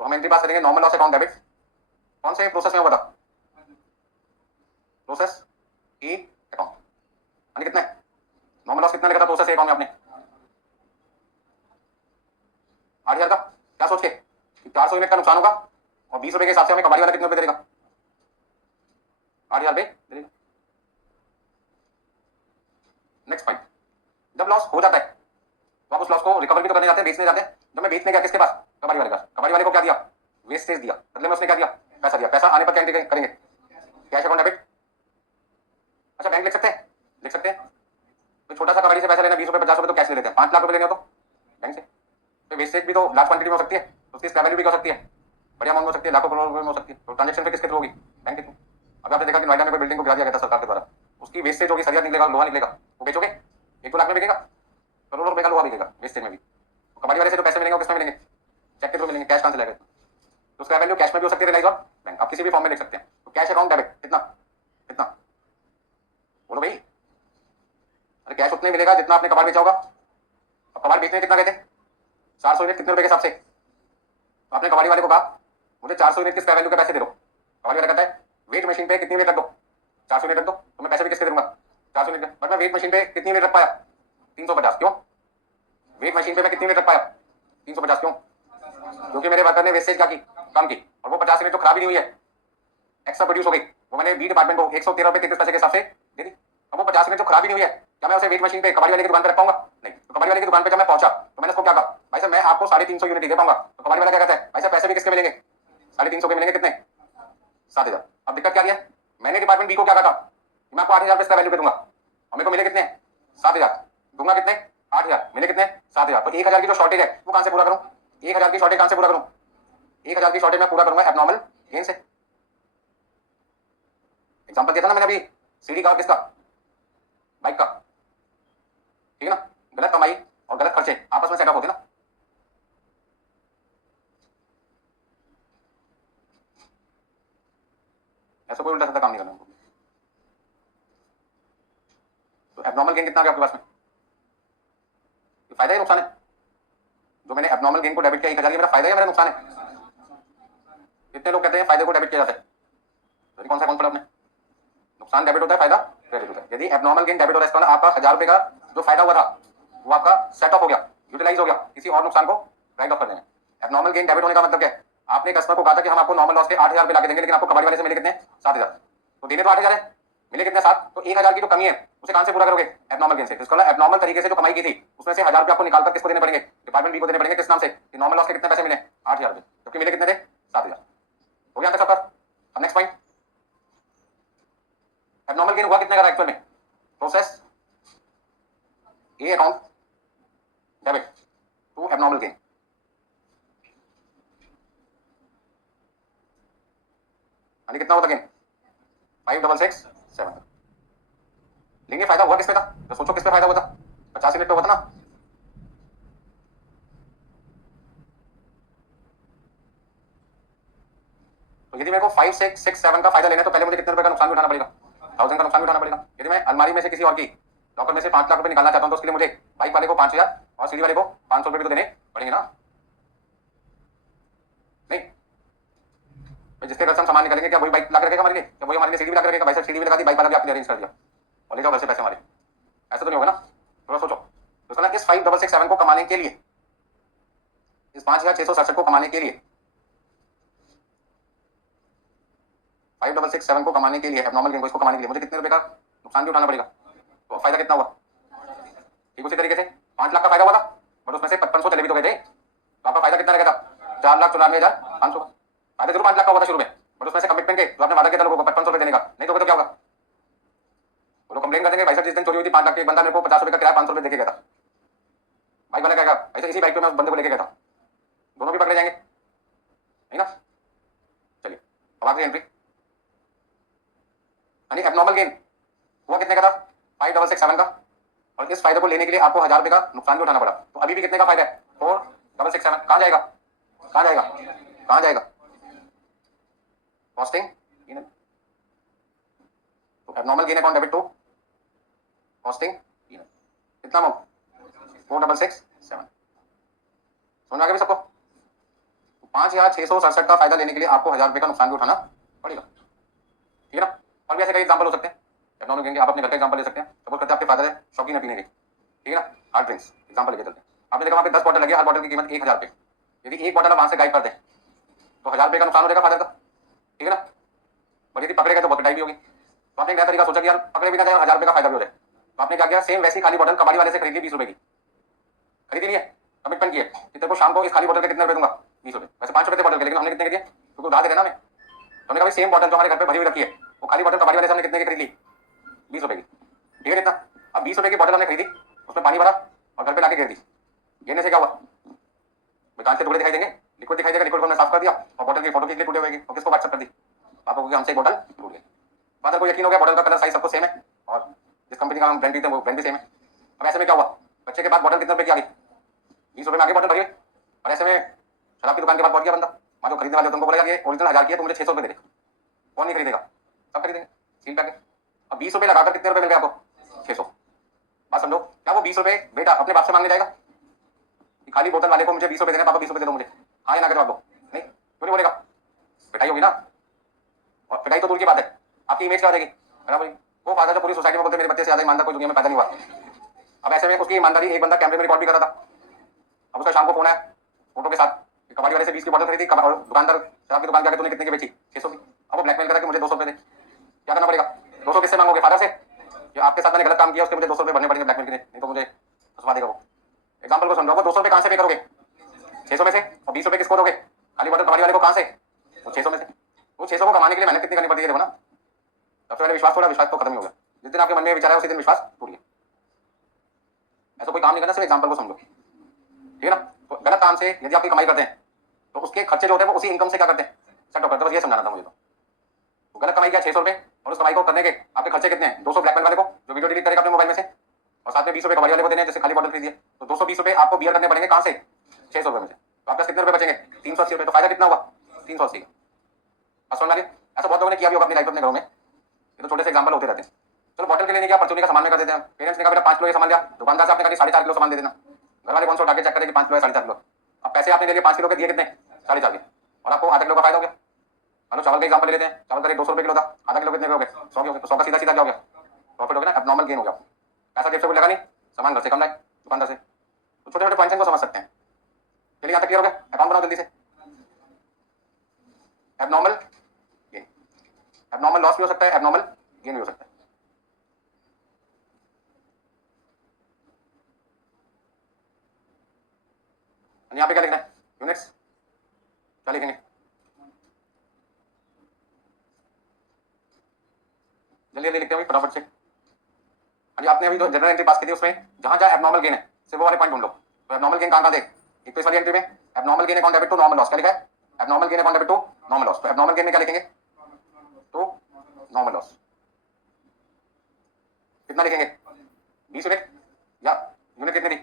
तो हम एंट्री पास करेंगे नॉर्मल लॉस अकाउंट डेबिट। कौन से प्रोसेस में हुआ था? Process A account. यानी कितना है नॉर्मल लॉस, कितना लिखा था प्रोसेस ए अकाउंट में आपने? 8,000 का। क्या सोच के 400 यूनिट का नुकसान होगा और 20 रुपए के हिसाब से हमें कबाड़ी वाला कितने रुपए देगा? 8,000 रुपए देगा। नेक्स्ट पॉइंट, जब लॉस हो जाता है तो आप उस लॉस को रिकवर भी तो करने जाते हैं, बेचने जाते हैं। जब मैं बेचने गया किसके पास? कबाड़ी वाले का। कबाड़ी वाले को क्या दिया? वेस्टेज दिया, बदले में उसने क्या दिया? पैसा दिया। पैसा आने पर क्या एंट्री करेंगे? Cash account debit. अच्छा बैंक लिख सकते हैं? लिख सकते हैं। तो छोटा सा कबाड़ी से पैसा लेना 20 रुपए 50 रुपए तो कैश ले लेते हैं, 5 लाख रुपए लेने हो तो बैंक से। तो वेस्टेज भी तो लार्ज क्वांटिटी में हो सकती है, तो उसकी वैल्यू भी हो सकती है, बढ़िया अमाउंट हो सकती है, लाखों करोड़ रुपए में हो सकती है। तो ट्रांजेक्शन पे किसके थ्रू होगी? बैंक के थ्रू। अभी आपने देखा कि नोएडा में कोई बिल्डिंग को गिरा दिया गया था सरकार के द्वारा, उसकी वेस्टेज होगी, सरिया निकलेगा, लोहा निकलेगा, वो बेचोगे 1-2 लाख में बिकेगा, करोड़ों रुपए का लोहा बिकेगा वेस्टेज में भी। तो कबाड़ी वाले से जो पैसे मिलेंगे वो किसमें मिलेंगे? चेक के थ्रू मिलेंगे, कैश कहां से लाएगा? तो उसका वैल्यू कैश में भी हो सकती है रिलाइज और बैंक, आप किसी भी फॉर्म में लिख सकते हैं। तो कैश अकाउंट डेबिट कितना? कितना बोलो भाई? अरे कैश उतने मिलेगा जितना आपने कबाड़ बेचा होगा। अब कबाड़ बेचने कितना कहते हैं? 400 यूनिट कितने रुपए के हिसाब से? तो आपने कबाड़ी वाले को कहा मुझे 400 यूनिट किस वैल्यू के पैसे दे दो। कबाड़ी वाला कहता है वेट मशीन पे कितनी यूनिट रख दो? 400 यूनिट रख दो। तो मैं पैसे भी किसके दूंगा? 400 यूनिट। बट मैं वेट मशीन पे कितनी यूनिट रख पाया? 350। क्यों? वेट मशीन पे मैं कितनी यूनिट रख पाया? 350। क्यों? क्योंकि मेरे वर्कर ने वेस्टेज क्या की? कम की, और वो 50 यूनिट तो खराब ही नहीं हुई है, एक्स्ट्रा प्रोड्यूस हो गई, वो मैंने बी डिपार्टमेंट को 113 रुपए 33 पैसे के हिसाब से दे दी। अब वो 50 यूनिट तो खराब ही नहीं हुई है, क्या मैं उसे वेट मशीन पे कबाड़ी वाले की दुकान पे रख पाऊंगा? नहीं। तो कबाड़ी वाले की दुकान पे जब मैं पहुंचा तो मैंने उसको क्या कहा, भाई साहब मैं आपको 350 यूनिट दे पाऊंगा। तो कबाड़ी वाला क्या कहता है, भाई साहब पैसे भी किसके मिलेंगे? 350 के मिलेंगे। कितने? 7,000। अब दिक्कत क्या है, मैंने डिपार्टमेंट बी को क्या कहा था, मैं आपको 8,000 इसका वैल्यू पे दूंगा, हमें को मिले कितने? 7,000। दूंगा कितने? 8,000। मिले कितने? 7,000। तो 1,000 की जो शॉर्टेज है वो कहां से पूरा करूं? 1,000 की शॉर्टेज कहां से पूरा करूं? 1,000 की शॉर्टेज में पूरा करूंगा एब्नॉर्मल गेन से। एग्जांपल दिया था ना मैंने अभी, सीडी का किसका? बाइक का। ठीक है ना? गलत कमाई और गलत खर्चे आपस में सेटअप होते ना। ऐसा कोई उल्टा सीधा काम नहीं करना। तो एब्नॉर्मल गेन कितना आ गया आपके पास में? फायदा है नुकसान है? जो मैंने एब्नॉर्मल गेन को डेबिट किया 1,000, मेरा फायदा है मेरा नुकसान है? कितने लोग कहते हैं फायदे को डेबिट किया जाता है? तो कौन सा अकाउंट पढ़ा आपने? नुकसान डेबिट होता है, फायदा क्रेडिट होता है। यदि एब्नॉर्मल गेन डेबिट हो रहा है आपका 1,000 रुपए का जो फायदा हुआ था वो आपका सेट ऑफ हो गया, यूटिलाइज हो गया किसी और नुकसान को राइट ऑफ कर देने। एब्नॉर्मल गेन डेबिट होने का मतलब क्या है, आपने कस्टमर को कहा था कि हम आपको नॉर्मल लॉस के 8,000 रुपए ला के देंगे, लेकिन आपको कबाड़ी वाले से मिले कितने? 7,000। तो देने तो 8,000 है, मिले कितने? 7। तो 1,000 की जो कमी है उसे कहां से पूरा करोगे? एब्नॉर्मल गेन से। इसको एब्नॉर्मल तरीके से जो कमाई की थी उसमें से 1,000 रुपए आपको निकालकर किसको देने पड़ेंगे? डिपार्टमेंट बी को देने पड़ेंगे। किस नाम से? नॉर्मल लॉस के कितने पैसे मिले? 8,000 रुपए, जबकि मिले कितने थे? 7,000। हो गया सबका। अब नेक्स्ट पॉइंट, एबनॉर्मल गेन हुआ कितने का एक्चुअल में? Process A account debit to abnormal gain, यानी कितना होता गेन? 5667। लेंगे फायदा हुआ किस पे था? तो सोचो किस पे फायदा हुआ था? 50 यूनिट पे हुआ था ना। तो यदि मेरे को 5667 का फायदा लेना है तो पहले मुझे कितने रुपए का नुकसान भी उठाना पड़ेगा? 1000 का नुकसान भी उठाना पड़ेगा। यदि मैं अलमारी में से किसी और की लॉकर में से 5 लाख रुपए निकालना चाहता हूं तो उसके लिए मुझे बाइक वाले को 5000 और सीढ़ी वाले को 500 रुपए भी तो देने पड़ेंगे ना। नहीं, जिसके घर से हम सामान निकालेंगे क्या वही बाइक ला रखेगा हमारे लिए? क्या वही हमारे लिए सीढ़ी भी ला रखेगा? भाई साहब सीढ़ी भी लगा दी, बाइक वाला भी आपने अरेंज कर दिया और ले जाओ घर से पैसे हमारे, ऐसा तो नहीं होगा ना। थोड़ा सोचो। तो उसका ना इस 5667 को कमाने के लिए, इस 5667 को कमाने के लिए, 5667 को कमाने के लिए, एबनॉर्मल गेन को इसको कमाने के लिए मुझे कितने रुपए का नुकसान भी उठाना पड़ेगा? तो फायदा कितना हुआ? ठीक उसी तरीके से 5 लाख का फायदा हुआ था, बट उसमें से 5500 चले भी तो गए थे, तो आपका फायदा कितना रहेगा था? 4,94,500। फायदा जरूर 5 लाख का हुआ था शुरू में, बट उसमें से कमिटमेंट के जो आपने वादा किया था लोगों को 5500 रुपए देने का, नहीं तो क्या होगा? वो लोग कंप्लेन कर देंगे भाई साहब जिस दिन चोरी हुई थी 5 लाख की, बंदा मेरे को 50 रुपए का किराया 500 रुपए देके गया था। बाइक वाला क्या ऐसे इसी बाइक पे मैं उस बंदे को लेके गया था, दोनों भी पकड़े जाएंगे, नहीं ना। चलिए अब आखिरी एंट्री, यानी एबनॉर्मल गेन हुआ कितने का था? 5667 का, और इस फायदे को लेने के लिए आपको 1000 रुपए का नुकसान भी उठाना पड़ा। तो अभी भी कितने का फायदा है? 4667। कहां जाएगा? कहां जाएगा? कहां जाएगा? कॉस्टिंग। तो abnormal gain account debit to costing, कितना अमाउंट? 4667। समझ आ गया सबको? 5667 का फायदा लेने के लिए आपको 1000 रुपए का नुकसान भी उठाना पड़ेगा, ठीक है ना। और भी ऐसे कई एग्जाम्पल हो सकते हैं एबनॉर्मल गेन के, आप अपने घर का एग्जाम्पल ले सकते हैं। सपोज करते हैं आपके फादर है शौकीन है पीने की, ठीक है ना, हार्ड ड्रिंक्स एग्जाम्पल लेके चलते हैं। आपने देखा वहां पे 10 बॉटल लगी, हर बॉटल की कीमत 1000 रुपए। यदि एक बॉटल वहां से गायब कर दें तो 1000 रुपए का नुकसान हो जाएगा फादर का, ठीक है ना। और यदि पकड़े गए तो बहुत पिटाई भी होगी। तो आपने नया तरीका सोचा कि यार पकड़े भी ना जाए, 1000 रुपए का फायदा भी हो जाए। तो आपने क्या किया? सेम वैसी खाली बॉटल कबाड़ी वाले से खरीद ली 20 रुपए की, खरीदी नहीं है, कमिटमेंट किया कि तेरे को शाम को इस खाली बॉटल के कितने रुपए दूंगा? 20 रुपए। वैसे 5 रुपए थे बॉटल के, लेकिन हमने कितने के दिए? क्योंकि उधार दे रहे ना हमें। तो हमने कहा सेम बॉटल जो हमारे घर पे भरी हुई रखी है वो खाली बॉटल कबाड़ी वाले से हमने कितने की खरीद ली? 20 रुपए की, ठीक है कितना? अब 20 रुपए की बॉटल हमने खरीदी, उसमें पानी भरा और घर पे लाके गिर दी। गिरने से क्या हुआ? कांच के टुकड़े दिखाई देंगे, लिक्विड दिखाई देगा, लिक्विड को हमने साफ कर दिया और बॉटल की फोटो खींच ली टूटे हुए की और किसको व्हाट्सएप कर दी? आपको कि हमसे बॉटल टूट गई। फादर को यकीन हो गया बॉटल का कलर साइज सबको सेम है और जिस कंपनी का हम ब्रांड पीते हैं वो ब्रांड भी सेम है। अब ऐसे में क्या हुआ? बच्चे के बाद बॉटल कितने रुपए की आ गई? 20 रुपए में आगे बॉटल भरी। और ऐसे में शराब की दुकान के बाद पहुंच गया बंदा, मान लो खरीदने वाले तुमको बोलेगा कि ओरिजिनल 1000 की है तो मुझे 600 रुपए दे दे। कौन नहीं खरीदेगा? सब खरीदेंगे, सील पैक। अब 20 रुपए लगाकर कितने रुपए मिल गए आपको? 600। बात समझो, क्या वो 20 रुपए बेटा अपने बाप से मांगने जाएगा खाली बोतल वाले को मुझे 20 रुपए देने, पापा 20 रुपए दे दो मुझे? हाँ या ना जवाब दो। नहीं, क्यों नहीं बोलेगा? पिटाई होगी ना। और पिटाई तो दूर की बात है, आपकी इमेज क्या हो जाएगी? बराबर। वो फादर जो पूरी सोसाइटी में बोलते मेरे बच्चे से ज्यादा ईमानदार कोई दुनिया में पैदा नहीं हुआ। अब ऐसे में उसकी ईमानदारी एक बंदा कैमरे में रिकॉर्ड भी कर रहा था। अब उसका शाम को फोन आया फोटो के साथ, कबाड़ी वाले से 20 की बोतल खरीदी और दुकानदार शराब की दुकान जाकर तूने कितने की बेची? 600 की। अब वो ब्लैकमेल करा कि मुझे 200 रुपए दे। क्या करना पड़ेगा? 200 किससे मांगोगे? फादर से। जो आपके साथ मैंने गलत काम किया उसके मुझे 200 रुपए भरने पड़ेंगे ब्लैकमेल के, नहीं तो मुझे फंसवा देगा वो। एग्जाम्पल को समझो, वो 200 रुपए कहां से पे करोगे? 600 में से। और 20 रुपए किसको दोगे? खाली बॉटल कबाड़ी वाले को कहां से? वो 600 में से। वो 600 को कमाने के लिए मेहनत कितनी करनी पड़ती है देखो ना। सबसे पहले विश्वास, थोड़ा विश्वास तो खत्म ही हो गया। जिस दिन आपके मन में विचार है उसी दिन विश्वास टूट गया। ऐसा कोई काम नहीं करना, सिर्फ एग्जाम्पल को समझो, ठीक है ना। तो गलत काम से यदि आपकी कमाई करते हैं तो उसके खर्चे जो होते हैं वो उसी इनकम से क्या करते हैं? सेट करते हैं। बस ये समझाना था मुझे। तो गलत कमाई क्या? 600 रुपए, और उस कमाई को करने के आपके खर्चे कितने हैं? 200 ब्लैकमेल वाले को जो वीडियो डिलीट करेगा अपने मोबाइल में से, और साथ में 20 रुपए कबाड़ी वाले को देने हैं जैसे खाली बॉटल खरीदिए। तो 220 रुपए आपको बियर करने पड़ेंगे कहां से? 600 रुपए में से। तो आपके कितने रुपए बचेंगे? 380 रुपए। तो फायदा कितना हुआ? 380 का। समझ आ रही? ऐसा बहुत लोगों ने किया भी होगा अपनी लाइफ में, अपने घरों में। ये तो छोटे से एग्जाम्पल होते रहते हैं। चलो बॉटल के लिए नहीं किया, परचूनी का सामान में कर देते हैं। पेरेंट्स ने कहा बेटा 5 किलो ये सामान लिया, दुकानदार से आपने कहा 4.5 किलो सामान दे देना। घर वाले कौन सा उठा के चेक करेंगे 5 किलो है 4.5 किलो। अब पैसे आपने ले लिए 5 किलो के, दिए कितने? 4.5 के, और आपको आधा किलो का फायदा हो गया। मान चावल का एग्जाम्पल ले लेते हैं, चावल करीब 200 रुपए किलो था, आधा किलो कितने हो गए? 100 के हो गए। तो 100 का सीधा सीधा क्या हो गया? प्रॉफिट हो गया ना, एबनॉर्मल गेन हो गया। पैसा जेब से कोई लगा नहीं, सामान घर से कम लाए दुकानदार से। तो छोटे छोटे पॉइंट्स को समझ सकते हैं। चलिए यहाँ तक क्लियर हो गया? अकाउंट बनाओ जल्दी से। एबनॉर्मल गेन, एबनॉर्मल लॉस भी हो सकता है, एबनॉर्मल गेन भी हो सकता है। यहाँ पे क्या लिखना है? यूनिट्स क्या लिखेंगे? फटाफट से। हाँ जी, आपने अभी जो जनरल एंट्री पास की थी उसमें जहां जहां एबनॉर्मल गेन है सिर्फ वो वाले पॉइंट ढूंढ लो। तो एबनॉर्मल गेन कहां कहां थे? एक तो इस वाली एंट्री में abnormal gain account debit to normal loss, क्या लिखा है? Abnormal gain account debit to normal loss. तो एबनॉर्मल गेन में क्या लिखेंगे? To normal loss. कितना लिखेंगे? 20 यूनिट या यूनिट कितनी थी?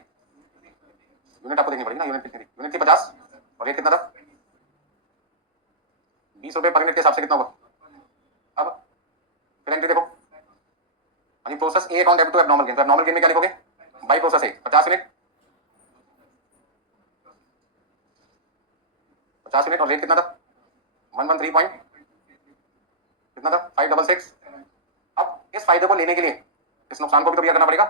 यूनिट आपको देखनी पड़ेगी ना, यूनिट कितनी थी? यूनिट थी 50 और रेट कितना था? 20 रुपए पर यूनिट के हिसाब से कितना होगा? अब फिर एंट्री देखो। हाँ जी, process A account debit to abnormal gain. तो एबनॉर्मल गेन में क्या लिखोगे? By process A 50 unit, 50 unit और रेट कितना था? 113 पॉइंट कितना था? 566। अब इस फायदे को लेने के लिए इस नुकसान को भी तो भैया करना पड़ेगा।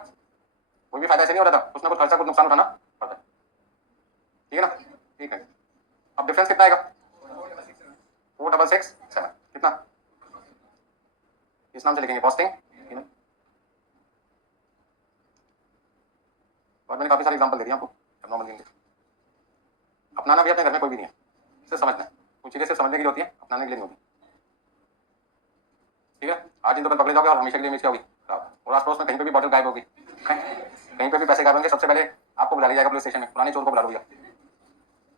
कोई भी फायदा ऐसे नहीं हो रहा था, कुछ ना कुछ खर्चा कुछ नुकसान उठाना पड़ता है। ठीक है ना? ठीक है। अब डिफरेंस कितना आएगा? 4667। कितना? इस नाम से लिखेंगे कॉस्टिंग। और मैंने काफी सारे एग्जांपल दे दिए आपको एबनॉर्मल गेन के। अपनाना भी अपने घर में कोई भी नहीं है, सिर्फ समझना है। कुछ चीजें सिर्फ समझने के लिए होती है, अपनाने के लिए नहीं होती। ठीक है, आज इन तो कल पकड़े जाओगे और हमेशा के लिए इमेज क्या होगी? खराब। और आस पड़ोस में कहीं पे भी बॉटल गायब होगी, कहीं पे भी पैसे गायब होंगे, सबसे पहले आपको बुला लिया जाएगा पुलिस स्टेशन में। पुराने चोर को बुला लो भैया,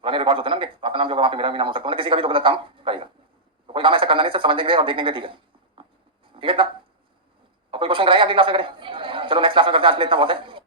पुराने रिकॉर्ड होते हैं ना, तो आपका नाम जो होगा वहाँ पे मेरा भी नाम हो सकता है, किसी का भी तो गलत काम करेगा। तो कोई काम ऐसा करना नहीं, सिर्फ समझने के लिए और देखने के लिए। ठीक है, ठीक है ना? और कोई क्वेश्चन कराएगा अगली क्लास में करें? चलो नेक्स्ट क्लास में करते हैं, आज के लिए इतना बहुत है।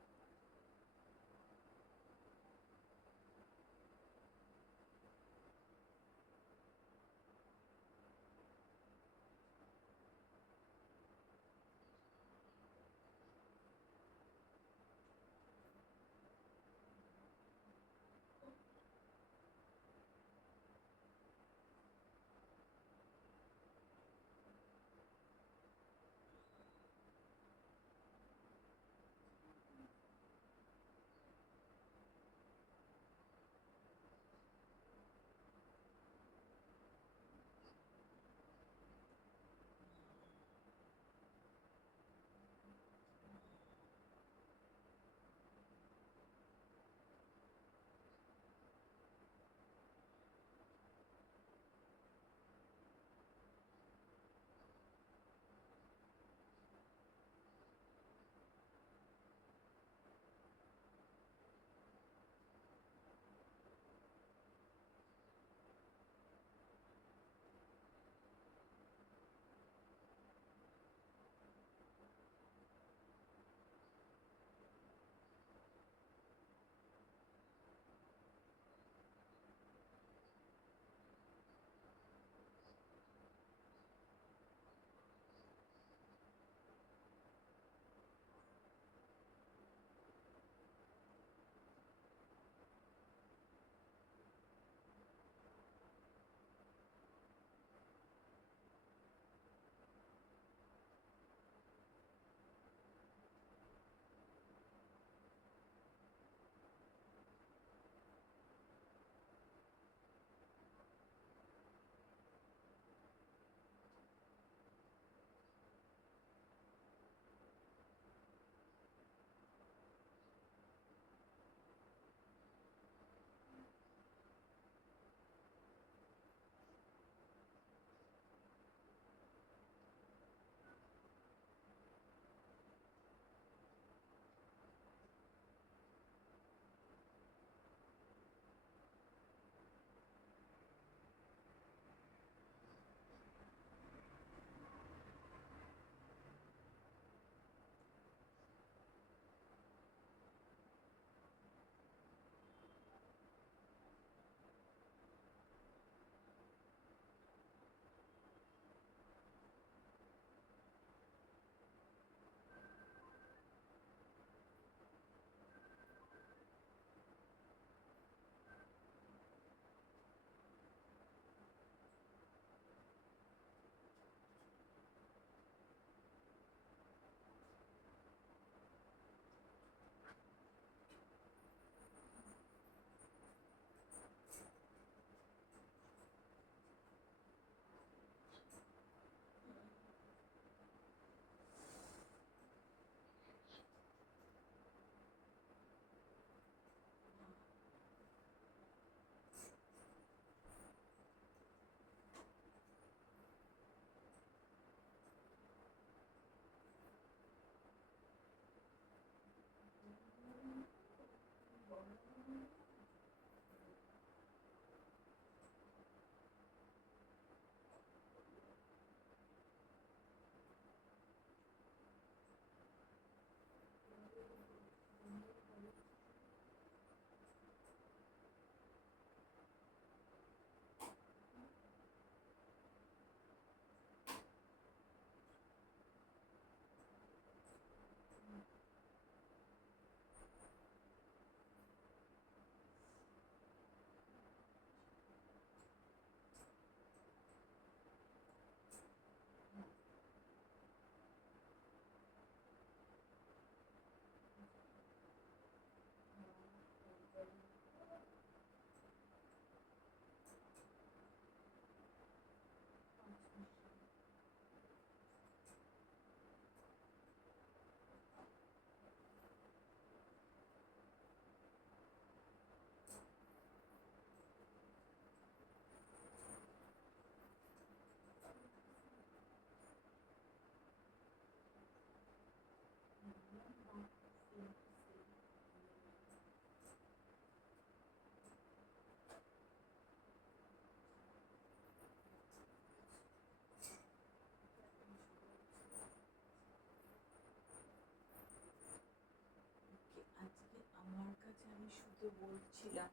আমি শুধু বলছিলাম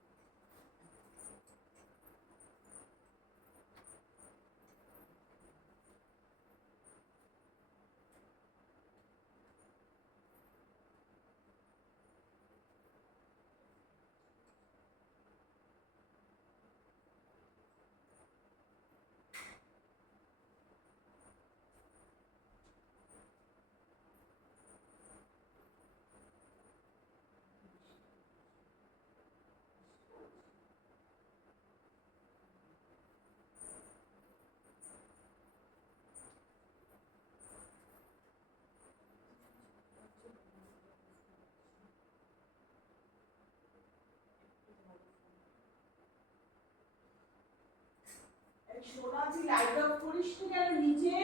সোনা তুই লাইট অফ করিস নি কেন নিচে?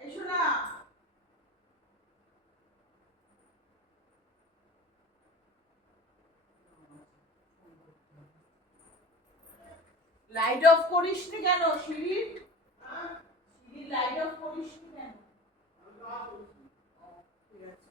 এই সোনা, লাইট অফ করিস নি কেন সিঁড়ির? সিঁড়ির লাইট অফ করিস নি কেন? ঠিক আছে।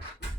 है